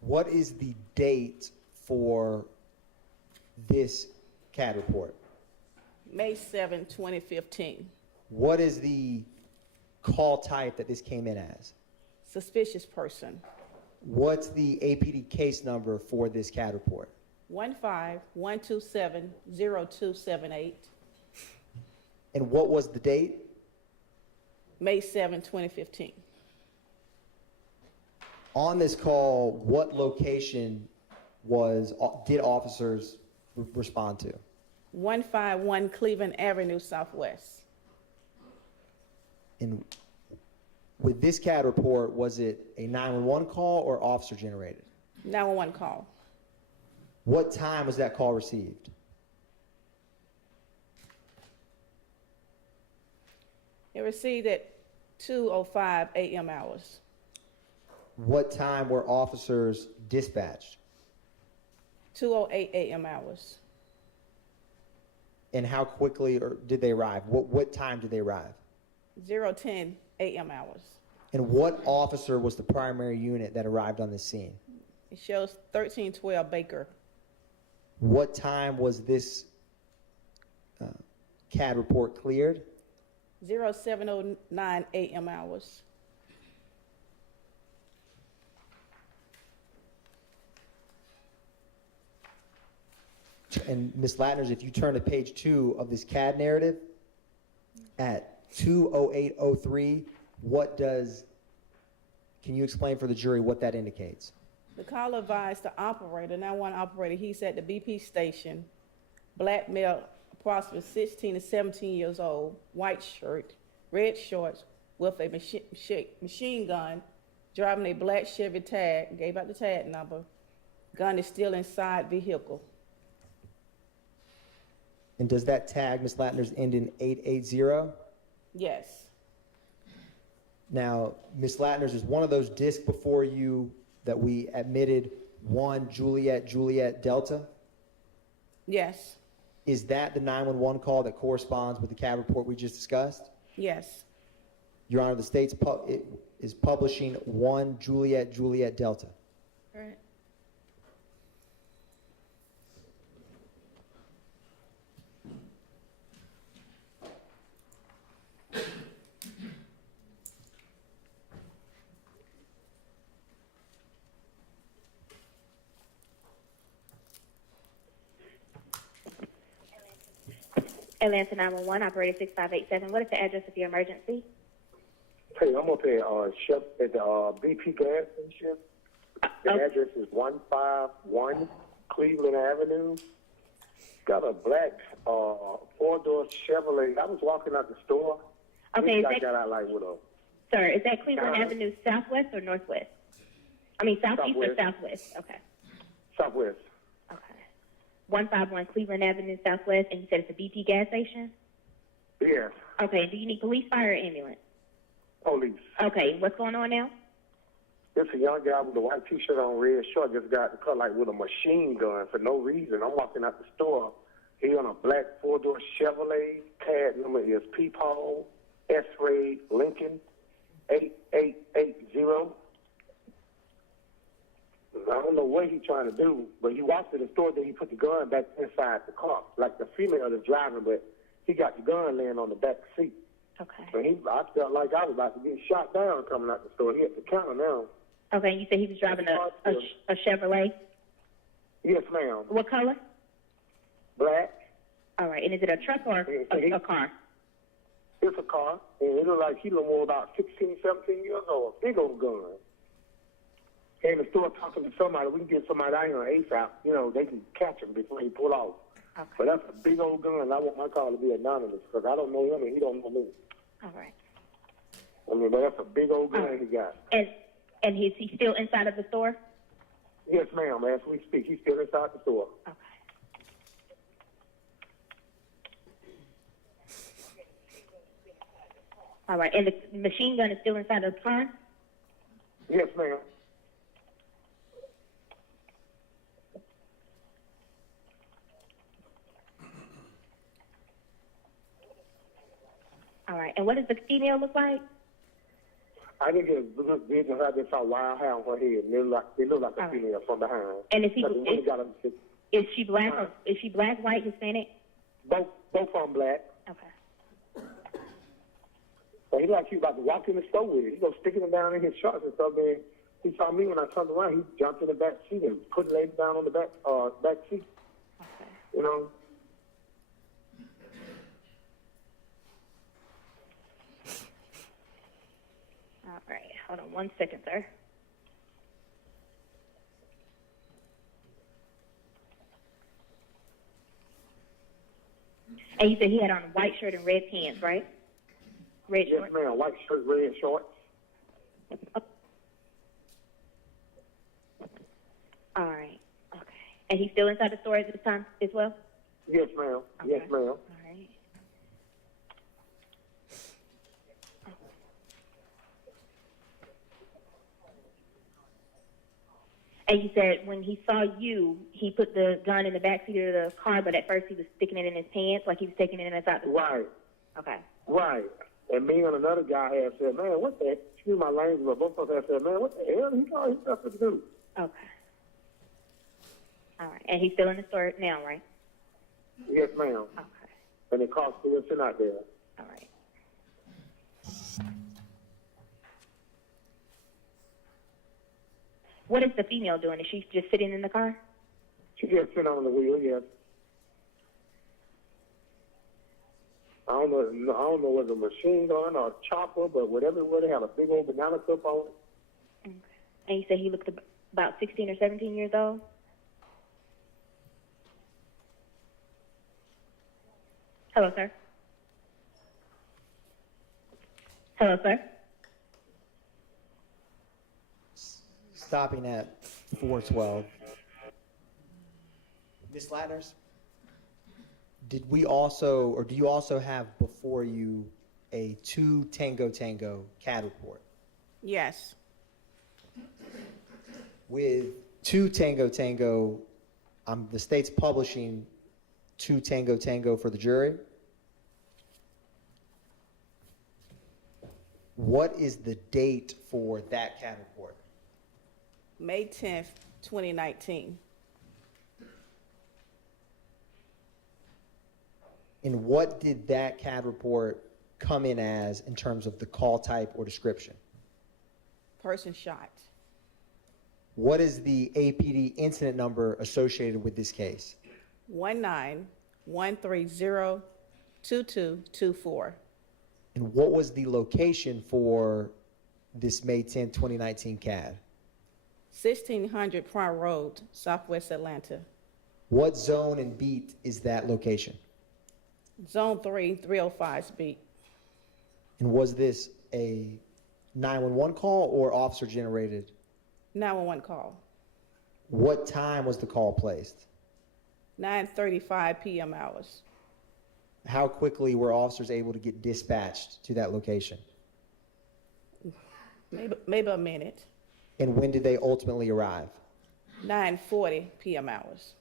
What is the date for this CAD report? May 7, 2015. What is the call type that this came in as? Suspicious person. What's the APD case number for this CAD report? 15-127-0278. And what was the date? May 7, 2015. On this call, what location did officers respond to? 151 Cleveland Avenue Southwest. And with this CAD report, was it a 911 call or officer generated? 911 call. What time was that call received? It received at 2:05 a.m. hours. What time were officers dispatched? 2:08 a.m. hours. And how quickly did they arrive? What time did they arrive? 0:10 a.m. hours. And what officer was the primary unit that arrived on the scene? It shows 1312 Baker. What time was this CAD report cleared? 0709 a.m. hours. And Ms. Latners, if you turn to page 2 of this CAD narrative, at 2:08:03, can you explain for the jury what that indicates? The caller advised the operator, 911 operator, he's at the BP station, black male, approximately 16 to 17 years old, white shirt, red shorts, with a machine gun, driving a black Chevy tag, gave out the tag number. Gun is still inside vehicle. And does that tag, Ms. Latners, end in 880? Yes. Now, Ms. Latners, is one of those discs before you that we admitted 1 Juliet Juliet Delta? Yes. Is that the 911 call that corresponds with the CAD report we just discussed? Yes. Your Honor, the state is publishing 1 Juliet Juliet Delta. All right. Atlanta 911, operator 6587. What is the address of your emergency? Hey, I'm up here Chef at the BP gas station. The address is 151 Cleveland Avenue. Got a black four-door Chevrolet. I was walking out the store. Okay, I got out like with a Sir, is that Cleveland Avenue southwest or northwest? I mean, southeast or southwest? Okay. Southwest. Okay. 151 Cleveland Avenue southwest, and you said it's a BP gas station? Yes. Okay. Do you need police, fire, or ambulance? Police. Okay. What's going on now? It's a young guy with a white T-shirt on, red short, just got the car like with a machine gun for no reason. I'm walking out the store. He on a black four-door Chevrolet. Tag number is Peephole S-Ray Lincoln 8880. I don't know what he's trying to do, but he walked to the store, then he put the gun back inside the car, like the female is driving, but he got the gun laying on the back seat. Okay. So I felt like I was about to get shot down coming out the store. He at the counter now. Okay. You said he was driving a Chevrolet? Yes, ma'am. What color? Black. All right. And is it a truck or a car? It's a car, and it looked like he was more about 16, 17 years old. Big old gun. In the store talking to somebody, we can get somebody out here on ASAP. You know, they can catch him before he pull off. Okay. But that's a big old gun. I want my car to be anonymous because I don't know him and he don't know me. All right. I mean, but that's a big old gun he got. And is he still inside of the store? Yes, ma'am. As we speak, he's still inside the store. Okay. All right. And the machine gun is still inside of the car? Yes, ma'am. All right. And what does the female look like? I didn't get a look vision. I just saw wild hair on her head. It looked like a female from behind. And is she black Uh-huh. or is she black, white, Hispanic? Both of them black. Okay. So he like he about to walk in the store with it. He goes sticking it down in his shorts and stuff. Then he saw me when I turned around. He jumped in the back seat and put it down on the back seat. Okay. You know. All right. Hold on 1 second, sir. And you said he had on a white shirt and red pants, right? Red Yes, shorts? ma'am. White shirt, red shorts. All right. Okay. And he's still inside the store at this time as well? Yes, ma'am. Okay. Yes, ma'am. All right. And you said when he saw you, he put the gun in the backseat of the car, but at first he was sticking it in his pants, like he was taking it inside the car. Right. Okay. Right. And me and another guy had said, man, what the, excuse my language, but both of us had said, man, what the hell he called himself to do? Okay. All right. And he's still in the store now, right? Yes, ma'am. Okay. And the car's still sitting out there. All right. What is the female doing? Is she just sitting in the car? She just sitting on the wheel, yes. I don't know whether it's a machine gun or a chopper, but whatever it was, they had a big old banana clip on it. Okay. And you said he looked about 16 or 17 years old? Hello, sir. Hello, sir. Stopping at 412. Ms. Latners, did we also, or do you also have before you a 2 Tango Tango CAD report? Yes. With 2 Tango Tango, the state's publishing 2 Tango Tango for the jury. What is the date for that CAD report? May 10th, 2019. And what did that CAD report come in as in terms of the call type or description? Person shot. What is the APD incident number associated with this case? 191302224. And what was the location for this May 10, 2019 CAD? 1600 Prime Road, Southwest Atlanta. What zone and beat is that location? Zone 3, 305's beat. And was this a 911 call or officer generated? 911 call, What time was the call placed? 9:35 p.m. hours. How quickly were officers able to get dispatched to that location? Maybe a minute. And when did they ultimately arrive? 9:40 p.m. hours.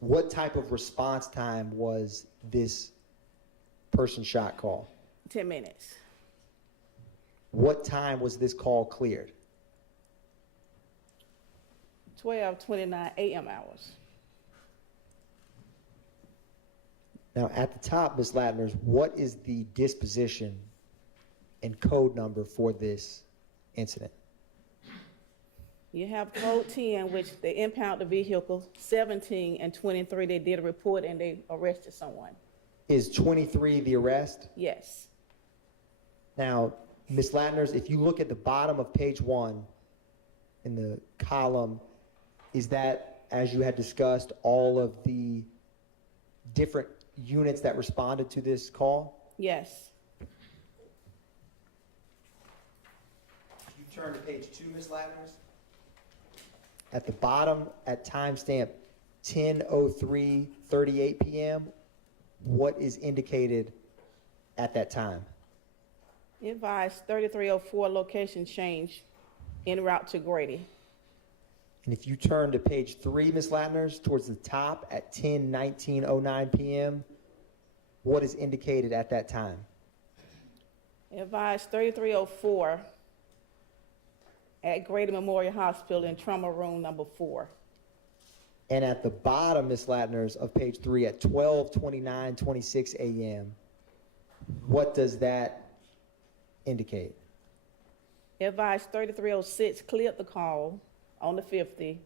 What type of response time was this person shot call? 10 minutes. What time was this call cleared? 12:29 a.m. hours. Now, at the top, Ms. Latners, what is the disposition and code number for this incident? You have code 10, which they impound the vehicle. 17 and 23, they did a report and they arrested someone. Is 23 the arrest? Yes. Now, Ms. Latners, if you look at the bottom of page 1 in the column, is that, as you had discussed, all of the different units that responded to this call? Yes. You turn to page 2, Ms. Latners. At the bottom, at timestamp 10:03:38 p.m., what is indicated at that time? Advised 3304 location change en route to Grady. And if you turn to page 3, Ms. Latners, towards the top at 10:19:09 p.m., what is indicated at that time? Advised 3304 at Grady Memorial Hospital in trauma room number 4. And at the bottom, Ms. Latners, of page 3 at 12:29:26 a.m., what does that indicate? Advised 3306 cleared the call on the 50.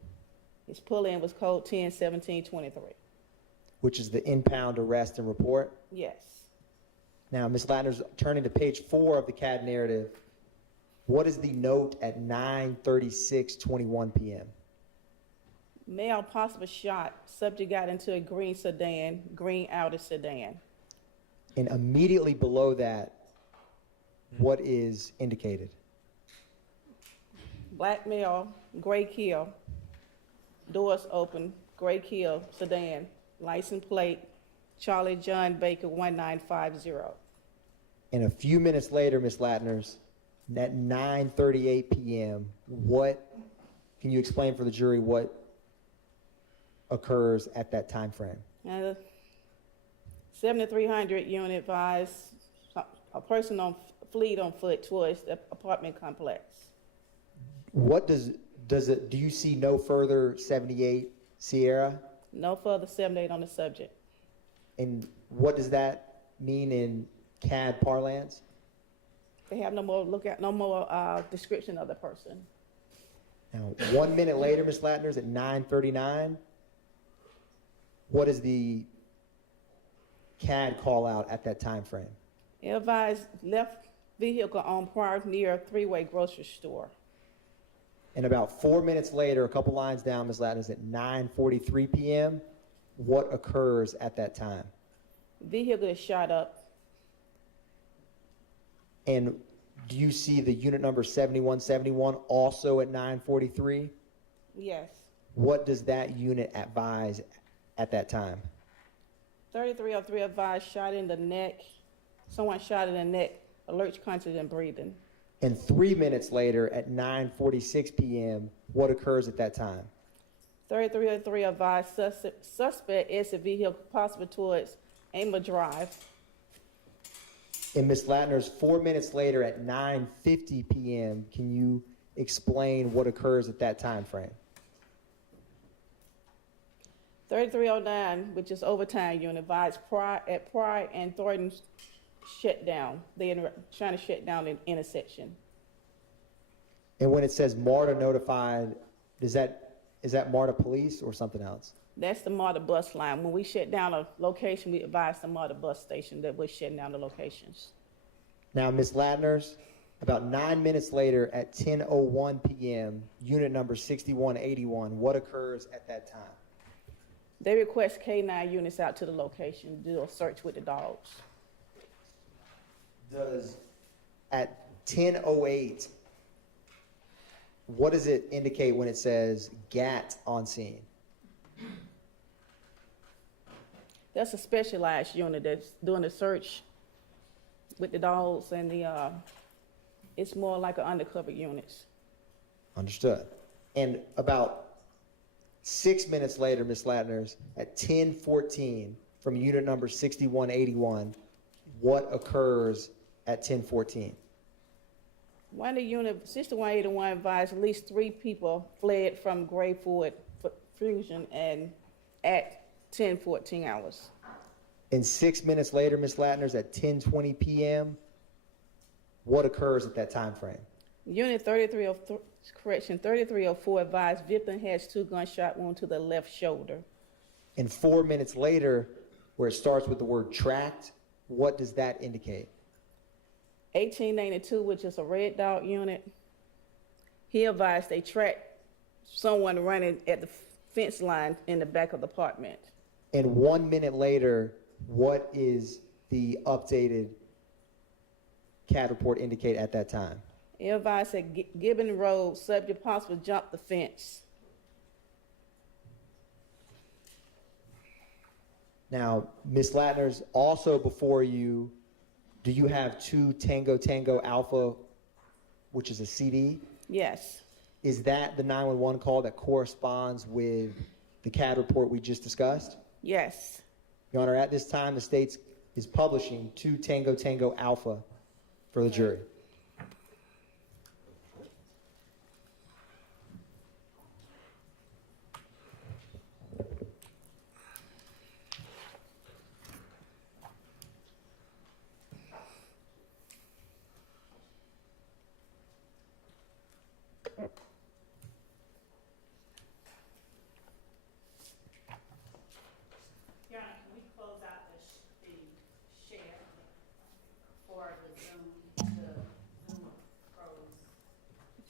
His pull-in was code 10-17-23. Which is the impound arrest and report? Yes. Now, Ms. Latners, turning to page 4 of the CAD narrative, what is the note at 9:36:21 p.m.? Male possible shot. Subject got into a green sedan, green Audi sedan. And immediately below that, what is indicated? Black male, gray Kia, doors open, gray Kia sedan, license plate, Charlie John Baker 1950. And a few minutes later, Ms. Latners, at 9:38 p.m., what, can you explain for the jury what occurs at that time frame? 7300 unit advised a person on fleet on foot towards the apartment complex. What do you see no further 78 Sierra? No further 78 on the subject. And what does that mean in CAD parlance? They have no more description of the person. Now, 1 minute later, Ms. Latners, at 9:39, what is the CAD call out at that time frame? Advised left vehicle on prior near three-way grocery store. And about 4 minutes later, a couple lines down, Ms. Latners, at 9:43 p.m., what occurs at that time? Vehicle is shot up. And do you see the unit number 7171 also at 9:43? Yes. What does that unit advise at that time? 3303 advised shot in the neck. Someone shot in the neck, alert, conscious, and breathing. And 3 minutes later, at 9:46 p.m., what occurs at that time? 3303 advised suspect exit vehicle possible towards Amer Drive. And Ms. Latners, 4 minutes later, at 9:50 p.m., can you explain what occurs at that time frame? 3309, which is overtime unit, advised Pride and Thornton shut down. They're trying to shut down the intersection. And when it says MARTA notified, is that MARTA police or something else? That's the MARTA bus line. When we shut down a location, we advise the MARTA bus station that we're shutting down the locations. Now, Ms. Latners, about 9 minutes later at 10:01 p.m., unit number 6181, what occurs at that time? They request K9 units out to the location to do a search with the dogs. Does, at 10:08 what does it indicate when it says GAT on scene? That's a specialized unit that's doing the search with the dogs and the, it's more like an undercover units. Understood. And about 6 minutes later, Ms. Latners, at 10:14 from unit number 6181, what occurs at 10:14? One of the unit, 6181 advised at least 3 people fled from Grayford Fusion and at 10:14 hours. And 6 minutes later, Ms. Latners, at 10:20 p.m., what occurs at that time frame? Unit 3304 advised victim has 2 gunshot wounds to the left shoulder. And 4 minutes later, where it starts with the word tracked, what does that indicate? 1892, which is a Red Dot unit, he advised they tracked someone running at the fence line in the back of the apartment. And 1 minute later, what is the updated CAD report indicate at that time? He advised that Gibbon Road, subject possible jumped the fence. Now, Ms. Latners, also before you, do you have 2 Tango Tango Alpha, which is a CD? Yes. Is that the 911 call that corresponds with the CAD report we just discussed? Yes. Your Honor, at this time, the state is publishing 2 Tango Tango Alpha for the jury. Your Honor, can we close out the share for the Zoom pros?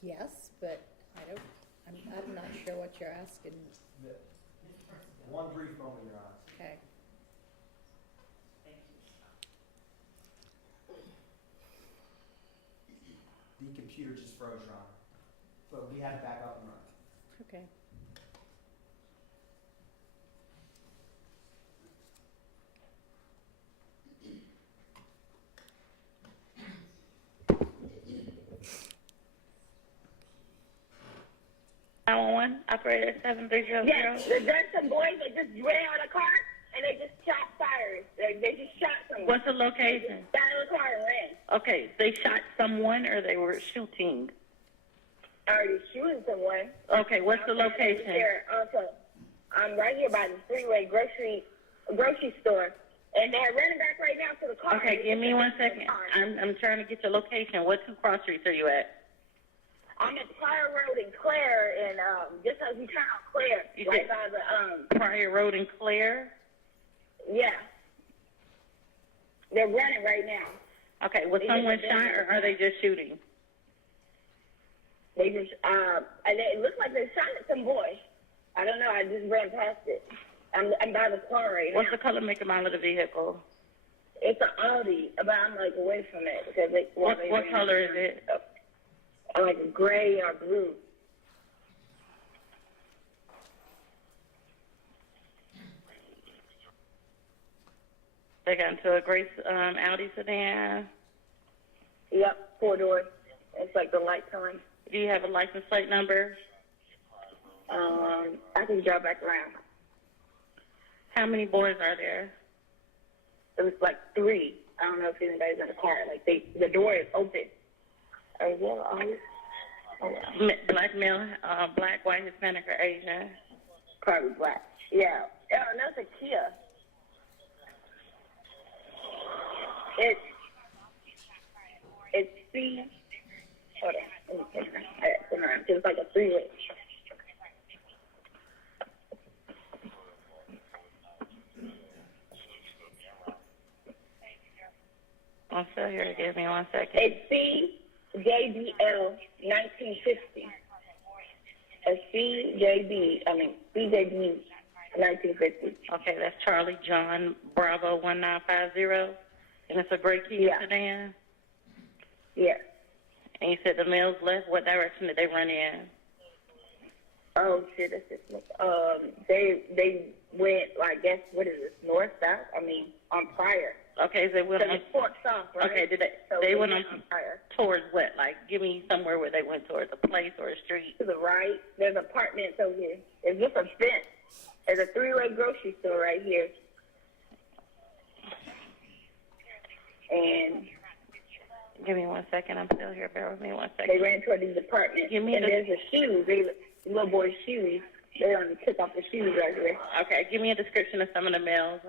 Yes, but I'm not sure what you're asking. One brief moment, Your Honor. Okay. The computer just froze, Your Honor, but we have it back up and running. Okay. Operator 7300. Yes, there's some boys that just ran out of the car and they just shot fires. They just shot someone. What's the location? Got out of the car and ran. Okay, they shot someone or they were shooting? Already shooting someone. Okay, what's the location? I'm right here by the freeway grocery store, and they're running back right now to the car. Okay, give me 1 second. I'm trying to get your location. What 2 cross streets are you at? I'm at Pryor Road in Clare, and just as we turn out Clare, right by the Pryor Road in Clare? Yeah. They're running right now. Okay, was someone shot or are they just shooting? They just and it looks like they shot at some boy. I don't know. I just ran past it. I'm by the car right now. What's the color, make, and model of the vehicle? It's an Audi, but I'm like away from it because What color is it? Like a gray or blue. They got into a gray Audi sedan. Yep, 4 doors. It's like the light time. Do you have a license plate number? I can drive back around. How many boys are there? It was like 3. I don't know if anybody's in the car. Like the door is open. Black male, black, white, Hispanic, or Asian? Probably black. Yeah. Oh, and that's a Kia. It's C. Hold on. Let me take it. I got to turn around. It's like a 3-way. I'm still here. Give me 1 second. It's CJBL 1950. CJB 1950. Okay, that's Charlie John Bravo 1950, and it's a gray Kia sedan. Yeah. And you said the males left. What direction did they run in? Oh shit, that's just they went, I guess, what is this, north, south? I mean, on Pryor. Okay, so they went So on. it's forks off, right? Okay, So they went on Pryor. towards what? Like, give me somewhere where they went towards a place or a street. To the right, there's apartments over here. There's just a fence. There's a three-way grocery store right here. And Give me 1 second. I'm still here. Bear with me 1 they second. ran toward these apartments. Give me and the- there's the shoes. The little boy's shoes. They only took off the shoes right there. Okay, give me a description of some of the males.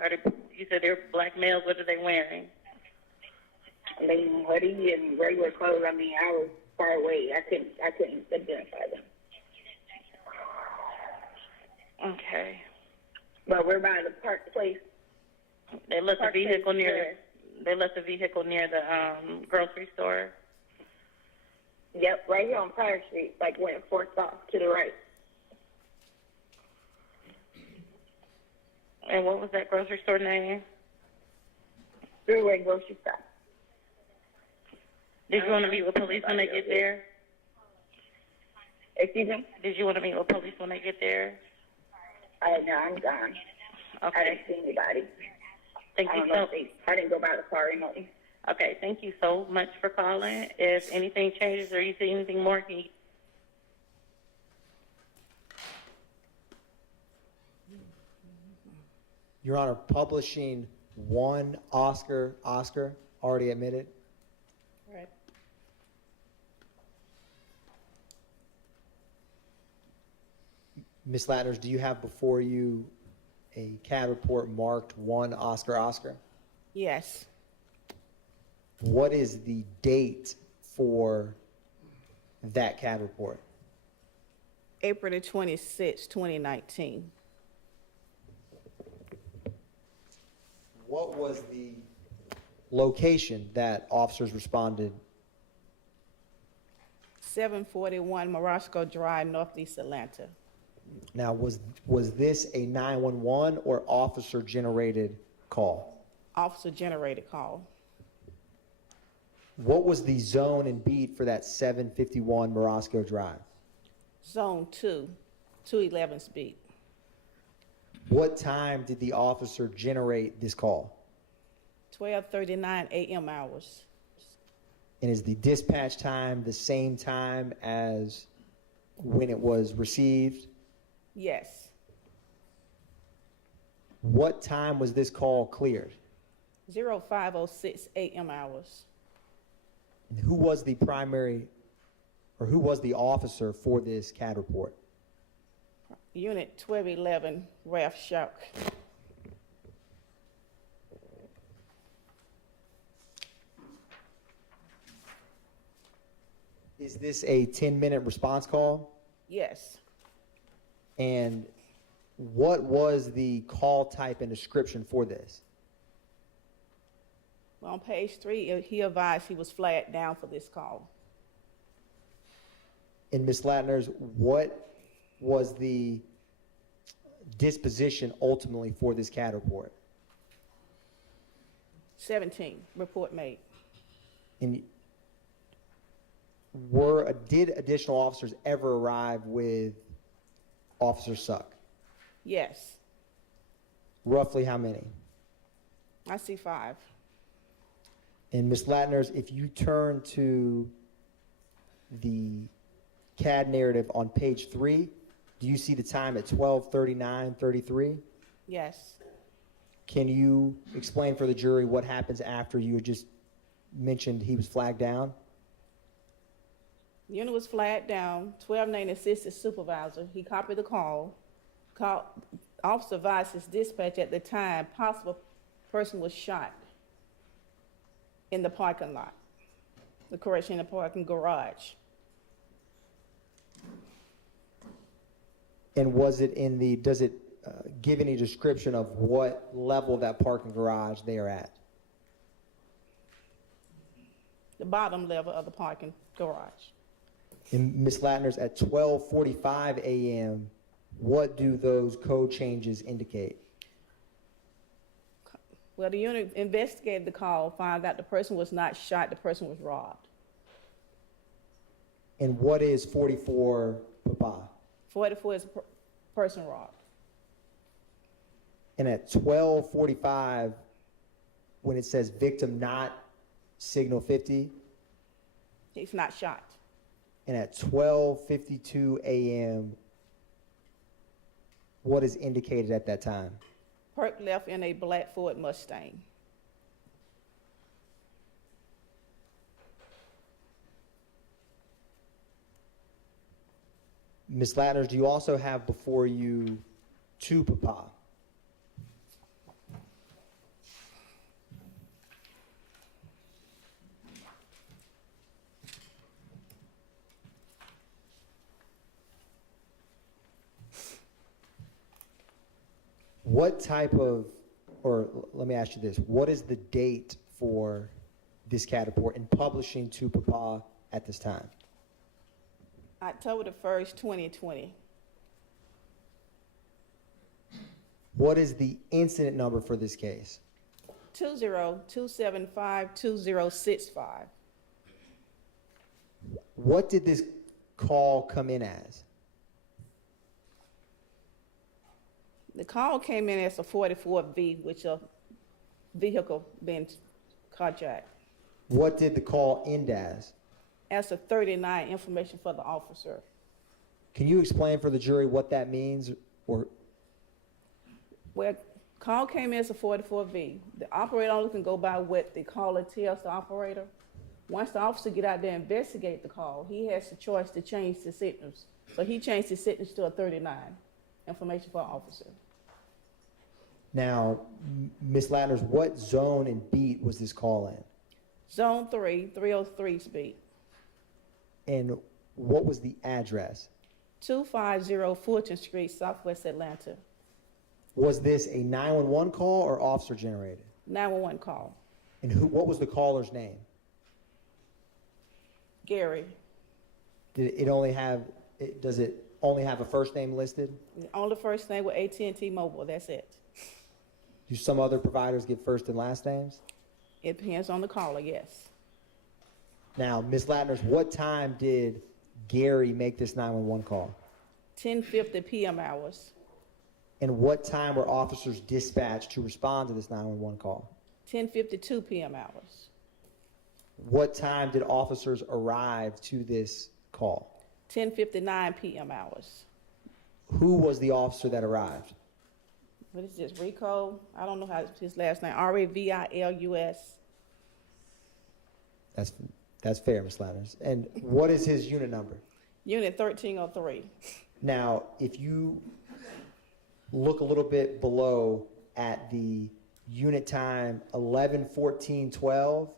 You said they're black males. What are they wearing? They hoodie and regular clothes. I mean, I was far away. I couldn't identify them. Okay. But we're by the park place. They left the Park vehicle Place near. They left the vehicle near the grocery store. Yep, right here on Pryor Street, like when it forks off to the right. And what was that grocery store name? Three-way grocery store. Did you want to meet with police when they get there? Excuse me? Did you want to meet with police when they get there? No, I'm gone. Okay. I didn't see anybody. Thank you I didn't go by the car remotely. Okay, thank you so much for calling. If anything changes or you see anything more, can you Your Honor, publishing one Oscar already admitted. Right. Ms. Latners, do you have before you a CAD report marked one Oscar? Yes. What is the date for that CAD report? April the 26th, 2019. What was the location that officers responded? 741 Morosco Drive, Northeast Atlanta. Now, was this a 911 or officer-generated call? Officer-generated call. What was the zone and beat for that 751 Morosco Drive? Zone 2, 211 speed. What time did the officer generate this call? 12:39 a.m. hours. And is the dispatch time the same time as when it was received? Yes. What time was this call cleared? 05:06 a.m. hours. And who was the primary, or who was the officer for this CAD report? Unit 1211, Ralph Shark. Is this a 10-minute response call? Yes. And what was the call type and description for this? On page 3, he advised he was flagged down for this call. And Ms. Latners, what was the disposition ultimately for this CAD report? 17, report made. And did additional officers ever arrive with Officer Suck? Yes. Roughly how many? I see 5. And Ms. Latners, if you turn to the CAD narrative on page 3, do you see the time at 12:39:33? Yes. Can you explain for the jury what happens after you had just mentioned he was flagged down? Unit was flagged down. 1290 assistant supervisor. He copied the call. Officer advised his dispatch at the time possible person was shot in the parking lot. In the parking garage. And was it in the, does it give any description of what level of that parking garage they are at? The bottom level of the parking garage. And Ms. Latners, at 12:45 a.m., what do those code changes indicate? Well, the unit investigated the call, found out the person was not shot, the person was robbed. And what is 44 Papa? 44 is a person robbed. And at 12:45, when it says victim not signal 50, He's not shot. and at 12:52 a.m., what is indicated at that time? Perk left in a black Ford Mustang. Ms. Latner, do you also have before you 2 Papa? What type of, or let me ask you this, what is the date for this CAD report and publishing 2 Papa at this time? October the 1st, 2020. What is the incident number for this case? 202752065. What did this call come in as? The call came in as a 44V, which a vehicle being carjacked. What did the call end as? As a 39 information for the officer. Can you explain for the jury what that means? Or Well, call came in as a 44V. The operator only can go by what the caller tells the operator. Once the officer get out there and investigate the call, he has the choice to change the signals. So he changed his signals to a 39 information for the officer. now, Ms. Latner, what zone and beat was this call in? Zone 3, 303 speed. And what was the address? 250 Fulton Street, Southwest Atlanta. Was this a 911 call or officer generated? 911 call. And what was the caller's name? Gary. Does it only have a first name listed? On the first name with AT&T Mobile, that's it. Do some other providers give first and last names? It depends on the caller, yes. Now, Ms. Latner, what time did Gary make this 911 call? 10:50 p.m. hours. And what time were officers dispatched to respond to this 911 call? 10:52 p.m. hours. What time did officers arrive to this call? 10:59 p.m. hours. Who was the officer that arrived? What is this, Rico? I don't know how his last name. Revilus. That's fair, Ms. Latner. And what is his unit number? Unit 1303. Now, if you look a little bit below at the unit time 11:14:12,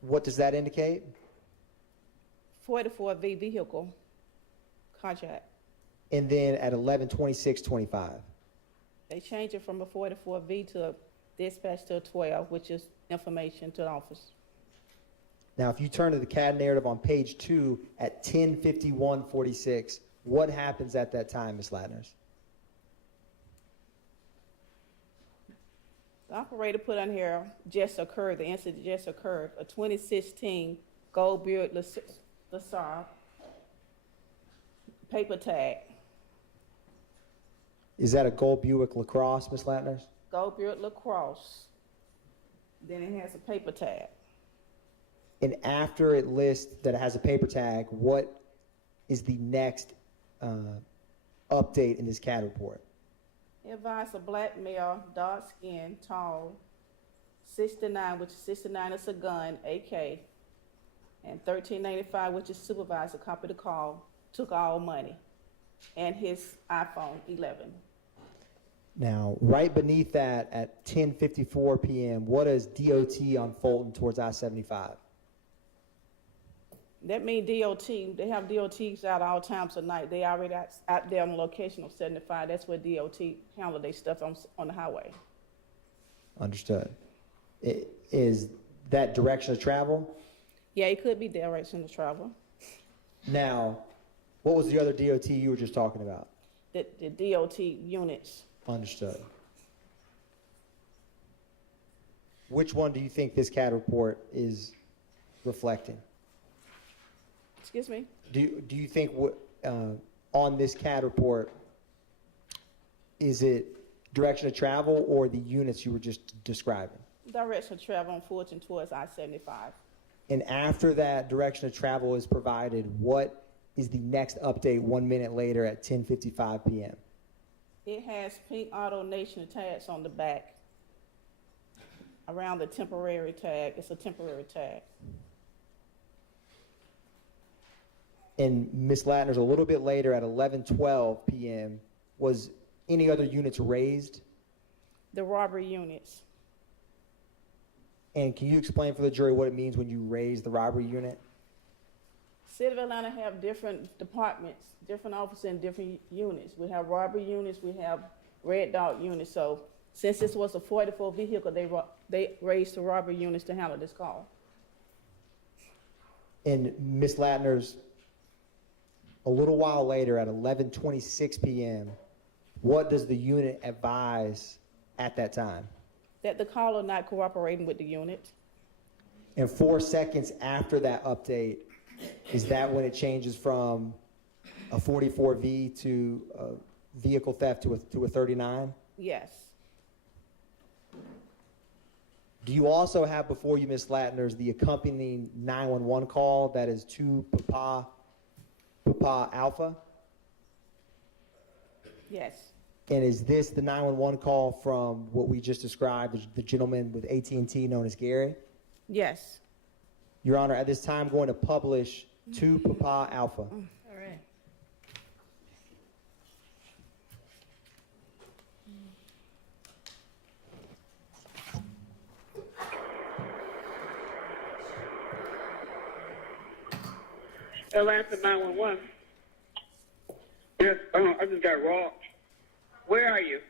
what does that indicate? 44V vehicle carjack. And then at 11:26:25. They changed it from a 44V to a dispatch to a 12, which is information to the office. Now, if you turn to the CAD narrative on page 2 at 10:51:46, what happens at that time, Ms. Latner? The operator put on here, just occurred, the incident just occurred, a 2016 Gold Buick LaSalle paper tag. Is that a gold Buick LaCrosse, Ms. Latner? Gold Buick LaCrosse. Then it has a paper tag. And after it lists that it has a paper tag, what is the next update in this CAD report? It advised a black male, dark skin, tall, 69, which is 69 is a gun, AK, and 1395, which is supervisor, copied the call, took all money, and his iPhone 11. Now, right beneath that at 10:54 p.m., what is DOT on Fulton towards I-75? That means DOT, they have DOTs out all times of night. They already out there on the location of 75. That's where DOT handle their stuff on the highway. Understood. Is that direction of travel? Yeah, it could be direction of travel. Now, what was the other DOT you were just talking about? The DOT units. Understood. Which one do you think this CAD report is reflecting? Excuse me? Do you think on this CAD report, is it direction of travel or the units you were just describing? Direction of travel on Fulton towards I-75. And after that direction of travel is provided, what is the next update 1 minute later at 10:55 p.m.? It has pink AutoNation tags on the back around the temporary tag. It's a temporary tag. And Ms. Latner's a little bit later at 11:12 p.m. Was any other units raised? The robbery units. And can you explain for the jury what it means when you raise the robbery unit? City of Atlanta have different departments, different officers in different units. We have robbery units, we have red dot units. So since this was a 44 vehicle, they raised the robbery units to handle this call. And Ms. Latner's a little while later at 11:26 p.m., what does the unit advise at that time? That the caller not cooperating with the unit. And 4 seconds after that update, is that when it changes from a 44V to a vehicle theft to a 39? Yes. Do you also have before you, Ms. Latner's, the accompanying 911 call that is to Papa Alpha? Yes. And is this the 911 call from what we just described, the gentleman with AT&T known as Gary? Yes. Your Honor, at this time, I'm going to publish to Papa Alpha. All right. Atlanta 911. Yes, I just got robbed. Where are you?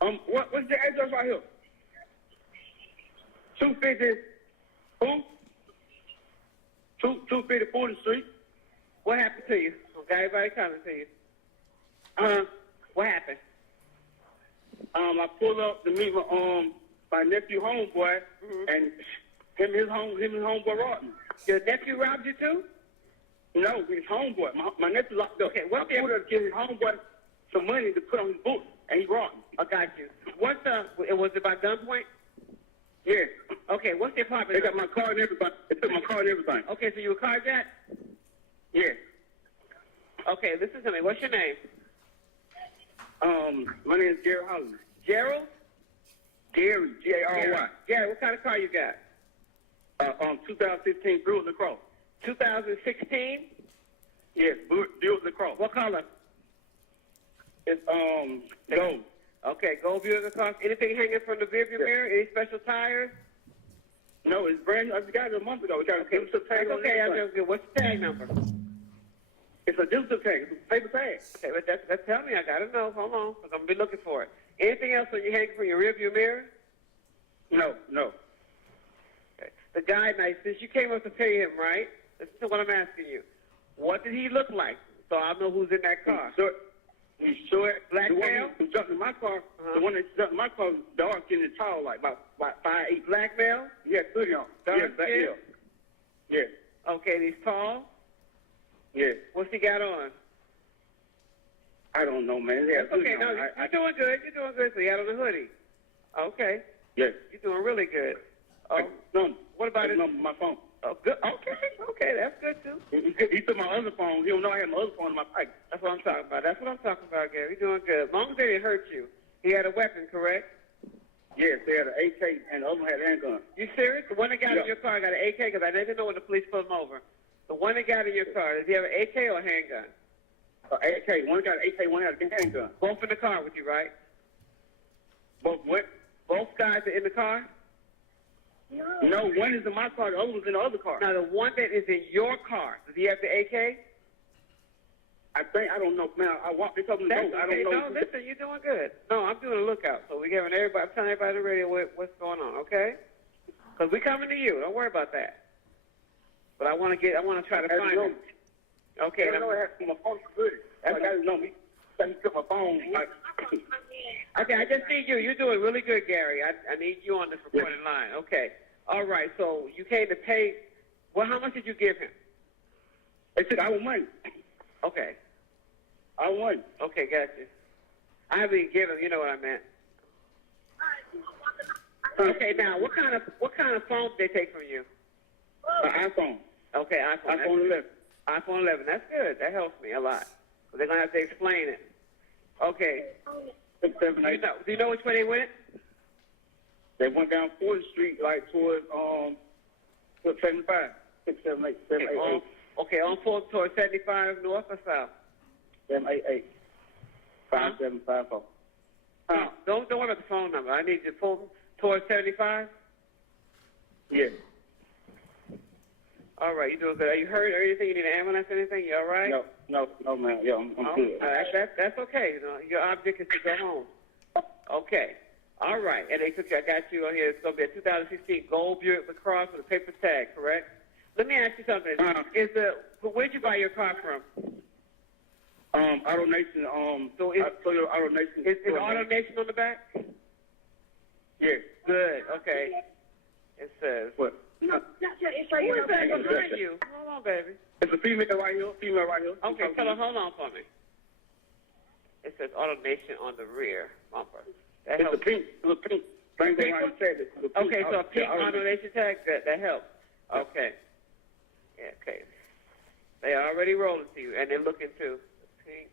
What's the address right here? 250, who? 250 40th Street. What happened to you? Got everybody coming to you. What happened? I pulled up to meet my nephew homeboy, and him and his homeboy robbed me. Your nephew robbed you too? No, his homeboy. My nephew locked up. Okay, what I pulled up to give his homeboy some money to put on his book, and he robbed me. I got you. Was it by gunpoint? Yes. Okay, what's the apartment? They got my car and everything. They took my car and everything. Okay, so you were carjacked? Yes. Okay, listen to me. What's your name? My name is Gerald Holland. Gerald? Gary, G-A-R-Y. Gary, what kind of car you got? 2015 Buick LaCrosse. 2016? Yes, Buick LaCrosse. What color? It's gold. Okay, gold Buick LaCrosse. Anything hanging from the rearview mirror? Any special tires? No, it's brand new. I just got it a month ago. We got a digital tag on okay, it. what's the tag number? It's a digital tag. It's a paper tag. Okay, but that's tell me. I gotta know. Hold on, I'm gonna be looking for it. Anything else when you hang from your rearview mirror? No. Okay. The guy, now, since you came up to pay him, right? Listen to what I'm asking you. What did he look like? So I know who's in that car. He's short. Black the male? one who jumped in my car. The one that jumped in my car was dark and tall, like about 5'8". Black male? Yeah, hoodie on. Dark yeah, black skin? male. Yeah. Okay, and he's tall? Yeah. What's he got on? I don't know, man. That's okay, no, you're doing good. You're doing good. So he had on a hoodie. Okay. Yes. You're doing really good. What about his number? My phone. Oh, good. Okay, that's good too. He took my other phone. He don't know I had my other phone in my pocket. That's what I'm talking about. Gary. You're doing good. As long as they didn't hurt you. He had a weapon, correct? Yes, they had an AK and the other one had a handgun. You serious? The one that got in your car got an AK? Because I didn't know when the police pulled him over. The one that got in your car, does he have an AK or a handgun? AK. One got an AK, one had a handgun. Both in the car with you, right? Both what? Both guys are in the car? No, one is in my car, the other one's in the other car. Now, the one that is in your car, does he have the AK? I don't know, man. I walked this up in the That's door. okay. I don't know. No, listen, you're doing good. No, I'm doing a lookout. So we're giving everybody, I'm telling everybody on the radio what's going on, okay? Because we're coming to you. Don't worry about that. But I want to try to find him. Okay. I know I had my phone good. Like, I didn't know me. He took my phone. Okay, I just need you. You're doing really good, Gary. I need you on this recording line. Okay. All right. So you came to pay. Well, how much did you give him? said I want money. Okay. I want money. Okay, gotcha. I haven't even given, you know what I meant. Okay, now what kind of phone did they take from you? iPhone. Okay, iPhone. iPhone 11. iPhone 11. That's good. That helps me a lot. But they're gonna have to explain it. Okay. 6, 7, 8. Do you know which way they went? They went down 4th Street, like towards 75. 6, 7, 8, 7, 8, 8. Okay, on 4th towards 75 north or south? 7, 8, 8. 5, 7, 5, 4. No, don't worry about the phone number. I need you to pull towards 75. Yeah. All right, you doing good. Are you hurt or anything? You need an ambulance or anything? You all right? No, man. Yeah, I'm good. That's okay. You know, your object is to go home. Okay. All right. And I got you on here. It's going to be a 2016 gold Buick LaCrosse with a paper tag, correct? Let me ask you something. Where'd you buy your car from? Auto Nation. So is Auto Nation. Is Auto Nation on the back? Yeah. Good. Okay. It says. What? No. Who is that behind you? Hold on, baby. It's a female right here. Okay, tell her, hold on for me. It says Auto Nation on the rear bumper. That helps. It's a pink. Okay, so a pink Auto Nation tag, that helps. Okay. Yeah, okay. They are already rolling to you, and they're looking too. Pink.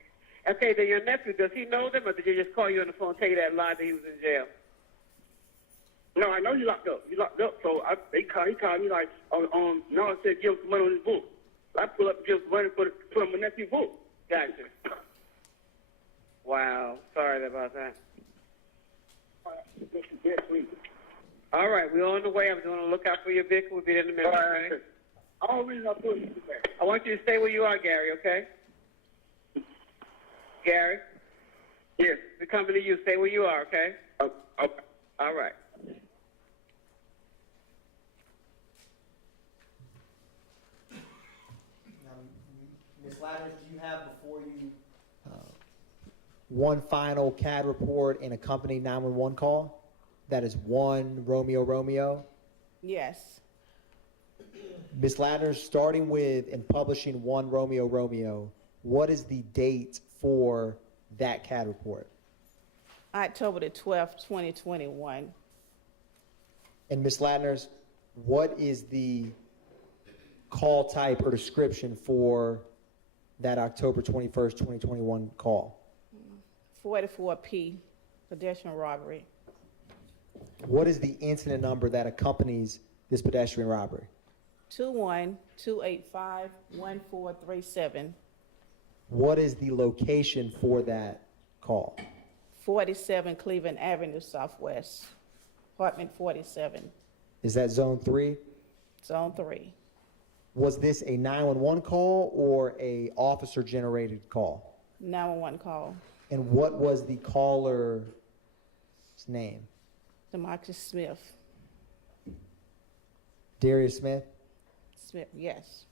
Okay, then your nephew, does he know them, or did you just call you on the phone and tell you that lie that he was in jail? No, I know you locked up. So he called me like, no, I said give him some money on his book. I pull up and give some money to put on my nephew's book. Gotcha. Wow, sorry about that. All right, we're on the way. I'm going to look out for your vehicle. We'll be there in a minute, okay? I want you to stay where you are, Gary, okay? Gary? Yes. We're coming to you. Stay where you are, okay? Okay. All right. Ms. Ladders, do you have before you one final CAD report and accompanying 911 call? That is 1 Romeo Romeo. Yes. Ms. Ladders, starting with and publishing 1 Romeo Romeo, what is the date for that CAD report? October the 12th, 2021. And Ms. Ladders, what is the call type or description for that October 21st, 2021 call? 44P, pedestrian robbery. What is the incident number that accompanies this pedestrian robbery? 212851437. What is the location for that call? 47 Cleveland Avenue Southwest, apartment 47, Is that zone 3? zone 3. Was this a 911 call or a officer generated call? 911 call. And what was the caller's name? Demarcus Smith. Darius Smith? Smith, yes.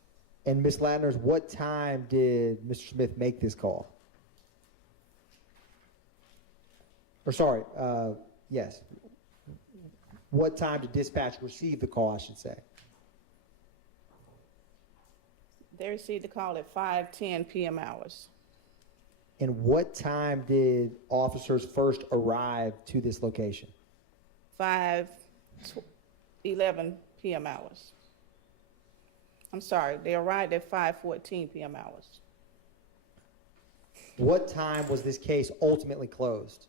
And Ms. Ladners, what time did Mr. Smith make this call? Or sorry, yes. What time did dispatch receive the call, I should say? They received the call at 5:10 p.m. hours. And what time did officers first arrive to this location? 5:11 p.m. hours. I'm sorry, they arrived at 5:14 p.m. hours. What time was this case ultimately closed?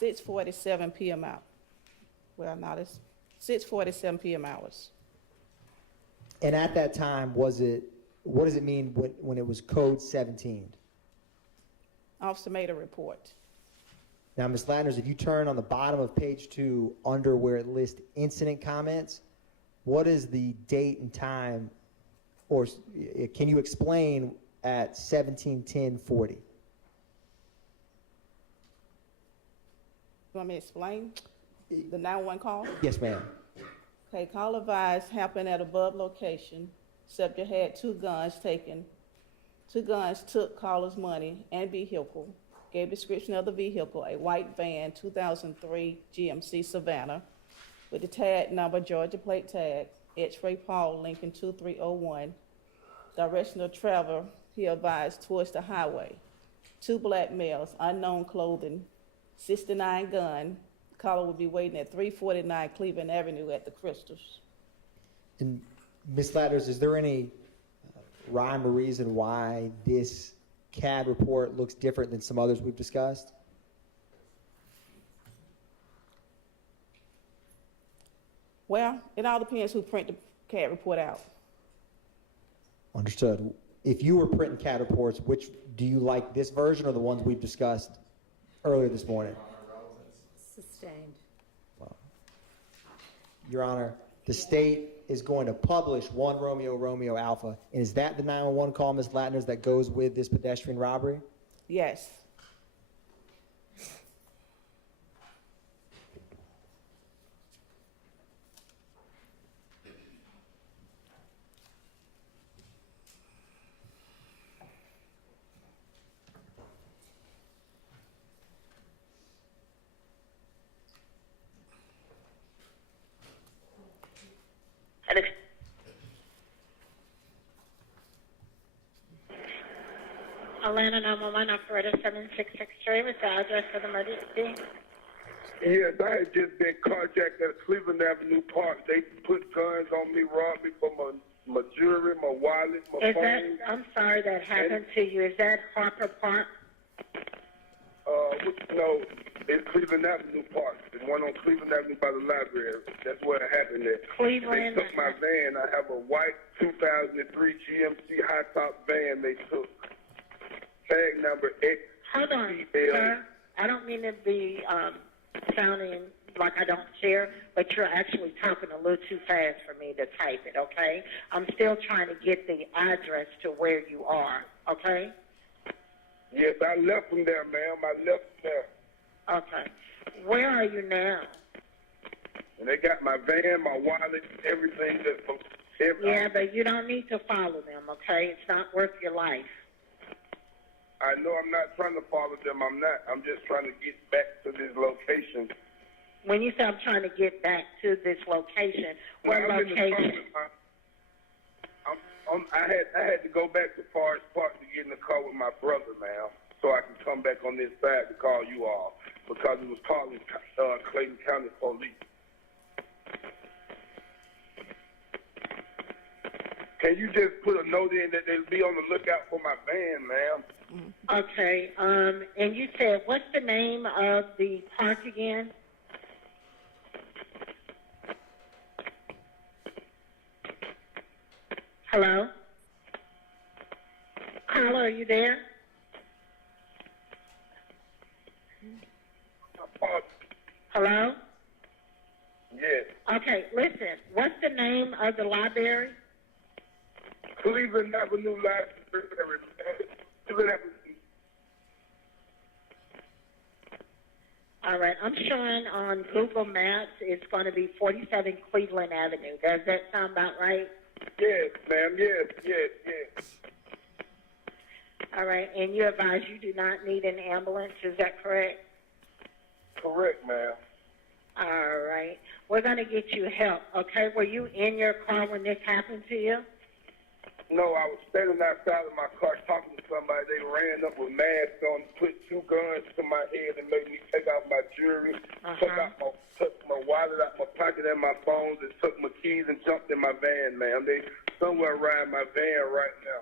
6:47 p.m. out. Well, not it's 6:47 p.m. hours. And at that time, what does it mean when it was code 17? Officer made a report. Now, Ms. Ladners, if you turn on the bottom of page 2 under where it lists incident comments, what is the date and time, or can you explain at 17:10:40? You want me to explain the 911 call? Yes, ma'am. Okay, call advised happened at above location. Subject had 2 guns taken. 2 guns took caller's money and vehicle. Gave description of the vehicle, a white van, 2003 GMC Savannah, with the tag number, Georgia plate tag, X-ray Paul Lincoln 2301. direction of travel, he advised towards the highway. 2 black males, unknown clothing, 69 gun. Caller will be waiting at 349 Cleveland Avenue at the Crystals. And Ms. Ladders, is there any rhyme or reason why this CAD report looks different than some others we've discussed? Well, it all depends who print the CAD report out. Understood. If you were printing CAD reports, which do you like, this version or the ones we've discussed earlier this morning? Sustained. Your Honor, the state is going to publish 1 Romeo Romeo Alpha. And is that the 911 call, Ms. Latners, that goes with this pedestrian robbery? Yes. Atlanta 911 operator 7663 with the address of the emergency. Yes, I had just been carjacked at Cleveland Avenue Park. They put guns on me, robbed me for my jewelry, my wallet, my Is phone. that, I'm sorry that happened to you. Is that Harper Park? No, it's Cleveland Avenue Park. The one on Cleveland Avenue by the library. That's where it happened at. Cleveland. They took my van. I have a white 2003 GMC high top van they took. Tag number X. Hold on, sir. I don't mean to be sounding like I don't care, but you're actually talking a little too fast for me to type it, okay? I'm still trying to get the address to where you are, okay? Yes, I left from there, ma'am. I left from there. Okay. Where are you now? And they got my van, my wallet, everything. Yeah, but you don't need to follow them, okay? It's not worth your life. I know I'm not trying to follow them. I'm not. I'm just trying to get back to this location. When you say I'm trying to get back to this location, what location? I had to go back to Forest Park to get in the car with my brother, ma'am, so I can come back on this side to call you all because it was calling Clayton County Police. Can you just put a note in that they'll be on the lookout for my van, ma'am? Okay, and you said, what's the name of the park again? Hello? Caller, are you there? Hello? Yes. Okay, listen, what's the name of the library? Cleveland Avenue Library. Cleveland Avenue. All right, I'm showing on Google Maps it's going to be 47 Cleveland Avenue. Does that sound about right? Yes, ma'am. Yes. All right, and you advise you do not need an ambulance, is that correct? Correct, ma'am. All right, we're going to get you help, okay? Were you in your car when this happened to you? No, I was standing outside of my car talking to somebody. They ran up with masks on, put 2 guns to my head and made me take out my jewelry, took my wallet out my pocket and my phones, and took my keys and jumped in my van, ma'am. They somewhere around my van right now.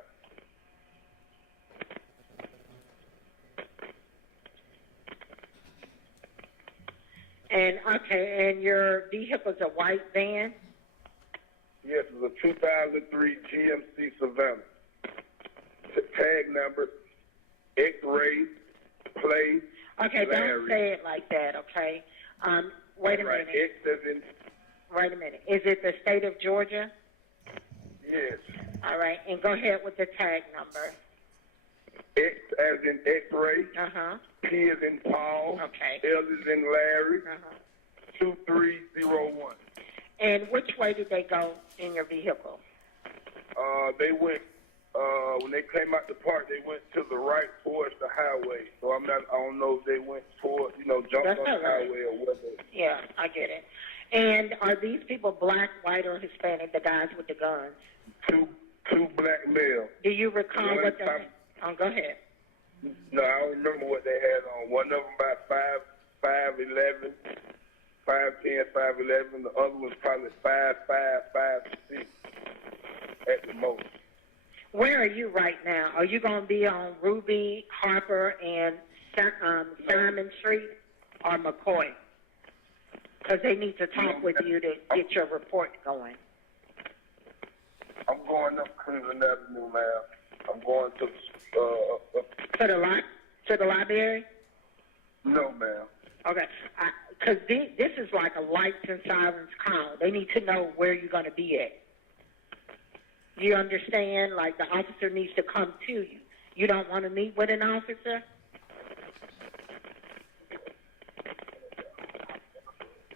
And, okay, and your vehicle's a white van? Yes, it's a 2003 GMC Savannah. Tag number, X-ray, play, Okay, Larry. don't say it like that, okay? Wait a minute. X as in, Wait a minute. Is it the state of Georgia? yes. All right, and go ahead with the tag number. X as in X-ray, Uh-huh. P as in Paul, Okay. L as in Larry, Uh-huh. 2301. And which way did they go in your vehicle? They went, when they came out the park, they went to the right towards the highway. So I don't know if they went toward, jumped That's on all the right. highway or whether. Yeah, I get it. And are these people black, white, or Hispanic, the guys with the guns? two black males. Do you recall One what they? time- Oh, go ahead. No, I don't remember what they had on. One of them about 5'11", 5'10", 5'11". The other was probably 5'5", 5'6", at the most. Where are you right now? Are you going to be on Ruby, Harper, and Simon Street, or McCoy? Because they need to talk with you to get your report going. I'm going up Cleveland Avenue, ma'am. I'm going to To the library? No, ma'am. Okay. Because this is like a lights and sirens call. They need to know where you're going to be at. You understand? Like, the officer needs to come to you. You don't want to meet with an officer?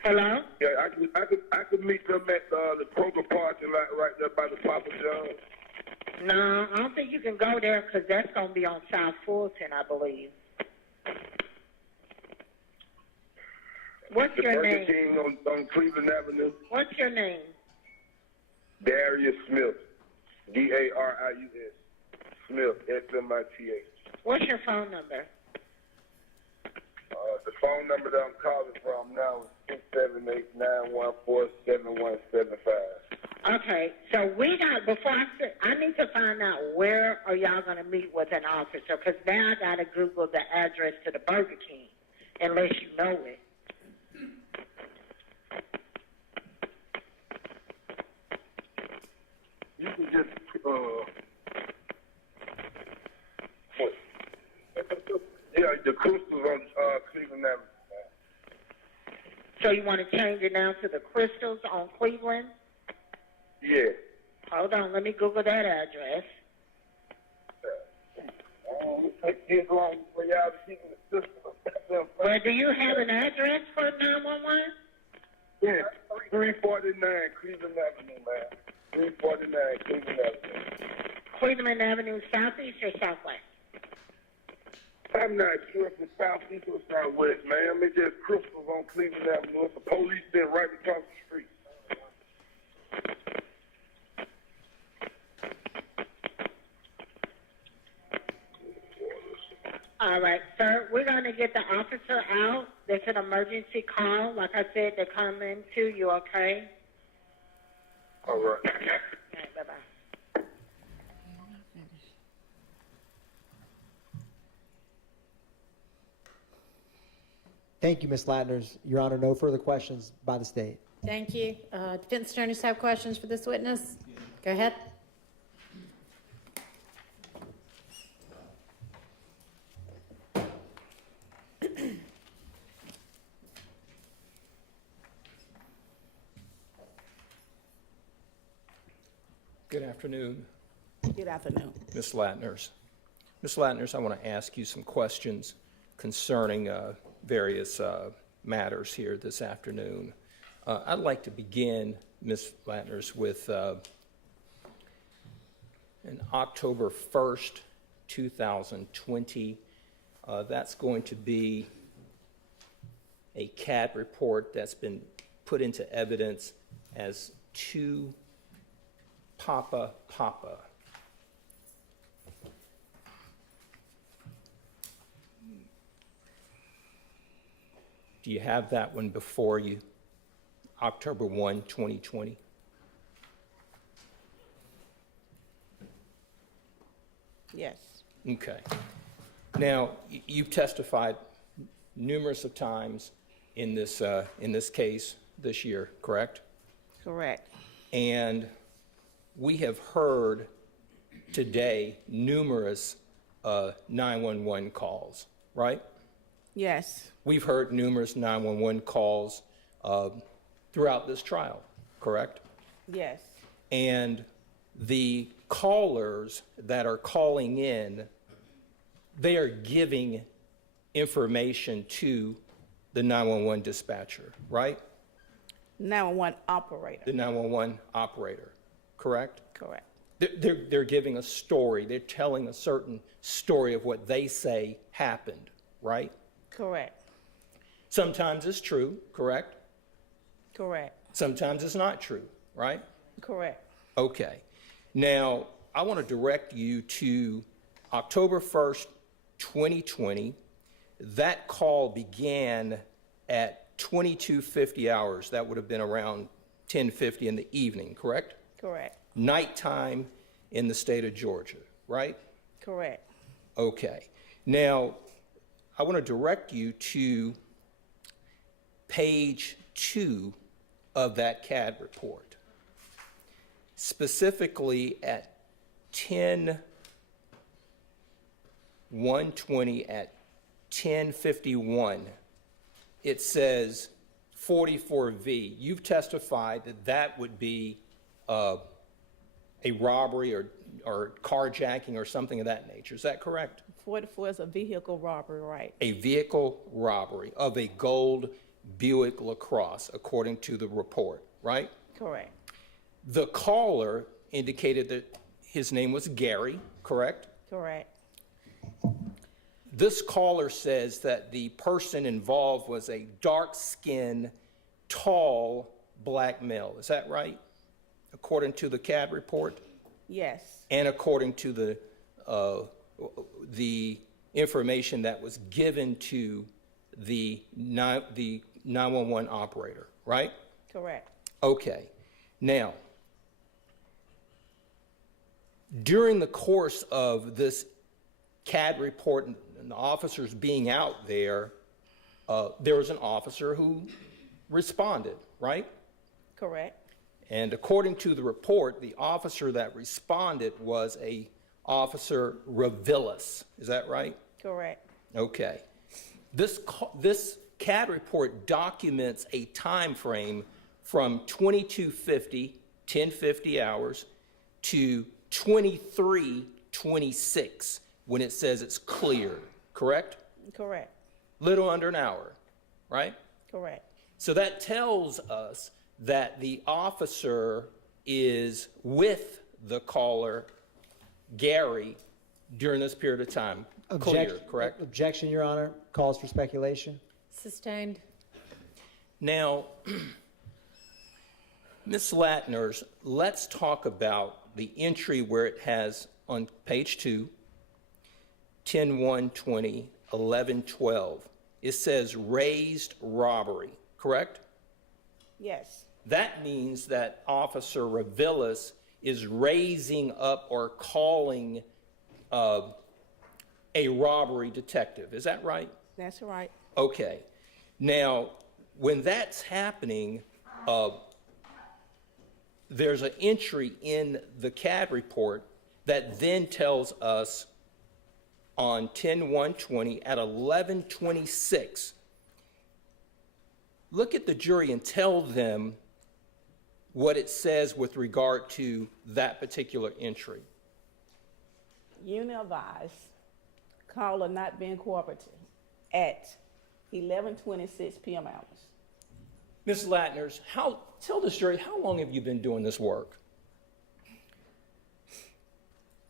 Hello? Yeah, I could meet them at the Kroger parking lot right there by the Papa John's. No, I don't think you can go there because that's going to be on South Fulton, I believe. What's your Burger name? King on Cleveland Avenue. What's your name? Darius Smith. Darius Smith. Smith. What's your phone number? The phone number that I'm calling from now is 678-914-7175. Okay, so we got, before I need to find out where are y'all going to meet with an officer, because now I got to Google the address to the Burger King, unless you know it. You can just, yeah, the Crystals on Cleveland Avenue. So you want to change it now to the Crystals on Cleveland? Yeah. Hold on, let me Google that address. It's long for y'all to keep the system. Well, do you have an address for 911? Yeah, 349 Cleveland Avenue, man. 349 Cleveland Avenue. Cleveland Avenue, southeast or southwest? I'm not sure if it's southeast or southwest, ma'am. It's just Crystals on Cleveland Avenue. It's the police been right across the street. All right, sir, we're going to get the officer out. There's an emergency call. Like I said, they're coming to you, okay? All right. All right, bye-bye. Thank you, Ms. Latners. Your Honor, no further questions by the state. Thank you. Defense attorneys have questions for this witness? Go ahead. Good afternoon, Good afternoon. Ms. Latners. Ms. Latners, I want to ask you some questions concerning various matters here this afternoon. I'd like to begin, Ms. Latners, with an October 1st, 2020. That's going to be a CAT report that's been put into evidence as 2 Papa. Do you have that one before you? October 1, 2020? Yes. Okay. Now, you've testified numerous of times in this case this year, correct? Correct. And we have heard today numerous 911 calls, right? Yes. We've heard numerous 911 calls throughout this trial, correct? Yes. And the callers that are calling in, they are giving information to the 911 dispatcher, right? 911 operator. The 911 operator, correct? Correct. They're giving a story. They're telling a certain story of what they say happened, right? Correct. Sometimes it's true, correct? Correct. Sometimes it's not true, right? Correct. Okay. Now, I want to direct you to October 1st, 2020. That call began at 22:50 hours. That would have been around 10:50 in the evening, correct? Correct. Nighttime in the state of Georgia, right? Correct. Okay. Now, I want to direct you to page 2 of that CAD report. Specifically at 10/120 at 10:51, it says 44V. You've testified that that would be a robbery or carjacking or something of that nature. Is that correct? 44 is a vehicle robbery, right? A vehicle robbery of a gold Buick LaCrosse, according to the report, right? Correct. The caller indicated that his name was Gary, correct? Correct. This caller says that the person involved was a dark-skinned, tall black male. Is that right? According to the CAD report? Yes. And according to the information that was given to the 911 operator, right? Correct. Okay. Now, during the course of this CAD report and the officers being out there, there was an officer who responded, right? Correct. And according to the report, the officer that responded was a Officer Revillis. Is that right? Correct. Okay. This CAD report documents a time frame from 22:50, 10:50 hours, to 23:26 when it says it's cleared, correct? Correct. Little under an hour, right? Correct. So that tells us that the officer is with the caller, Gary, during this period of time. Clear, correct? Objection, Your Honor. Calls for speculation. Sustained. Now, Ms. Latners, let's talk about the entry where it has on page 2, 10/120, 11/12. It says raised robbery, correct? Yes. That means that Officer Revillis is raising up or calling a robbery detective. Is that right? That's right. Okay. Now, when that's happening, there's an entry in the CAD report that then tells us on 10/120 at 11:26, look at the jury and tell them what it says with regard to that particular entry. Unit advised, caller not being cooperative at 11:26 p.m. hours. Ms. Latners, tell this jury, how long have you been doing this work?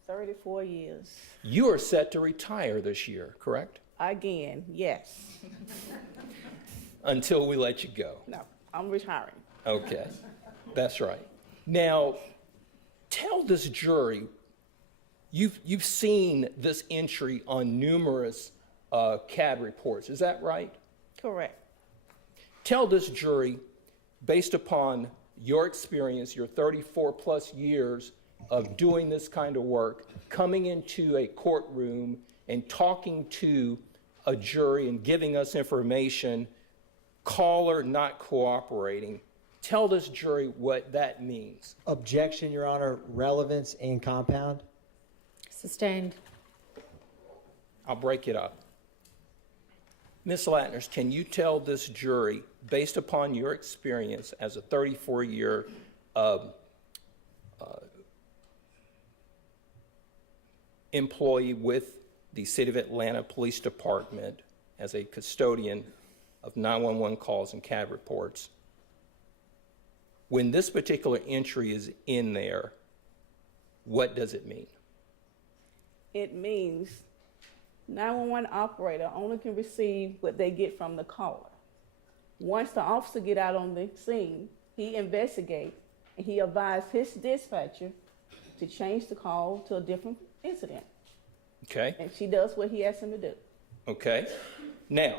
34 years. You are set to retire this year, correct? Again, yes. Until we let you go. No, I'm retiring. Okay, that's right. Now, tell this jury, you've seen this entry on numerous CAD reports, is that right? Correct. Tell this jury, based upon your experience, your 34 plus years of doing this kind of work, coming into a courtroom and talking to a jury and giving us information, caller not cooperating. Tell this jury what that means. Objection, Your Honor. Relevance and compound. Sustained. I'll break it up. Ms. Latners, can you tell this jury, based upon your experience as a 34-year employee with the City of Atlanta Police Department as a custodian of 911 calls and CAD reports, when this particular entry is in there, what does it mean? It means 911 operator only can receive what they get from the caller. Once the officer get out on the scene, he investigates and he advises his dispatcher to change the call to a different incident. Okay, And she does what he asked him to do. okay. Now,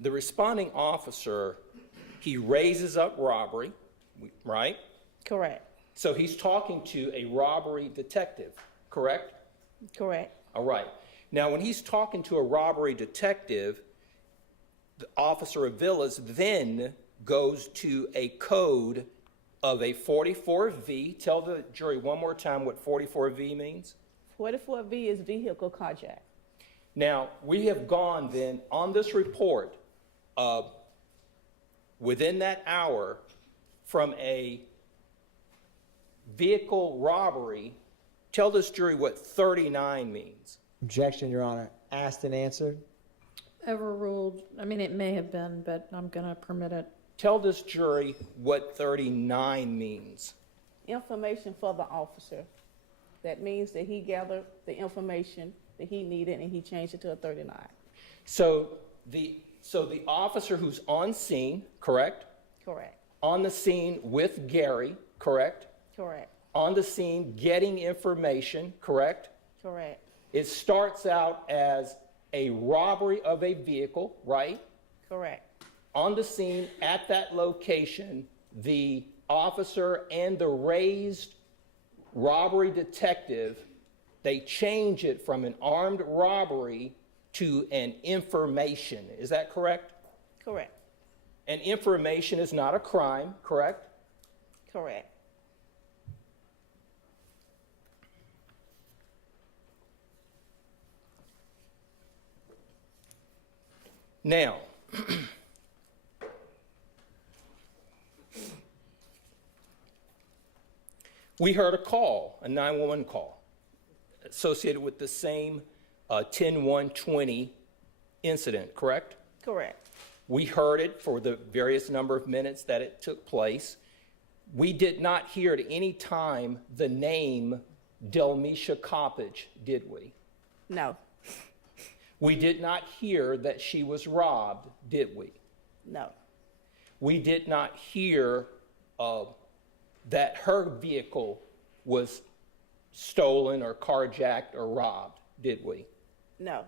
the responding officer, he raises up robbery, right? Correct. So he's talking to a robbery detective, correct? Correct. All right. Now, when he's talking to a robbery detective, the Officer Avilas then goes to a code of a 44V. Tell the jury one more time what 44V means. 44V is vehicle carjack. Now, we have gone then on this report within that hour from a vehicle robbery. Tell this jury what 39 means. Objection, Your Honor. Asked and answered. Overruled. I mean, it may have been, but I'm going to permit it. Tell this jury what 39 means. Information for the officer. That means that he gathered the information that he needed and he changed it to a 39. So the officer who's on scene, correct? Correct. On the scene with Gary, correct? Correct. On the scene getting information, correct? Correct. It starts out as a robbery of a vehicle, right? Correct. On the scene at that location, the officer and the raised robbery detective, they change it from an armed robbery to an information. Is that correct? Correct. And information is not a crime, correct? Correct. Now, we heard a call, a 911 call, associated with the same 10-1-20 incident, correct? Correct. We heard it for the various number of minutes that it took place. We did not hear at any time the name Delmisha Coppage, did we? No. We did not hear that she was robbed, did we? No. We did not hear that her vehicle was stolen or carjacked or robbed, did we? No.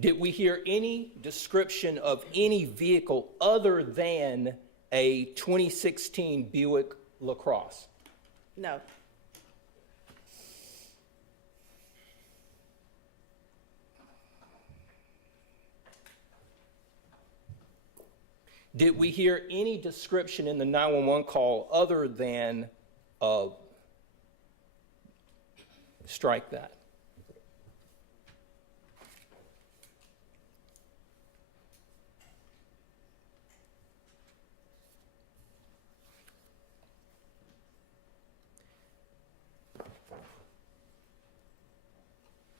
Did we hear any description of any vehicle other than a 2016 Buick LaCrosse? No. Did we hear any description in the 911 call other than strike that?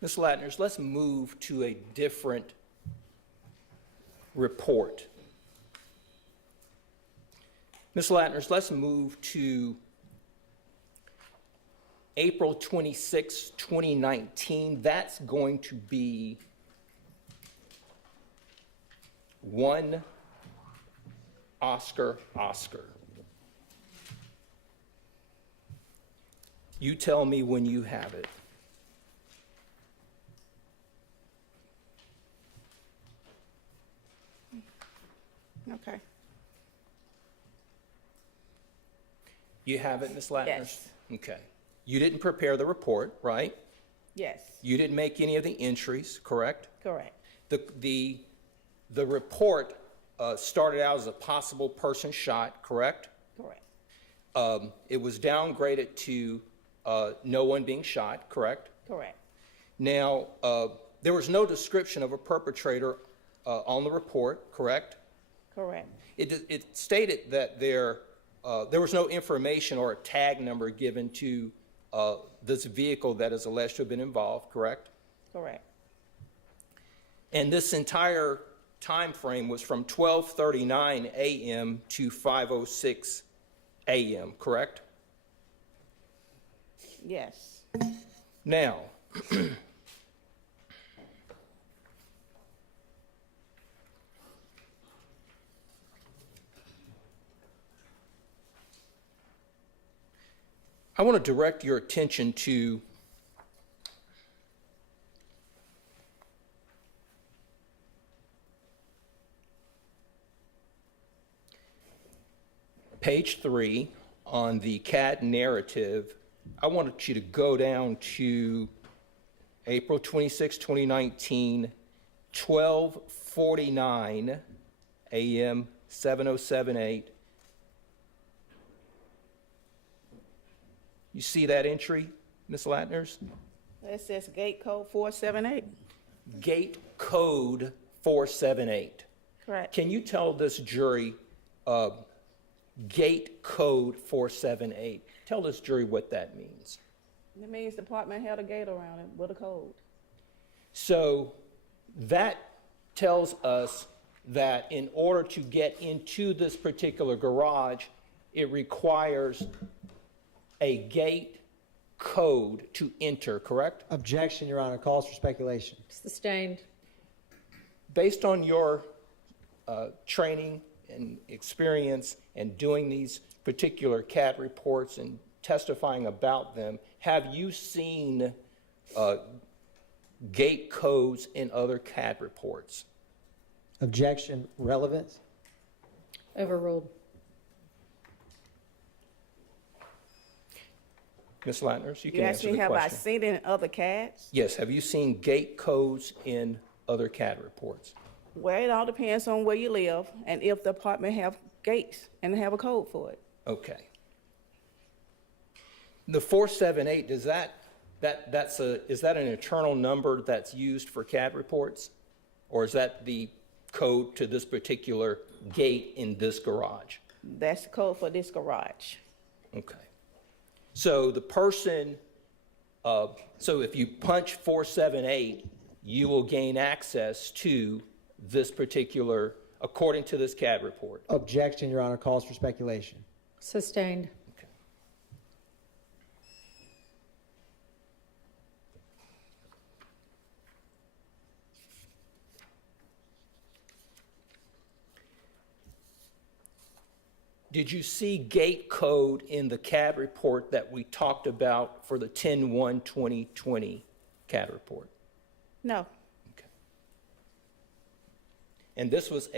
Ms. Latners, let's move to a different report. Ms. Latners, let's move to April 26, 2019. That's going to be one Oscar. You tell me when you have it. Okay. You have it, Ms. Latners? Yes. Okay. You didn't prepare the report, right? Yes. You didn't make any of the entries, correct? Correct. The report started out as a possible person shot, correct? Correct. It was downgraded to no one being shot, correct? Correct. Now, there was no description of a perpetrator on the report, correct? Correct. It stated that there was no information or a tag number given to this vehicle that is alleged to have been involved, correct? Correct. And this entire time frame was from 12:39 a.m. to 5:06 a.m., correct? Yes. Now, I want to direct your attention to page 3 on the CAD narrative. I wanted you to go down to April 26, 2019, 12:49 a.m., 7078. You see that entry, Ms. Latners? It says gate code 478. Gate code 478. Correct. Can you tell this jury gate code 478? Tell this jury what that means. It means the department held a gate around it with a code. So that tells us that in order to get into this particular garage, it requires a gate code to enter, correct? Objection, Your Honor. Calls for speculation. Sustained. Based on your training and experience and doing these particular CAD reports and testifying about them, have you seen gate codes in other CAD reports? Objection. Relevance. Overruled. Ms. Latners, you can You answer asked me, the have I question. seen it in other CADs? Yes, have you seen gate codes in other CAD reports? Well, it all depends on where you live and if the apartment have gates and have a code for it. Okay. The 478, is that an internal number that's used for CAD reports? Or is that the code to this particular gate in this garage? That's the code for this garage. Okay. So the person, so if you punch 478, you will gain access to this particular, according to this CAD report. Objection, Your Honor. Calls for speculation. Sustained. Did you see gate code in the CAD report that we talked about for the 10/1/2020 CAD report? No. And this was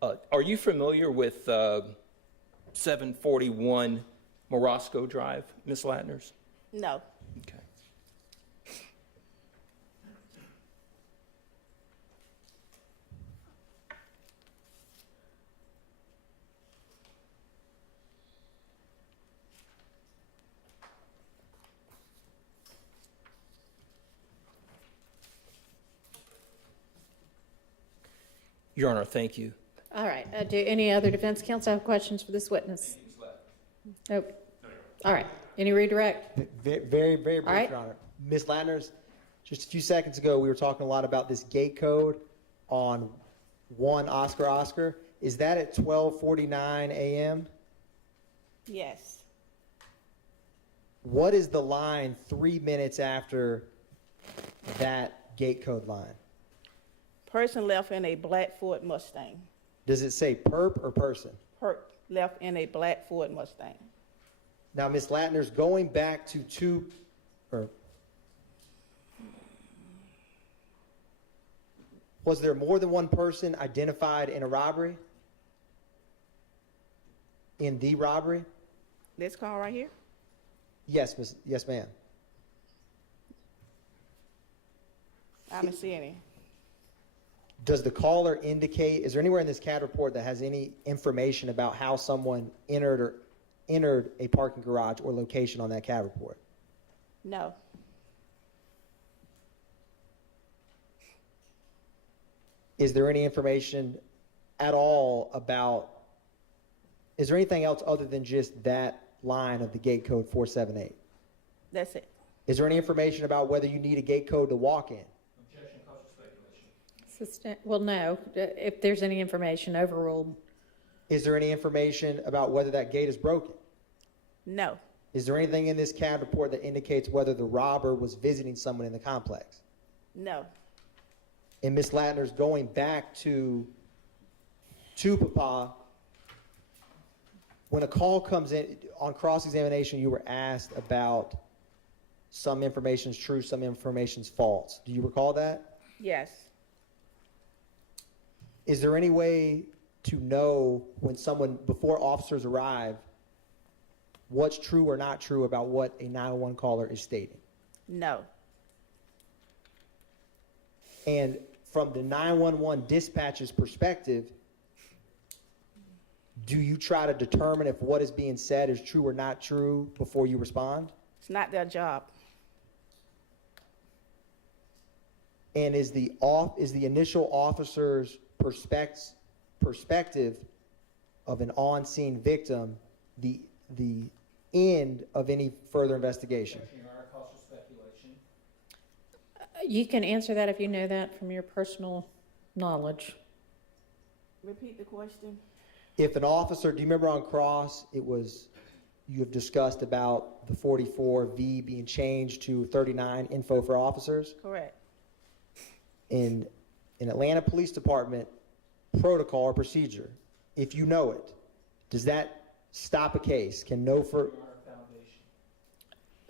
are you familiar with 741 Morosco Drive, Ms. Latners? No. Okay. Your Honor, thank you. All right. Do any other defense counsel have questions for this witness? Nope. All right. Any redirect? Very brief, All right. Your Honor. Ms. Latners, just a few seconds ago, we were talking a lot about this gate code on 1 Oscar. Is that at 12:49 a.m.? Yes. What is the line 3 minutes after that gate code line? Person left in a black Ford Mustang. Does it say perp or person? Perp left in a black Ford Mustang. Now, Ms. Latners, going back to was there more than one person identified in a robbery? In the robbery? This call right here? Yes, ma'am. I didn't see any. Does the caller indicate, is there anywhere in this CAD report that has any information about how someone entered a parking garage or location on that CAD report? No. Is there any information at all about, is there anything else other than just that line of the gate code 478? That's it. Is there any information about whether you need a gate code to walk in? Well, no. If there's any information, overruled. Is there any information about whether that gate is broken? No. Is there anything in this CAD report that indicates whether the robber was visiting someone in the complex? No. And Ms. Latner's going back to Papa, when a call comes in, on cross-examination, you were asked about some information's true, some information's false. Do you recall that? Yes. Is there any way to know when someone, before officers arrive, what's true or not true about what a 911 caller is stating? No. And from the 911 dispatcher's perspective, do you try to determine if what is being said is true or not true before you respond? It's not their job. And is the initial officer's perspective of an on-scene victim the end of any further investigation? You can answer that if you know that from your personal knowledge. Repeat the question. If an officer, do you remember on cross, you have discussed about the 44V being changed to 39 info for officers? Correct. In Atlanta Police Department protocol or procedure, if you know it, does that stop a case? Can no for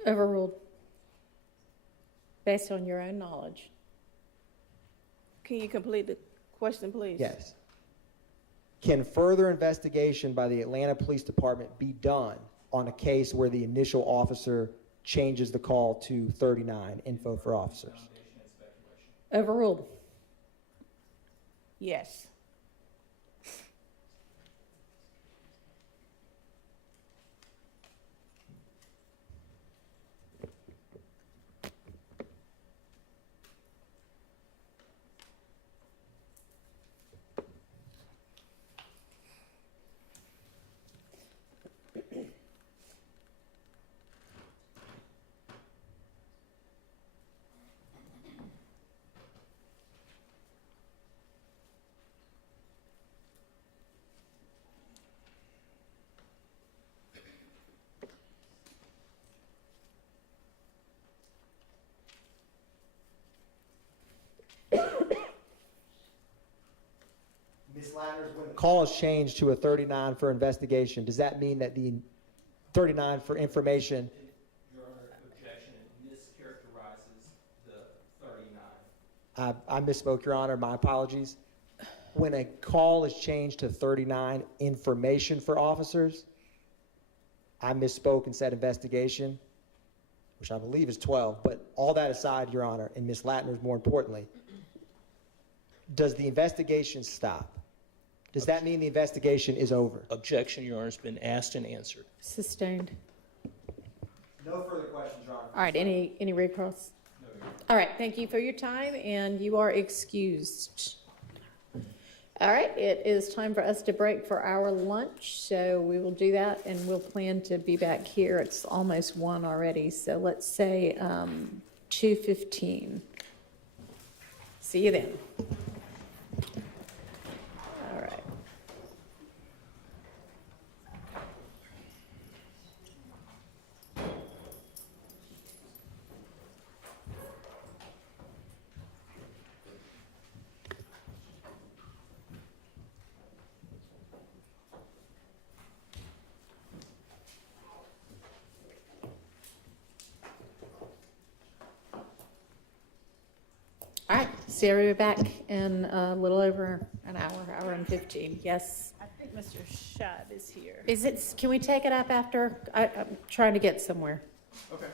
Overruled. Based on your own knowledge. Can you complete the question, please? Yes. Can further investigation by the Atlanta Police Department be done on a case where the initial officer changes the call to 39 info for officers? Overruled. Yes. Ms. Ladders, when the call is changed to a 39 for investigation, does that mean that the 39 for information? Your Honor, objection, it mischaracterizes the 39. I misspoke, Your Honor. My apologies. When a call is changed to 39 information for officers, I misspoke and said investigation, which I believe is 12. But all that aside, Your Honor, and Ms. Latner, more importantly, does the investigation stop? Does that mean the investigation is over? Objection, Your Honor, has been asked and answered. Sustained. No further questions, Your Honor. All right, any recross? No. All right, thank you for your time, and you are excused. All right, it is time for us to break for our lunch, so we will do that, and we'll plan to be back here. It's almost 1 already, so let's say 2:15. See you then. All right. All right, Sarah, we're back in a little over an hour and 15. Yes. I think Mr. Schott is here. Is it, can we take it up after? I'm trying to get somewhere. Okay.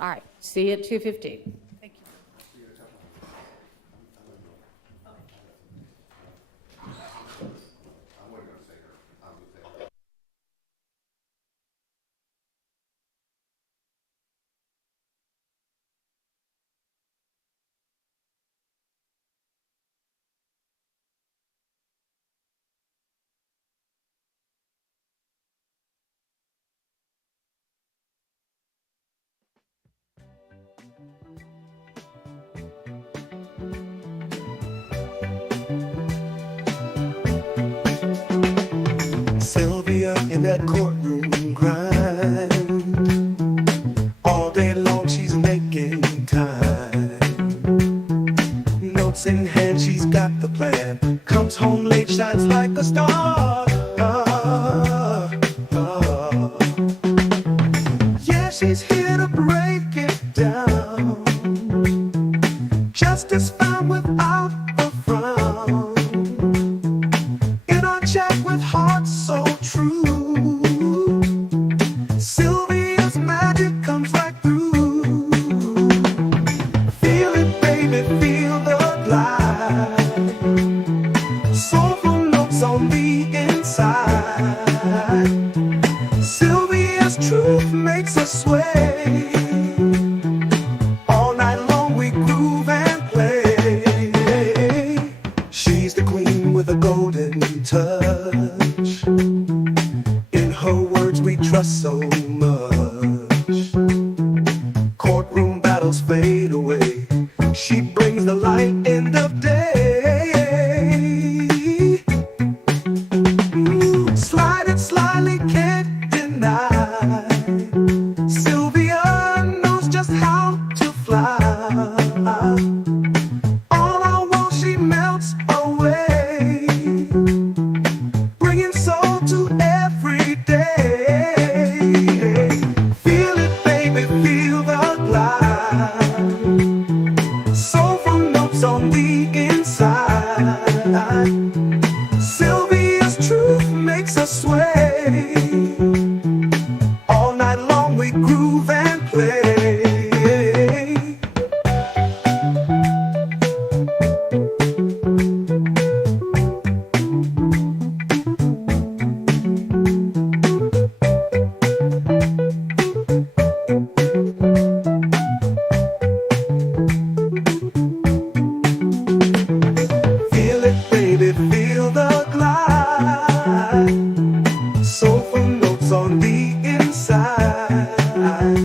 All right, see you at 2:15. Thank you. Sylvia in that courtroom grind. All day long she's making time. Notes in hand, she's got the plan. Comes home late, shines like a star. she's here to break it down. Justice found without a frown. In our chat with hearts so true, Sylvia's magic comes right through. Feel it, baby, feel the glide. Soulful notes on the inside. Sylvia's truth makes us sway. All night long we groove and play. She's the queen with a golden touch. In her words we trust so much. Courtroom battles fade away. She brings the light in the day. Slide it slyly, can't deny. Sylvia knows just how to fly. All I want, she melts away, bringing soul to every day. Feel it, baby, feel the glide. Soulful notes on the inside. Sylvia's truth makes us sway. All night long we groove and play. Feel it, baby, feel the glide. Soulful notes on the